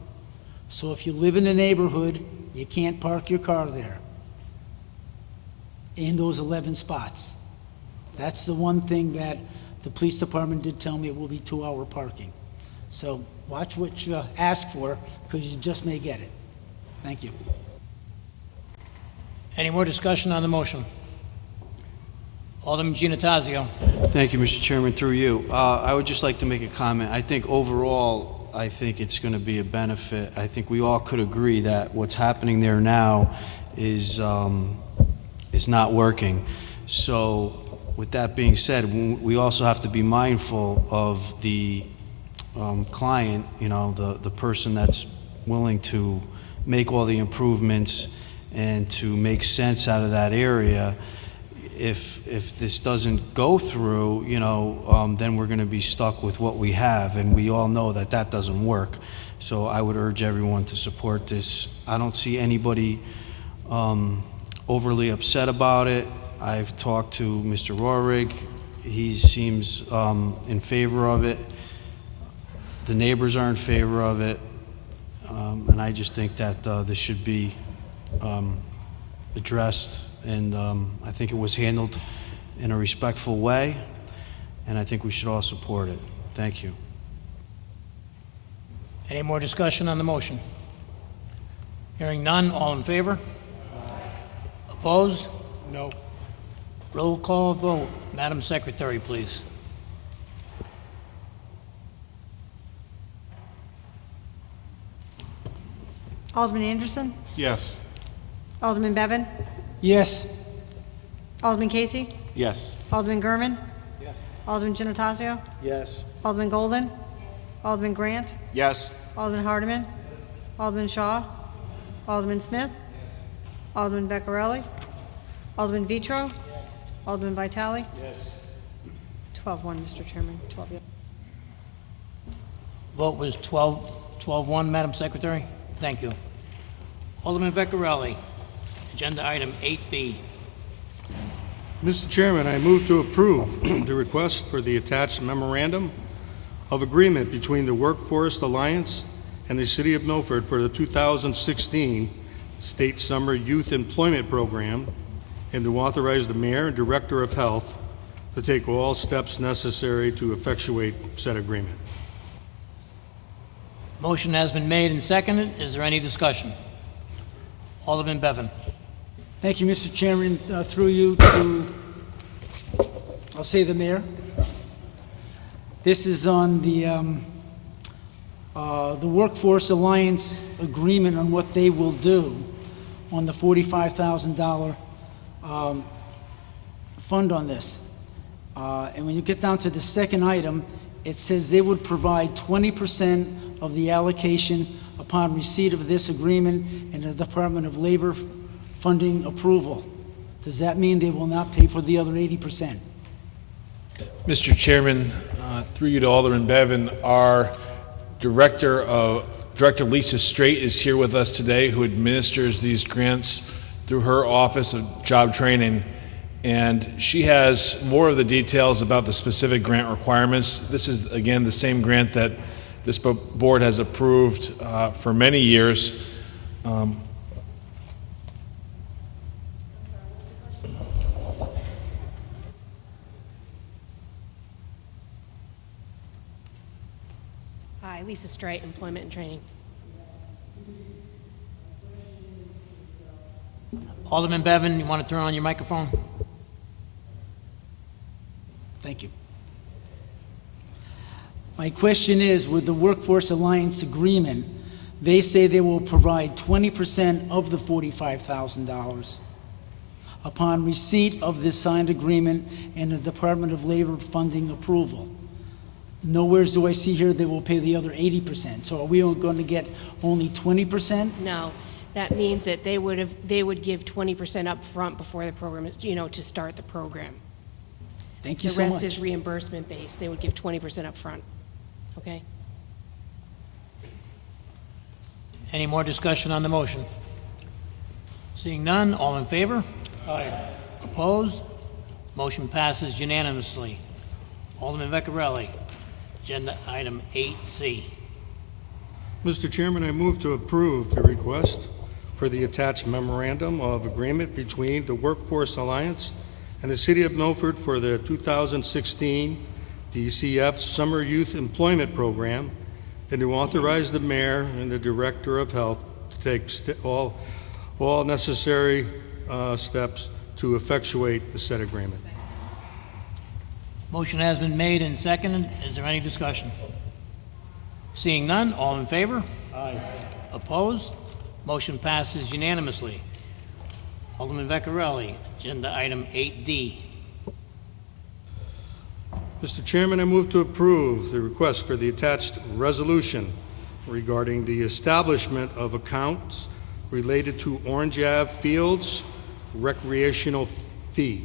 So if you live in the neighborhood, you can't park your car there in those 11 spots. That's the one thing that the police department did tell me, it will be 2-hour parking. So watch what you ask for, because you just may get it. Thank you. Any more discussion on the motion? Alderman Giannattasio. Thank you, Mr. Chairman, through you. I would just like to make a comment. I think overall, I think it's going to be a benefit. I think we all could agree that what's happening there now is not working. So with that being said, we also have to be mindful of the client, you know, the person that's willing to make all the improvements and to make sense out of that area. If this doesn't go through, you know, then we're going to be stuck with what we have, and we all know that that doesn't work. So I would urge everyone to support this. I don't see anybody overly upset about it. I've talked to Mr. Rohrig. He seems in favor of it. The neighbors are in favor of it. And I just think that this should be addressed. And I think it was handled in a respectful way. And I think we should all support it. Thank you. Any more discussion on the motion? Hearing none, all in favor? Opposed? No. Roll call vote. Madam Secretary, please. Alderman Anderson? Yes. Alderman Bevan? Yes. Alderman Casey? Yes. Alderman Gurman? Yes. Alderman Giannattasio? Yes. Alderman Golden? Yes. Alderman Grant? Yes. Alderman Hardeman? Alderman Shaw. Alderman Smith. Alderman Veccarelli. Alderman Vitro. Alderman Vitale. Yes. 12-1, Mr. Chairman. 12 yes. Vote was 12-1, Madam Secretary. Thank you. Alderman Veccarelli, agenda item 8B. Mr. Chairman, I move to approve the request for the attached memorandum of agreement between the Workforce Alliance and the City of Milford for the 2016 State Summer Youth Employment Program, and to authorize the Mayor and Director of Health to take all steps necessary to effectuate said agreement. Motion has been made and seconded. Is there any discussion? Alderman Bevan. Thank you, Mr. Chairman. Through you to, I'll say the mayor. This is on the Workforce Alliance agreement on what they will do on the $45,000 fund on this. And when you get down to the second item, it says they would provide 20% of the allocation upon receipt of this agreement and the Department of Labor funding approval. Does that mean they will not pay for the other 80%? Mr. Chairman, through you to Alderman Bevan, our Director Lisa Straight is here with us today, who administers these grants through her Office of Job Training, and she has more of the details about the specific grant requirements. This is, again, the same grant that this board has approved for many years. Hi, Lisa Straight, Employment and Training. Alderman Bevan, you want to turn on your microphone? Thank you. My question is, with the Workforce Alliance agreement, they say they will provide 20% of the $45,000 upon receipt of this signed agreement and the Department of Labor funding approval. Nowhere do I see here they will pay the other 80%. So are we going to get only 20%? No, that means that they would give 20% up front before the program, to start the program. Thank you so much. The rest is reimbursement based. They would give 20% up front. Okay? Any more discussion on the motion? Seeing none, all in favor? Aye. Opposed? Motion passes unanimously. Alderman Veccarelli, agenda item 8C. Mr. Chairman, I move to approve the request for the attached memorandum of agreement between the Workforce Alliance and the City of Milford for the 2016 DCF Summer Youth Employment Program, and to authorize the Mayor and the Director of Health to take all necessary steps to effectuate the said agreement. Motion has been made and seconded. Is there any discussion? Seeing none, all in favor? Aye. Opposed? Motion passes unanimously. Alderman Veccarelli, agenda item 8D. Mr. Chairman, I move to approve the request for the attached resolution regarding the establishment of accounts related to Orange Ave Fields recreational fee.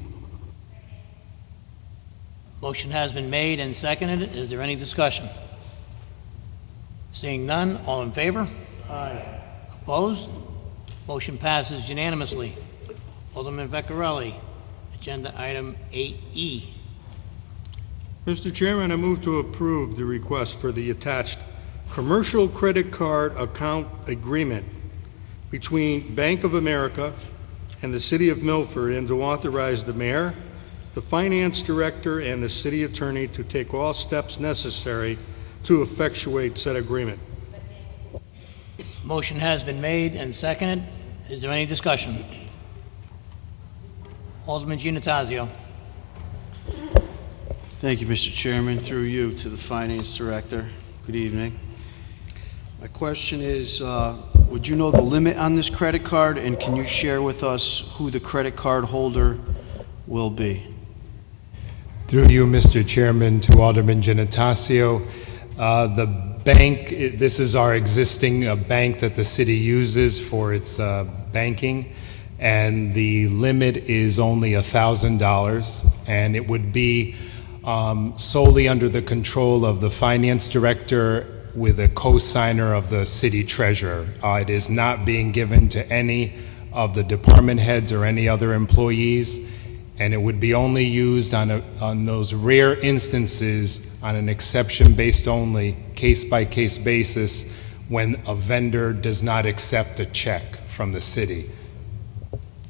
Motion has been made and seconded. Is there any discussion? Seeing none, all in favor? Aye. Opposed? Motion passes unanimously. Alderman Veccarelli, agenda item 8E. Mr. Chairman, I move to approve the request for the attached commercial credit card account agreement between Bank of America and the City of Milford, and to authorize the Mayor, the Finance Director, and the City Attorney to take all steps necessary to effectuate said agreement. Motion has been made and seconded. Is there any discussion? Alderman Giannattasio. Thank you, Mr. Chairman. Through you to the Finance Director. Good evening. My question is, would you know the limit on this credit card, and can you share with us who the credit card holder will be? Through you, Mr. Chairman, to Alderman Giannattasio, the bank, this is our existing bank that the city uses for its banking, and the limit is only $1,000, and it would be solely under the control of the finance director with a co-signer of the city treasurer. It is not being given to any of the department heads or any other employees, and it would be only used on those rare instances on an exception-based only, case-by-case basis when a vendor does not accept a check from the city.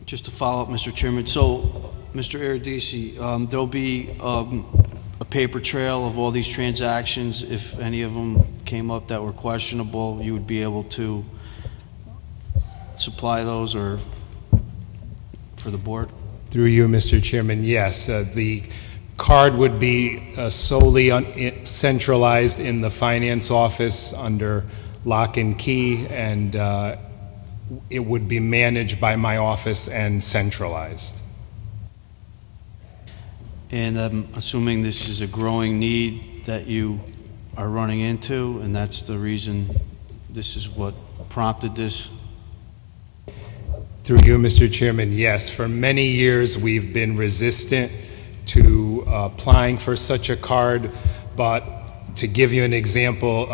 Just to follow up, Mr. Chairman, so, Mr. Aradisi, there'll be a paper trail of all these transactions. If any of them came up that were questionable, you would be able to supply those or for the board? Through you, Mr. Chairman, yes. The card would be solely centralized in the finance office under lock and key, and it would be managed by my office and centralized. And I'm assuming this is a growing need that you are running into, and that's the reason this is what prompted this? Through you, Mr. Chairman, yes. For many years, we've been resistant to applying for such a card, but to give you an example,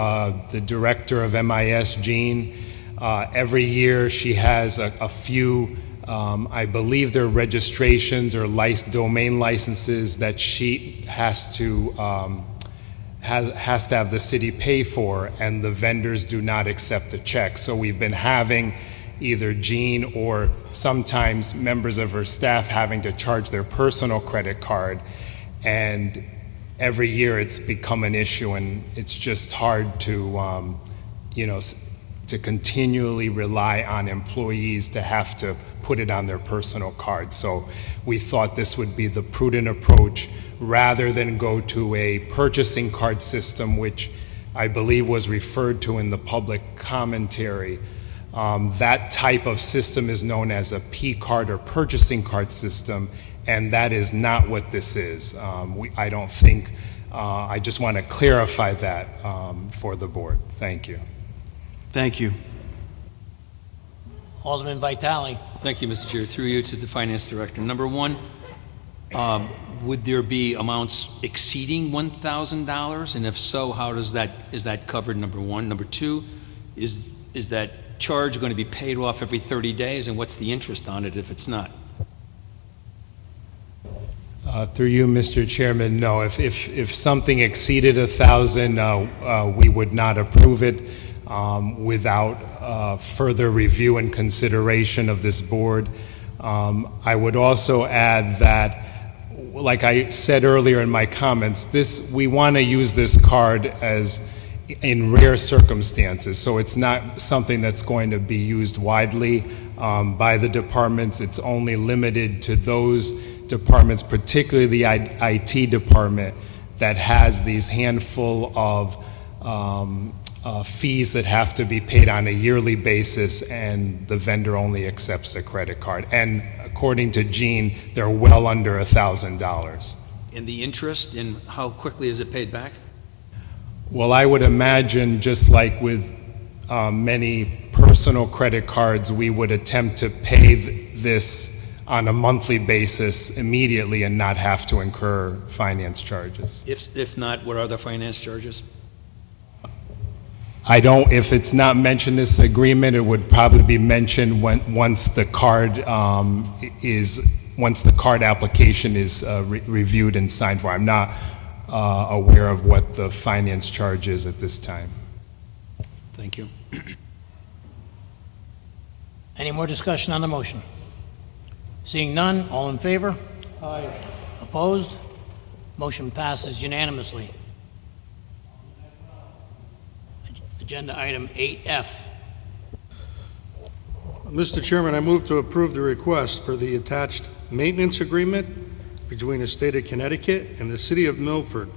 the director of MIS, Jean, every year she has a few, I believe they're registrations or domain licenses that she has to have the city pay for, and the vendors do not accept a check. So we've been having either Jean or sometimes members of her staff having to charge their personal credit card, and every year it's become an issue, and it's just hard to, to continually rely on employees to have to put it on their personal card. So we thought this would be the prudent approach rather than go to a purchasing card system, which I believe was referred to in the public commentary. That type of system is known as a P card or purchasing card system, and that is not what this is. I don't think, I just want to clarify that for the board. Thank you. Thank you. Alderman Vitale. Thank you, Mr. Chair. Through you to the Finance Director. Number one, would there be amounts exceeding $1,000? And if so, how is that covered, number one? Number two, is that charge going to be paid off every 30 days, and what's the interest on it if it's not? Through you, Mr. Chairman, no. If something exceeded $1,000, we would not approve it without further review and consideration of this board. I would also add that, like I said earlier in my comments, we want to use this card as in rare circumstances, so it's not something that's going to be used widely by the departments. It's only limited to those departments, particularly the IT department, that has these handful of fees that have to be paid on a yearly basis, and the vendor only accepts a credit card. And according to Jean, they're well under $1,000. And the interest, and how quickly is it paid back? Well, I would imagine, just like with many personal credit cards, we would attempt to pay this on a monthly basis immediately and not have to incur finance charges. If not, what are the finance charges? If it's not mentioned in this agreement, it would probably be mentioned once the card application is reviewed and signed for. I'm not aware of what the finance charge is at this time. Thank you. Any more discussion on the motion? Seeing none, all in favor? Aye. Opposed? Motion passes unanimously. Agenda item 8F. Mr. Chairman, I move to approve the request for the attached maintenance agreement between the state of Connecticut and the city of Milford,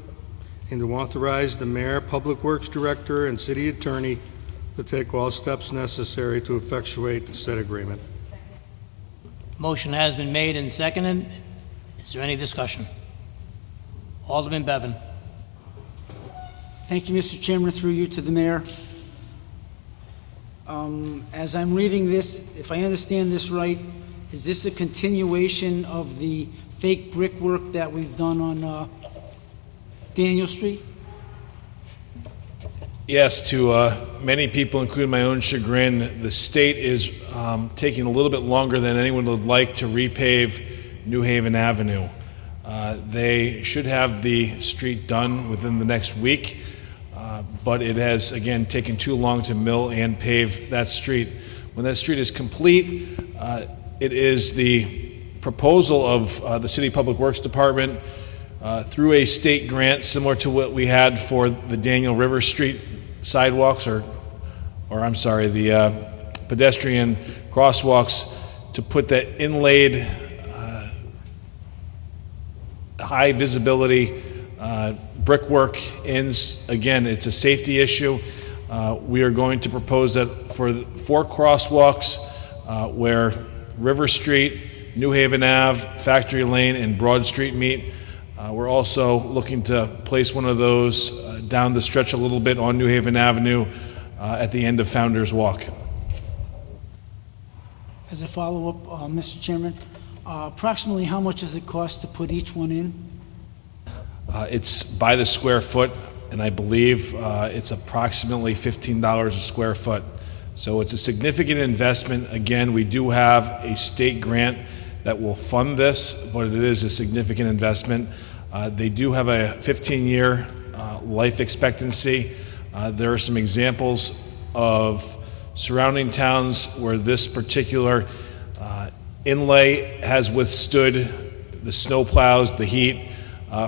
and to authorize the mayor, public works director, and city attorney to take all steps necessary to effectuate the said agreement. Motion has been made and seconded. Is there any discussion? Alderman Bevan. Thank you, Mr. Chairman, through you to the mayor. As I'm reading this, if I understand this right, is this a continuation of the fake brickwork that we've done on Daniel Street? Yes, to many people, including my own chagrin, the state is taking a little bit longer than anyone would like to repave New Haven Avenue. They should have the street done within the next week, but it has, again, taken too long to mill and pave that street. When that street is complete, it is the proposal of the City Public Works Department through a state grant similar to what we had for the Daniel River Street sidewalks, or I'm sorry, the pedestrian crosswalks, to put that inlaid high visibility brickwork in. Again, it's a safety issue. We are going to propose that for 4 crosswalks where River Street, New Haven Ave, Factory Lane, and Broad Street meet. We're also looking to place one of those down the stretch a little bit on New Haven Avenue at the end of Founders Walk. As a follow-up, Mr. Chairman, approximately how much does it cost to put each one in? It's by the square foot, and I believe it's approximately $15 a square foot. So it's a significant investment. Again, we do have a state grant that will fund this, but it is a significant investment. They do have a 15-year life expectancy. There are some examples of surrounding towns where this particular inlay has withstood the snow plows, the heat,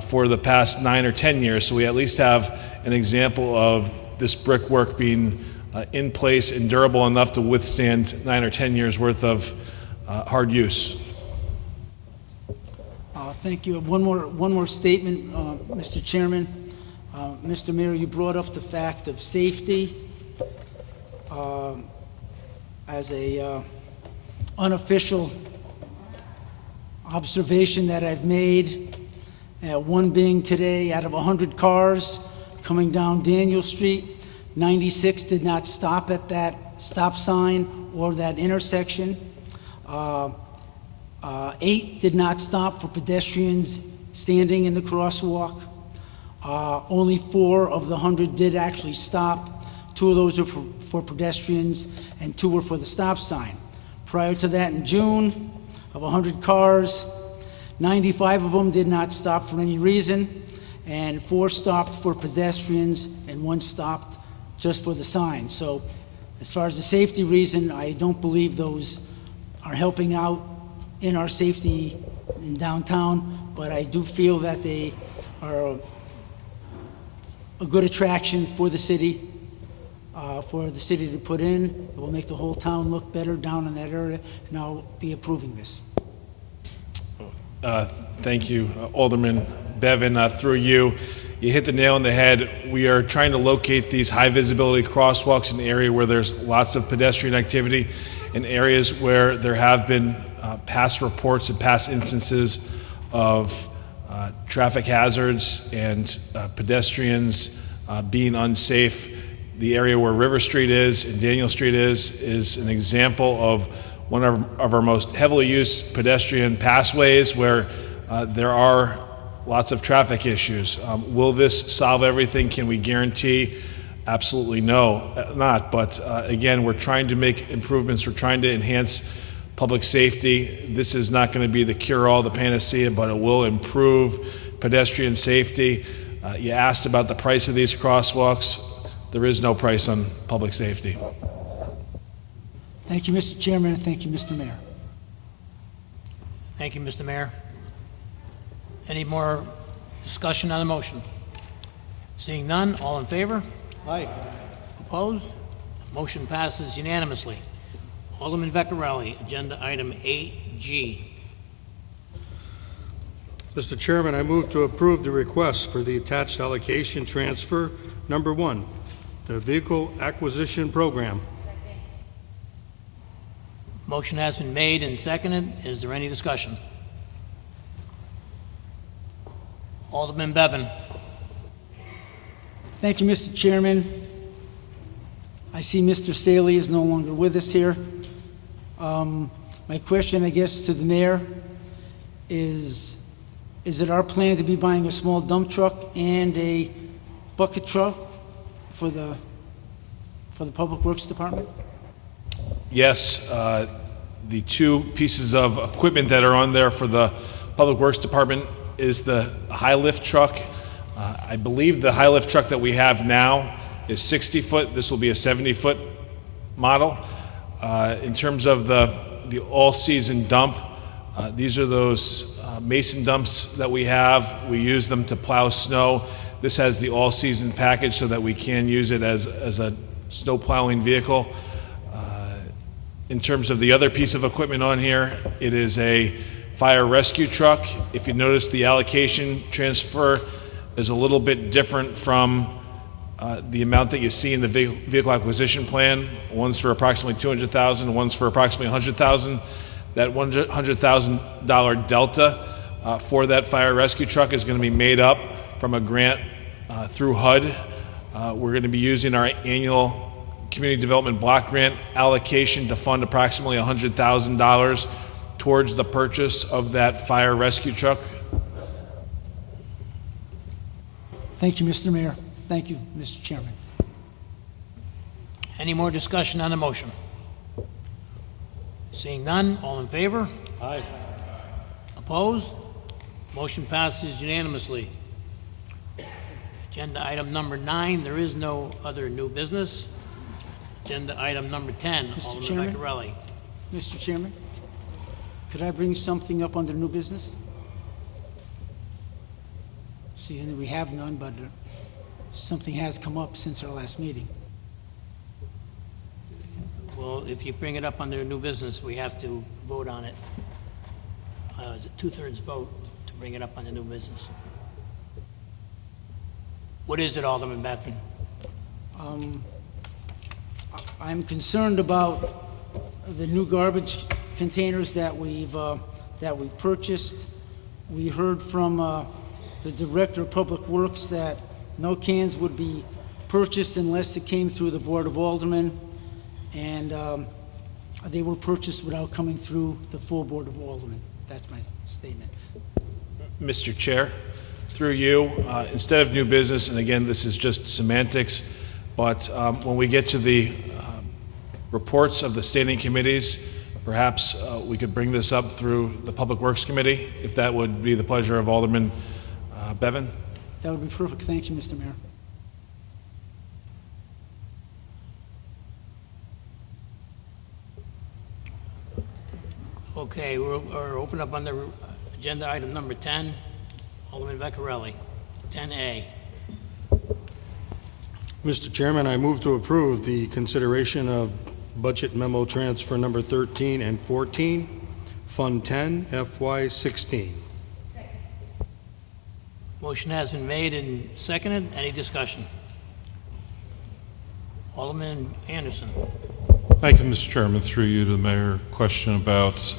for the past 9 or 10 years. So we at least have an example of this brickwork being in place and durable enough to withstand 9 or 10 years worth of hard use. Thank you. One more statement, Mr. Chairman. Mr. Mayor, you brought up the fact of safety as a unofficial observation that I've made. One being today, out of 100 cars coming down Daniel Street, 96 did not stop at that stop sign or that intersection. 8 did not stop for pedestrians standing in the crosswalk. Only 4 of the 100 did actually stop. 2 of those were for pedestrians and 2 were for the stop sign. Prior to that, in June, of 100 cars, 95 of them did not stop for any reason, and 4 stopped for pedestrians and 1 stopped just for the sign. So as far as the safety reason, I don't believe those are helping out in our safety in downtown, but I do feel that they are a good attraction for the city to put in. It will make the whole town look better down in that area, and I'll be approving this. Thank you, Alderman Bevan. Through you, you hit the nail on the head. We are trying to locate these high visibility crosswalks in the area where there's lots of pedestrian activity, in areas where there have been past reports and past instances of traffic hazards and pedestrians being unsafe. The area where River Street is and Daniel Street is an example of one of our most heavily used pedestrian passways where there are lots of traffic issues. Will this solve everything? Can we guarantee? Absolutely not. But again, we're trying to make improvements. We're trying to enhance public safety. This is not going to be the cure-all, the panacea, but it will improve pedestrian safety. You asked about the price of these crosswalks. There is no price on public safety. Thank you, Mr. Chairman, and thank you, Mr. Mayor. Thank you, Mr. Mayor. Any more discussion on the motion? Seeing none, all in favor? Aye. Opposed? Motion passes unanimously. Alderman Vecchiarelli, agenda item 8G. Mr. Chairman, I move to approve the request for the attached allocation transfer number 1, the Vehicle Acquisition Program. Motion has been made and seconded. Is there any discussion? Alderman Bevan. Thank you, Mr. Chairman. I see Mr. Saley is no longer with us here. My question, I guess, to the mayor is it our plan to be buying a small dump truck and a bucket truck for the Public Works Department? Yes, the two pieces of equipment that are on there for the Public Works Department is the high lift truck. I believe the high lift truck that we have now is 60 foot. This will be a 70-foot model. In terms of the all-season dump, these are those mason dumps that we have. We use them to plow snow. This has the all-season package so that we can use it as a snow plowing vehicle. In terms of the other piece of equipment on here, it is a fire rescue truck. If you notice, the allocation transfer is a little bit different from the amount that you see in the vehicle acquisition plan. One's for approximately $200,000, one's for approximately $100,000. That $100,000 delta for that fire rescue truck is going to be made up from a grant through HUD. We're going to be using our annual community development block grant allocation to fund approximately $100,000 towards the purchase of that fire rescue truck. Thank you, Mr. Mayor. Thank you, Mr. Chairman. Any more discussion on the motion? Seeing none, all in favor? Aye. Opposed? Motion passes unanimously. Agenda item number 9, there is no other new business. Agenda item number 10, Mr. Alderman Chairman? Vecchiarelli. Mr. Chairman, could I bring something up under new business? Seeing that we have none, but something has come up since our last meeting. Well, if you bring it up under new business, we have to vote on it. It's a two-thirds vote to bring it up under new business. What is it, Alderman Bedford? I'm concerned about the new garbage containers that we've purchased. We heard from the Director of Public Works that no cans would be purchased unless it came through the Board of Aldermen, and they were purchased without coming through the full Board of Aldermen. That's my statement. Mr. Chair, through you, instead of new business, and again, this is just semantics, but when we get to the reports of the standing committees, perhaps we could bring this up through the Public Works Committee, if that would be the pleasure of Alderman Bevan. That would be perfect. Thank you, Mr. Mayor. Okay, we're open up under agenda item number 10, Alderman Vecchiarelli, 10A. Mr. Chairman, I move to approve the consideration of budget memo transfer number 13 and 14, Fund 10, FY16. Motion has been made and seconded. Any discussion? Alderman Anderson. Thank you, Mr. Chairman. Through you to the mayor, question about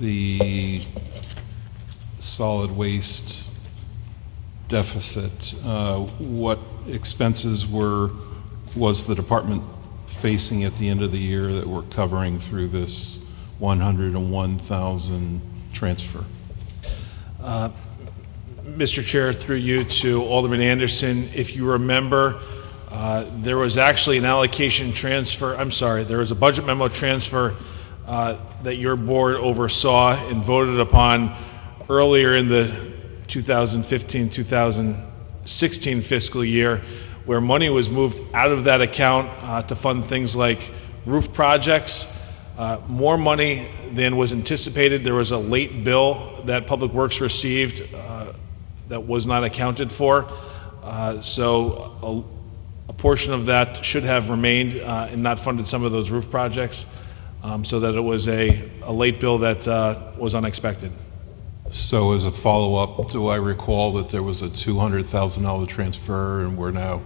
the solid waste deficit. What expenses was the department facing at the end of the year that we're covering through this 101,000 transfer? Mr. Chair, through you to Alderman Anderson, if you remember, there was actually an allocation transfer, there was a budget memo transfer that your board oversaw and voted upon earlier in the 2015-2016 fiscal year, where money was moved out of that account to fund things like roof projects. More money than was anticipated. There was a late bill that Public Works received that was not accounted for. So a portion of that should have remained and not funded some of those roof projects, so that it was a late bill that was unexpected. So as a follow-up, do I recall that there was a $200,000 transfer, and we're now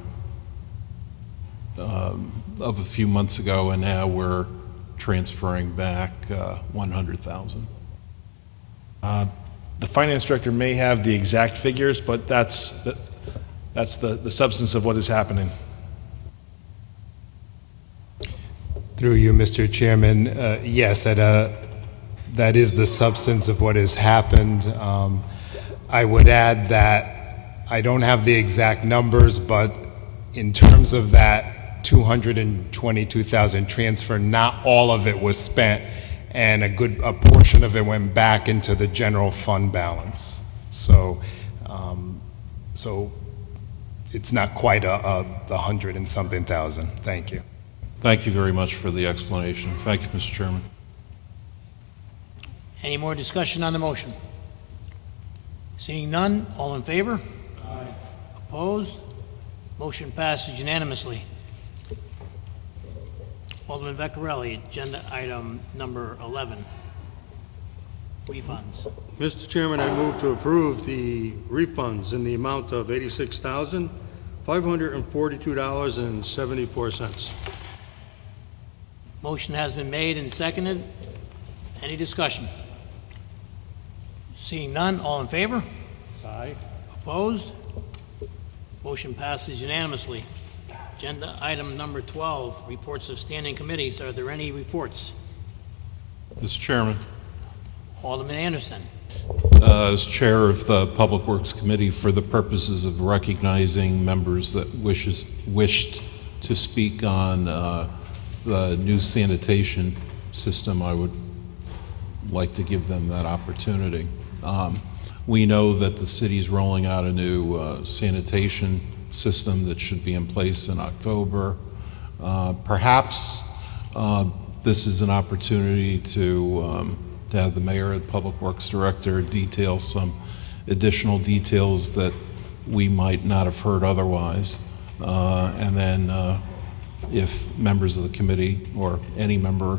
of a few months ago, and now we're transferring back 100,000? The finance director may have the exact figures, but That's the substance of what is happening. Through you, Mr. Chairman, yes, that is the substance of what has happened. I would add that I don't have the exact numbers, but in terms of that 222,000 transfer, not all of it was spent, and a portion of it went back into the general fund balance. So it's not quite the 100 and something thousand. Thank you. Thank you very much for the explanation. Thank you, Mr. Chairman. Any more discussion on the motion? Seeing none, all in favor? Opposed? Motion passes unanimously. Alderman Vecchiarelli, agenda item number 11, refunds. Mr. Chairman, I move to approve the refunds in the amount of $86,542.74. Motion has been made and seconded. Any discussion? Seeing none, all in favor? Aye. Opposed? Motion passes unanimously. Agenda item number 12, reports of standing committees. Are there any reports? Mr. Chairman, Alderman Anderson. as Chair of the Public Works Committee, for the purposes of recognizing members that wished to speak on the new sanitation system, I would like to give them that opportunity. We know that the city is rolling out a new sanitation system that should be in place in October. Perhaps this is an opportunity to have the mayor and public works director detail some additional details that we might not have heard otherwise. And then if members of the committee or any member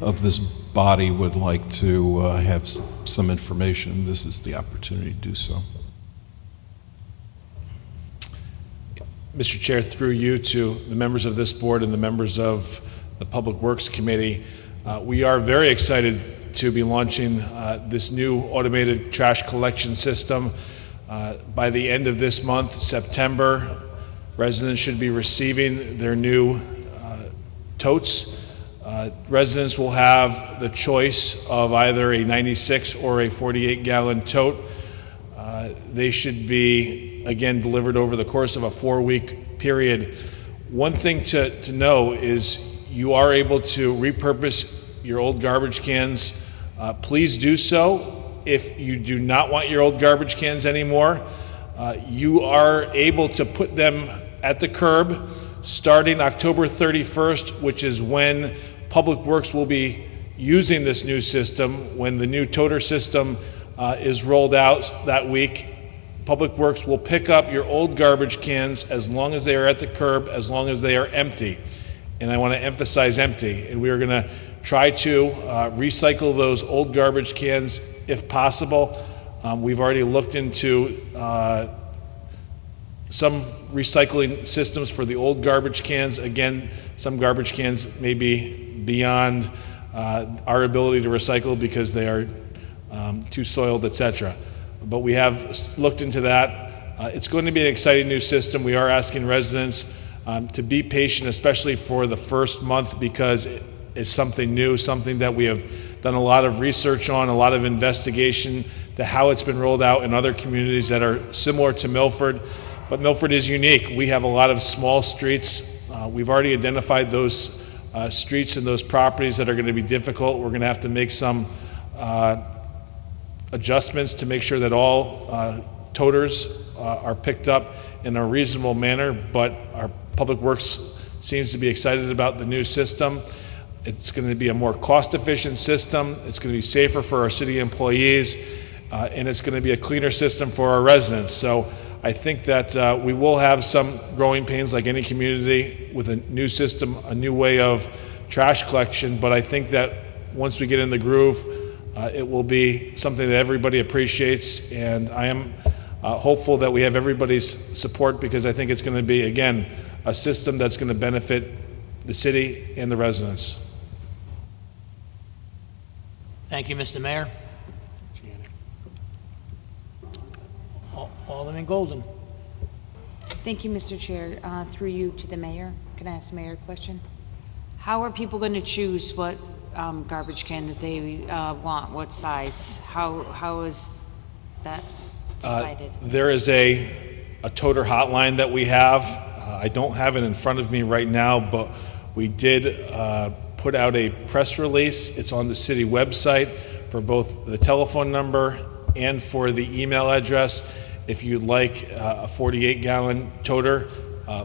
of this body would like to have some information, this is the opportunity to do so. Mr. Chair, through you to the members of this board and the members of the Public Works Committee, we are very excited to be launching this new automated trash collection system. By the end of this month, September, residents should be receiving their new totes. Residents will have the choice of either a 96 or a 48-gallon tote. They should be, again, delivered over the course of a 4-week period. One thing to know is you are able to repurpose your old garbage cans. Please do so. If you do not want your old garbage cans anymore, you are able to put them at the curb starting October 31st, which is when Public Works will be using this new system. When the new toter system is rolled out that week, Public Works will pick up your old garbage cans as long as they are at the curb, as long as they are empty. And I want to emphasize empty. And we are going to try to recycle those old garbage cans if possible. We've already looked into some recycling systems for the old garbage cans. Again, some garbage cans may be beyond our ability to recycle because they are too soiled, etc. But we have looked into that. It's going to be an exciting new system. We are asking residents to be patient, especially for the first month, because it's something new, something that we have done a lot of research on, a lot of investigation to how it's been rolled out in other communities that are similar to Milford. But Milford is unique. We have a lot of small streets. We've already identified those streets and those properties that are going to be difficult. We're going to have to make some adjustments to make sure that all toters are picked up in a reasonable manner, but our Public Works seems to be excited about the new system. It's going to be a more cost-efficient system. It's going to be safer for our city employees, and it's going to be a cleaner system for our residents. So I think that we will have some growing pains like any community with a new system, a new way of trash collection, but I think that once we get in the groove, it will be something that everybody appreciates, and I am hopeful that we have everybody's support, because I think it's going to be, again, a system that's going to benefit the city and the residents. Thank you, Mr. Mayor. Alderman Golden. Thank you, Mr. Chair. Through you to the mayor. Can I ask the mayor a question? How are people going to choose what garbage can that they want, what size? How is that decided? There is a toter hotline that we have. I don't have it in front of me right now, but we did put out a press release. It's on the city website for both the telephone number and for the email address. If you'd like a 48-gallon toter,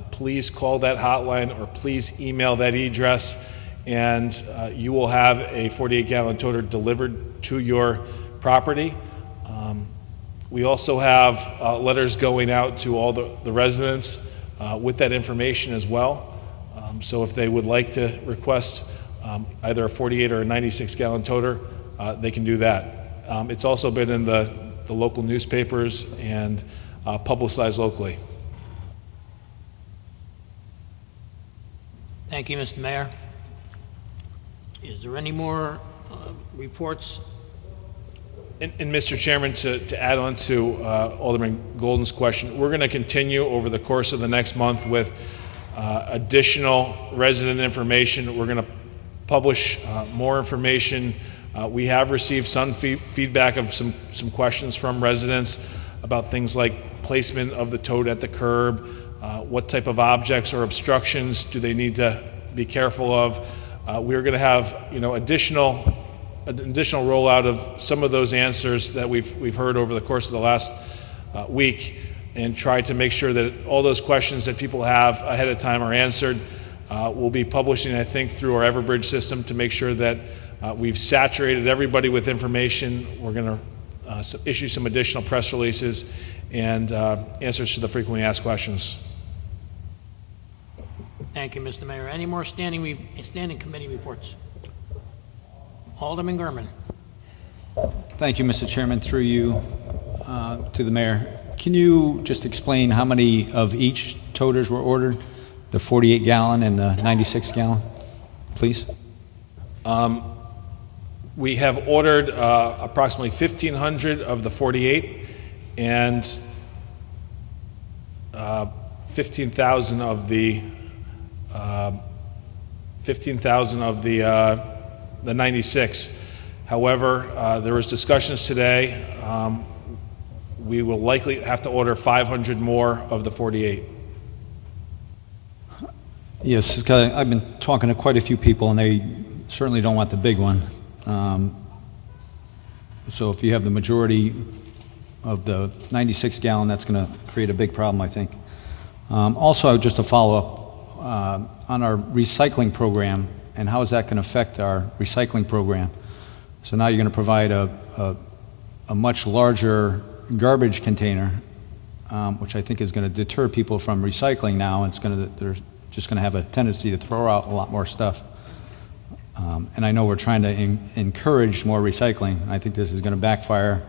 please call that hotline or please email that address, and you will have a 48-gallon toter delivered to your property. We also have letters going out to all the residents with that information as well. So if they would like to request either a 48 or a 96-gallon toter, they can do that. It's also been in the local newspapers and publicized locally. Thank you, Mr. Mayor. Is there any more reports? And Mr. Chairman, to add on to Alderman Golden's question, we're going to continue over the course of the next month with additional resident information. We're going to publish more information. We have received some feedback of some questions from residents about things like placement of the tote at the curb, what type of objects or obstructions do they need to be careful of. We're going to have additional rollout of some of those answers that we've heard over the course of the last week, and try to make sure that all those questions that people have ahead of time are answered. We'll be publishing, I think, through our Everbridge system to make sure that we've saturated everybody with information. We're going to issue some additional press releases and answers to the frequently asked questions. Thank you, Mr. Mayor. Any more standing committee reports? Alderman Gurman. Thank you, Mr. Chairman. Through you to the mayor. Can you just explain how many of each toters were ordered? The 48-gallon and the 96-gallon, please? We have ordered approximately 1,500 of the 48 and 15,000 of the 96. However, there was discussions today. We will likely have to order 500 more of the 48. Yes, I've been talking to quite a few people, and they certainly don't want the big one. So if you have the majority of the 96-gallon, that's going to create a big problem, I think. Also, just a follow-up on our recycling program, and how is that going to affect our recycling program? So now you're going to provide a much larger garbage container, which I think is going to deter people from recycling now. They're just going to have a tendency to throw out a lot more stuff. And I know we're trying to encourage more recycling. I think this is going to backfire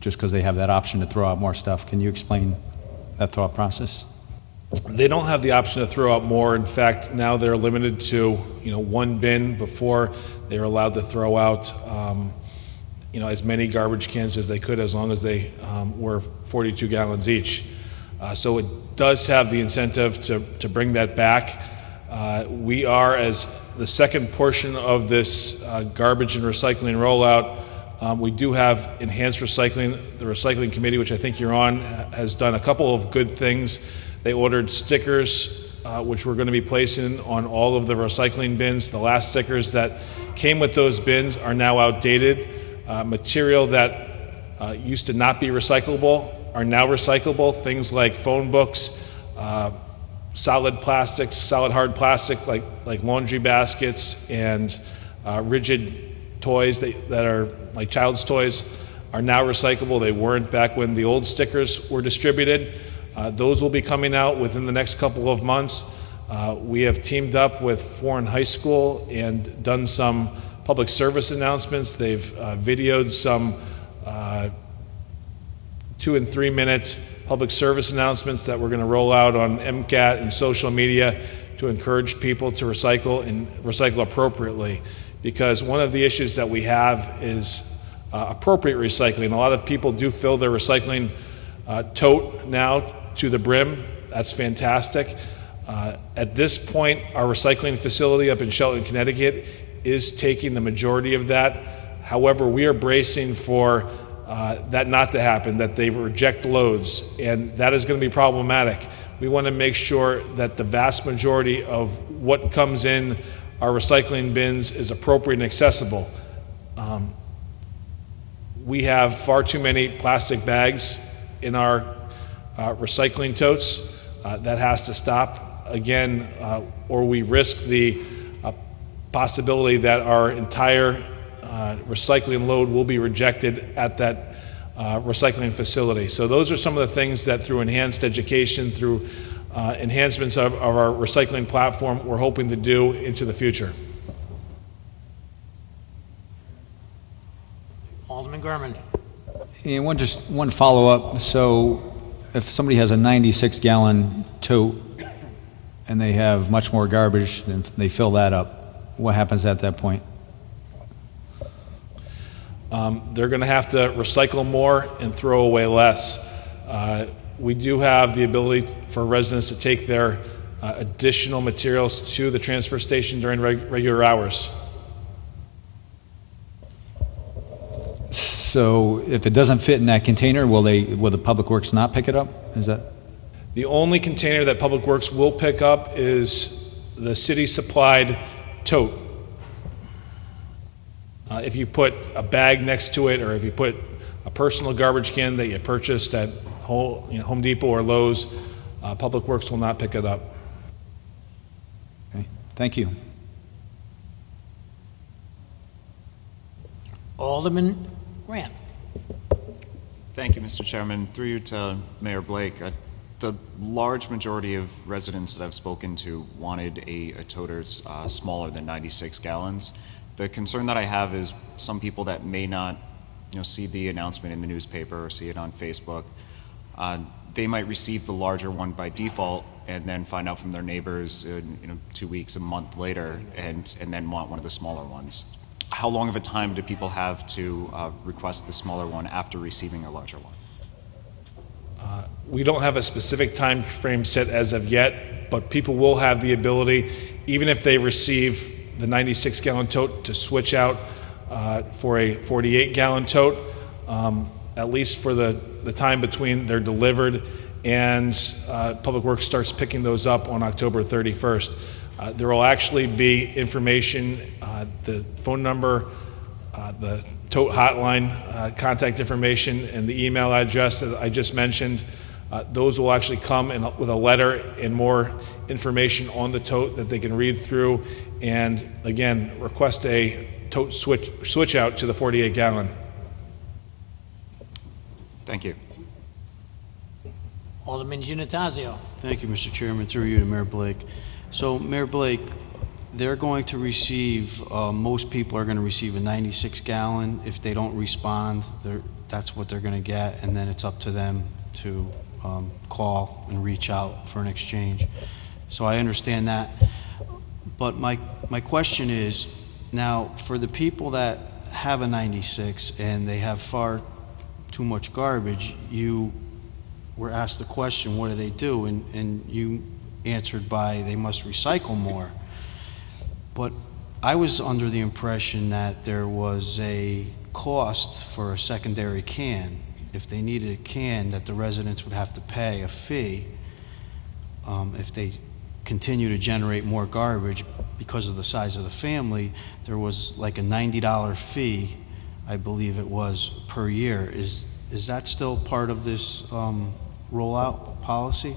just because they have that option to throw out more stuff. Can you explain that thought process? They don't have the option to throw out more. In fact, now they're limited to one bin. Before, they were allowed to throw out as many garbage cans as they could, as long as they were 42 gallons each. So it does have the incentive to bring that back. We are, as the second portion of this garbage and recycling rollout, we do have enhanced recycling. The recycling committee, which I think you're on, has done a couple of good things. They ordered stickers, which we're going to be placing on all of the recycling bins. The last stickers that came with those bins are now outdated. Material that used to not be recyclable are now recyclable. Things like phone books, solid plastics, solid hard plastic like laundry baskets, and rigid toys that are like child's toys are now recyclable. They weren't back when the old stickers were distributed. Those will be coming out within the next couple of months. We have teamed up with Foreign High School and done some public service announcements. They've videoed some 2 and 3 minute public service announcements that we're going to roll out on MCAT and social media to encourage people to recycle and recycle appropriately. Because one of the issues that we have is appropriate recycling. A lot of people do fill their recycling tote now to the brim. That's fantastic. At this point, our recycling facility up in Shelton, Connecticut is taking the majority of that. However, we are bracing for that not to happen, that they reject loads, and that is going to be problematic. We want to make sure that the vast majority of what comes in our recycling bins is appropriate and accessible. We have far too many plastic bags in our recycling totes. That has to stop again, or we risk the possibility that our entire recycling load will be rejected at that recycling facility. So those are some of the things that through enhanced education, through enhancements of our recycling platform, we're hoping to do into the future. Alderman Gorman. And one follow-up. So if somebody has a 96-gallon tote and they have much more garbage and they fill that up, what happens at that point? They're going to have to recycle more and throw away less. We do have the ability for residents to take their additional materials to the transfer station during regular hours. So if it doesn't fit in that container, will the Public Works not pick it up? Is that? The only container that Public Works will pick up is the city-supplied tote. If you put a bag next to it, or if you put a personal garbage can that you purchased at Home Depot or Lowe's, Public Works will not pick it up. Okay, thank you. Alderman Grant. Thank you, Mr. Chairman. Through you to Mayor Blake. The large majority of residents that I've spoken to wanted a toter smaller than 96 gallons. The concern that I have is some people that may not see the announcement in the newspaper or see it on Facebook, they might receive the larger one by default and then find out from their neighbors in 2 weeks, a month later, and then want one of the smaller ones. How long of a time do people have to request the smaller one after receiving a larger one? We don't have a specific time frame set as of yet, but people will have the ability, even if they receive the 96-gallon tote, to switch out for a 48-gallon tote, at least for the time between they're delivered and Public Works starts picking those up on October 31st. There will actually be information, the phone number, the tote hotline, contact information, and the email address that I just mentioned. Those will actually come with a letter and more information on the tote that they can read through, and again, request a tote switch out to the 48-gallon. Thank you. Alderman Giannattasio. Thank you, Mr. Chairman. Through you to Mayor Blake. So, Mayor Blake, they're going to receive, most people are going to receive a 96-gallon. If they don't respond, that's what they're going to get, and then it's up to them to call and reach out for an exchange. So I understand that. But my question is, now, for the people that have a 96 and they have far too much garbage, you were asked the question, what do they do? And you answered by, they must recycle more. But I was under the impression that there was a cost for a secondary can. If they needed a can, that the residents would have to pay a fee if they continue to generate more garbage because of the size of the family. There was like a $90 fee, I believe it was, per year. Is that still part of this rollout policy?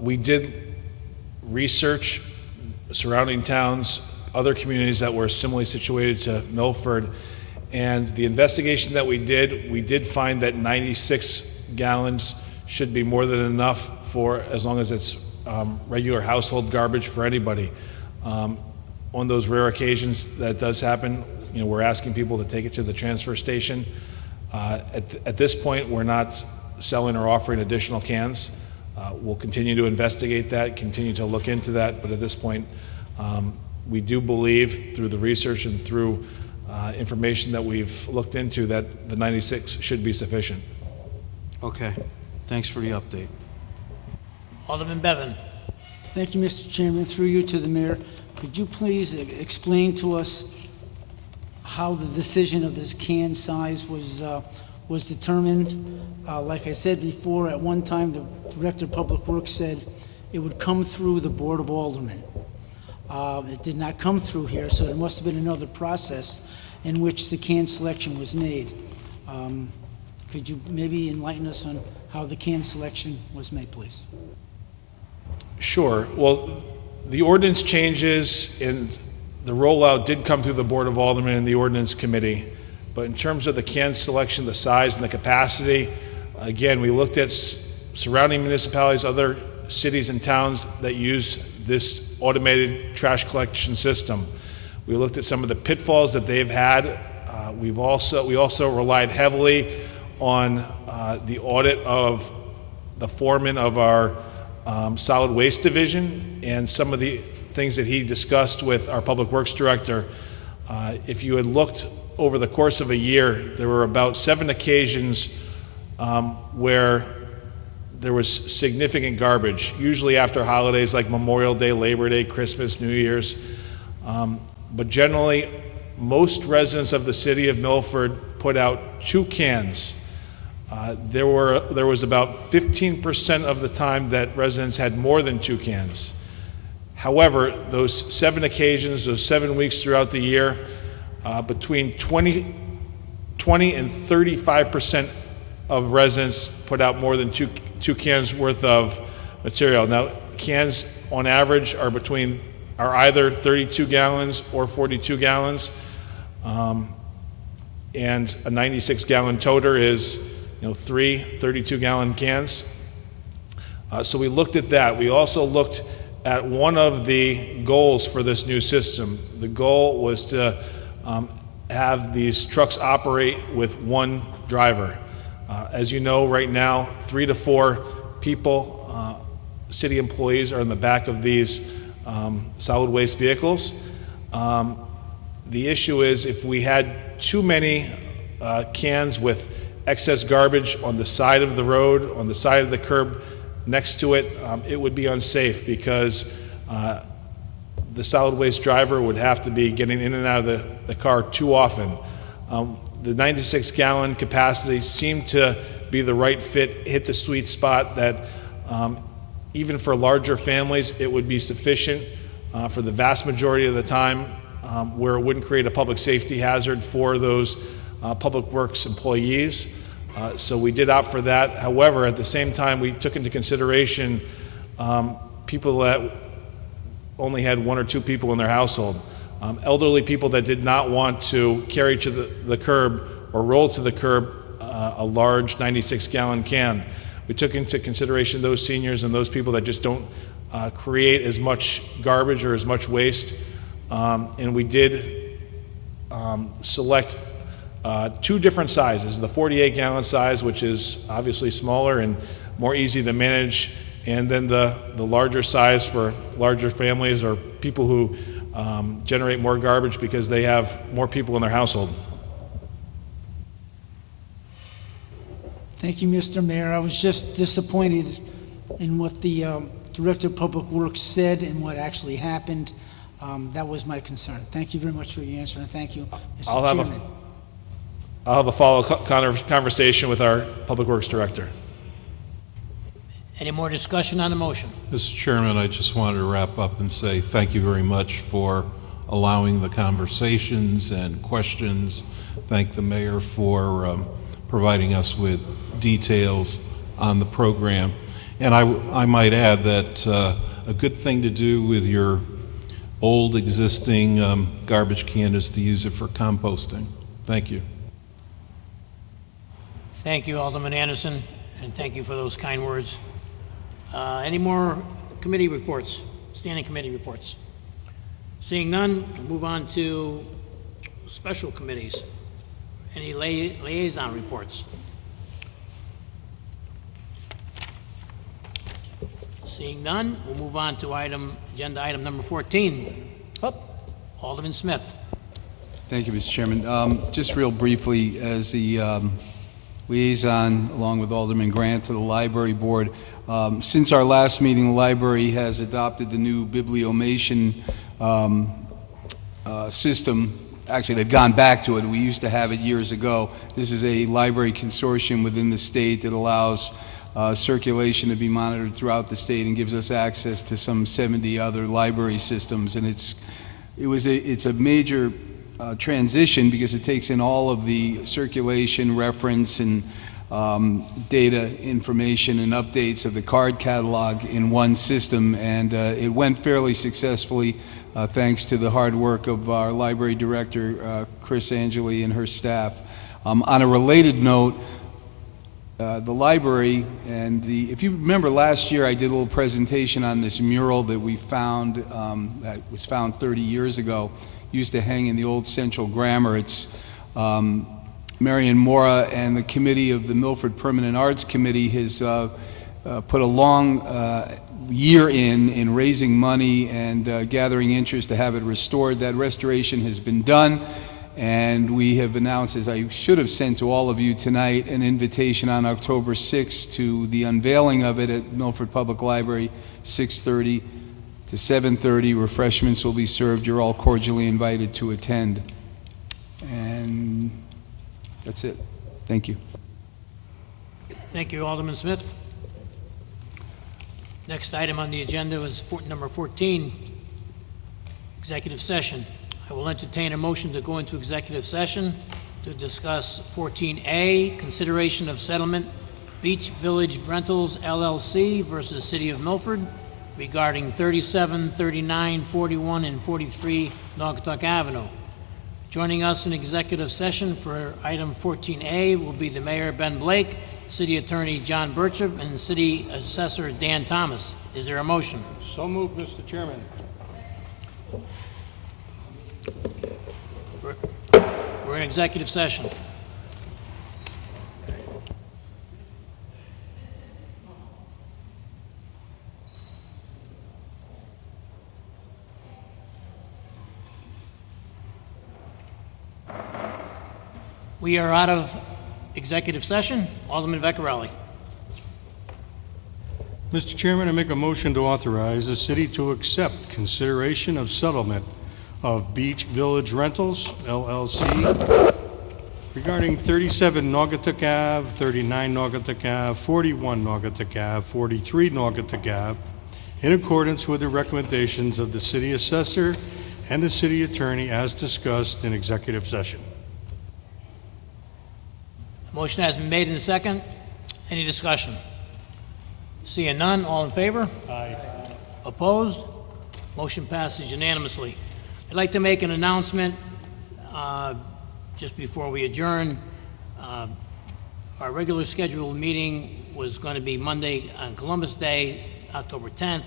We did research surrounding towns, other communities that were similarly situated to Milford, and the investigation that we did find that 96 gallons should be more than enough for, as long as it's regular household garbage for anybody. On those rare occasions that does happen, we're asking people to take it to the transfer station. At this point, we're not selling or offering additional cans. We'll continue to investigate that, continue to look into that, but at this point, we do believe through the research and through information that we've looked into that the 96 should be sufficient. Okay. Thanks for the update. Alderman Bevan. Thank you, Mr. Chairman. Through you to the mayor, could you please explain to us how the decision of this can size was determined? Like I said before, at one time, the Director of Public Works said it would come through the Board of Aldermen. It did not come through here, so there must have been another process in which the can selection was made. Could you maybe enlighten us on how the can selection was made, please? Sure. Well, the ordinance changes and the rollout did come through the Board of Aldermen and the Ordinance Committee. But in terms of the can selection, the size and the capacity, again, we looked at surrounding municipalities, other cities and towns that use this automated trash collection system. We looked at some of the pitfalls that they've had. We also relied heavily on the audit of the foreman of our solid waste division and some of the things that he discussed with our Public Works Director. If you had looked over the course of a year, there were about 7 occasions where there was significant garbage, usually after holidays like Memorial Day, Labor Day, Christmas, New Year's. But generally, most residents of the city of Milford put out 2 cans. There was about 15% of the time that residents had more than 2 cans. However, those 7 occasions, those 7 weeks throughout the year, between 20 and 35% of residents put out more than two cans worth of material. Now, cans on average are either 32 gallons or 42 gallons, and a 96-gallon toter is 3 32-gallon cans. So we looked at that. We also looked at one of the goals for this new system. The goal was to have these trucks operate with one driver. As you know, right now, 3 to 4 people, city employees, are in the back of these solid waste vehicles. The issue is if we had too many cans with excess garbage on the side of the road, on the side of the curb next to it, it would be unsafe because the solid waste driver would have to be getting in and out of the car too often. The 96-gallon capacity seemed to be the right fit, hit the sweet spot that even for larger families, it would be sufficient for the vast majority of the time where it wouldn't create a public safety hazard for those public works employees. So we did opt for that. However, at the same time, we took into consideration people that only had 1 or 2 people in their household. Elderly people that did not want to carry to the curb or roll to the curb a large 96-gallon can. We took into consideration those seniors and those people that just don't create as much garbage or as much waste. And we did select 2 different sizes, the 48-gallon size, which is obviously smaller and more easy to manage, and then the larger size for larger families or people who generate more garbage because they have more people in their household. Thank you, Mr. Mayor. I was just disappointed in what the Director of Public Works said and what actually happened. That was my concern. Thank you very much for your answer, and thank you, Mr. Chairman. I'll have a follow-up conversation with our Public Works Director. Any more discussion on the motion? Mr. Chairman, I just wanted to wrap up and say thank you very much for allowing the conversations and questions. Thank the mayor for providing us with details on the program. And I might add that a good thing to do with your old existing garbage can is to use it for composting. Thank you. Thank you, Alderman Anderson, and thank you for those kind words. Any more committee reports, standing committee reports? Seeing none, we'll move on to special committees. Any liaison reports? Seeing none, we'll move on to agenda item number 14. Alderman Smith. Thank you, Mr. Chairman. Just real briefly, as the liaison, along with Alderman Grant, to the Library Board. Since our last meeting, the library has adopted the new bibliomation system. Actually, they've gone back to it. We used to have it years ago. This is a library consortium within the state that allows circulation to be monitored throughout the state and gives us access to some 70 other library systems. And it's a major transition because it takes in all of the circulation, reference, and data information and updates of the card catalog in one system. And it went fairly successfully thanks to the hard work of our library director, Chris Angeli, and her staff. On a related note, the library and if you remember last year, I did a little presentation on this mural that we found, that was found 30 years ago, used to hang in the old Central Grammar. It's Marion Mora and the committee of the Milford Permanent Arts Committee has put a long year in raising money and gathering interest to have it restored. That restoration has been done. And we have announced, as I should have sent to all of you tonight, an invitation on October 6th to the unveiling of it at Milford Public Library, 6:30 to 7:30. Refreshments will be served. You're all cordially invited to attend. And that's it. Thank you. Thank you, Alderman Smith. Next item on the agenda is number 14, executive session. I will entertain a motion to go into executive session to discuss 14A, consideration of settlement, Beach Village Rentals LLC versus City of Milford regarding 37, 39, 41, and 43 Naugatuck Avenue. Joining us in executive session for item 14A will be the Mayor, Ben Blake, City Attorney John Bircham, and City Assessor Dan Thomas. Is there a motion? So moved, Mr. Chairman. We're in executive session. We are out of executive session. Alderman Vecchiarelli. Mr. Chairman, I make a motion to authorize the city to accept consideration of settlement of Beach Village Rentals, LLC, regarding 37 Naugatuck Ave, 39 Naugatuck Ave, 41 Naugatuck Ave, 43 Naugatuck Ave, in accordance with the recommendations of the city assessor and the city attorney as discussed in executive session. Motion has been made in second. Any discussion? Seeing none, all in favor? Aye. Opposed? Motion passes unanimously. I'd like to make an announcement just before we adjourn. Our regular scheduled meeting was going to be Monday on Columbus Day, October 10th,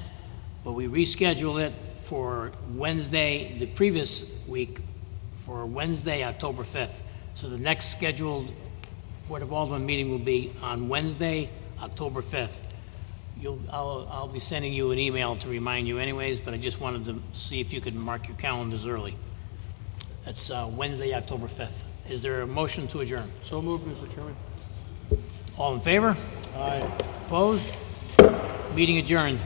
but we rescheduled it for Wednesday, the previous week, for Wednesday, October 5th. So the next scheduled Board of Aldermen meeting will be on Wednesday, October 5th. I'll be sending you an email to remind you anyways, but I just wanted to see if you could mark your calendars early. That's Wednesday, October 5th. Is there a motion to adjourn? So moved, Mr. Chairman. All in favor? Aye. Opposed? Meeting adjourned.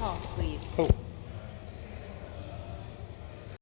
Oh, please. Oh.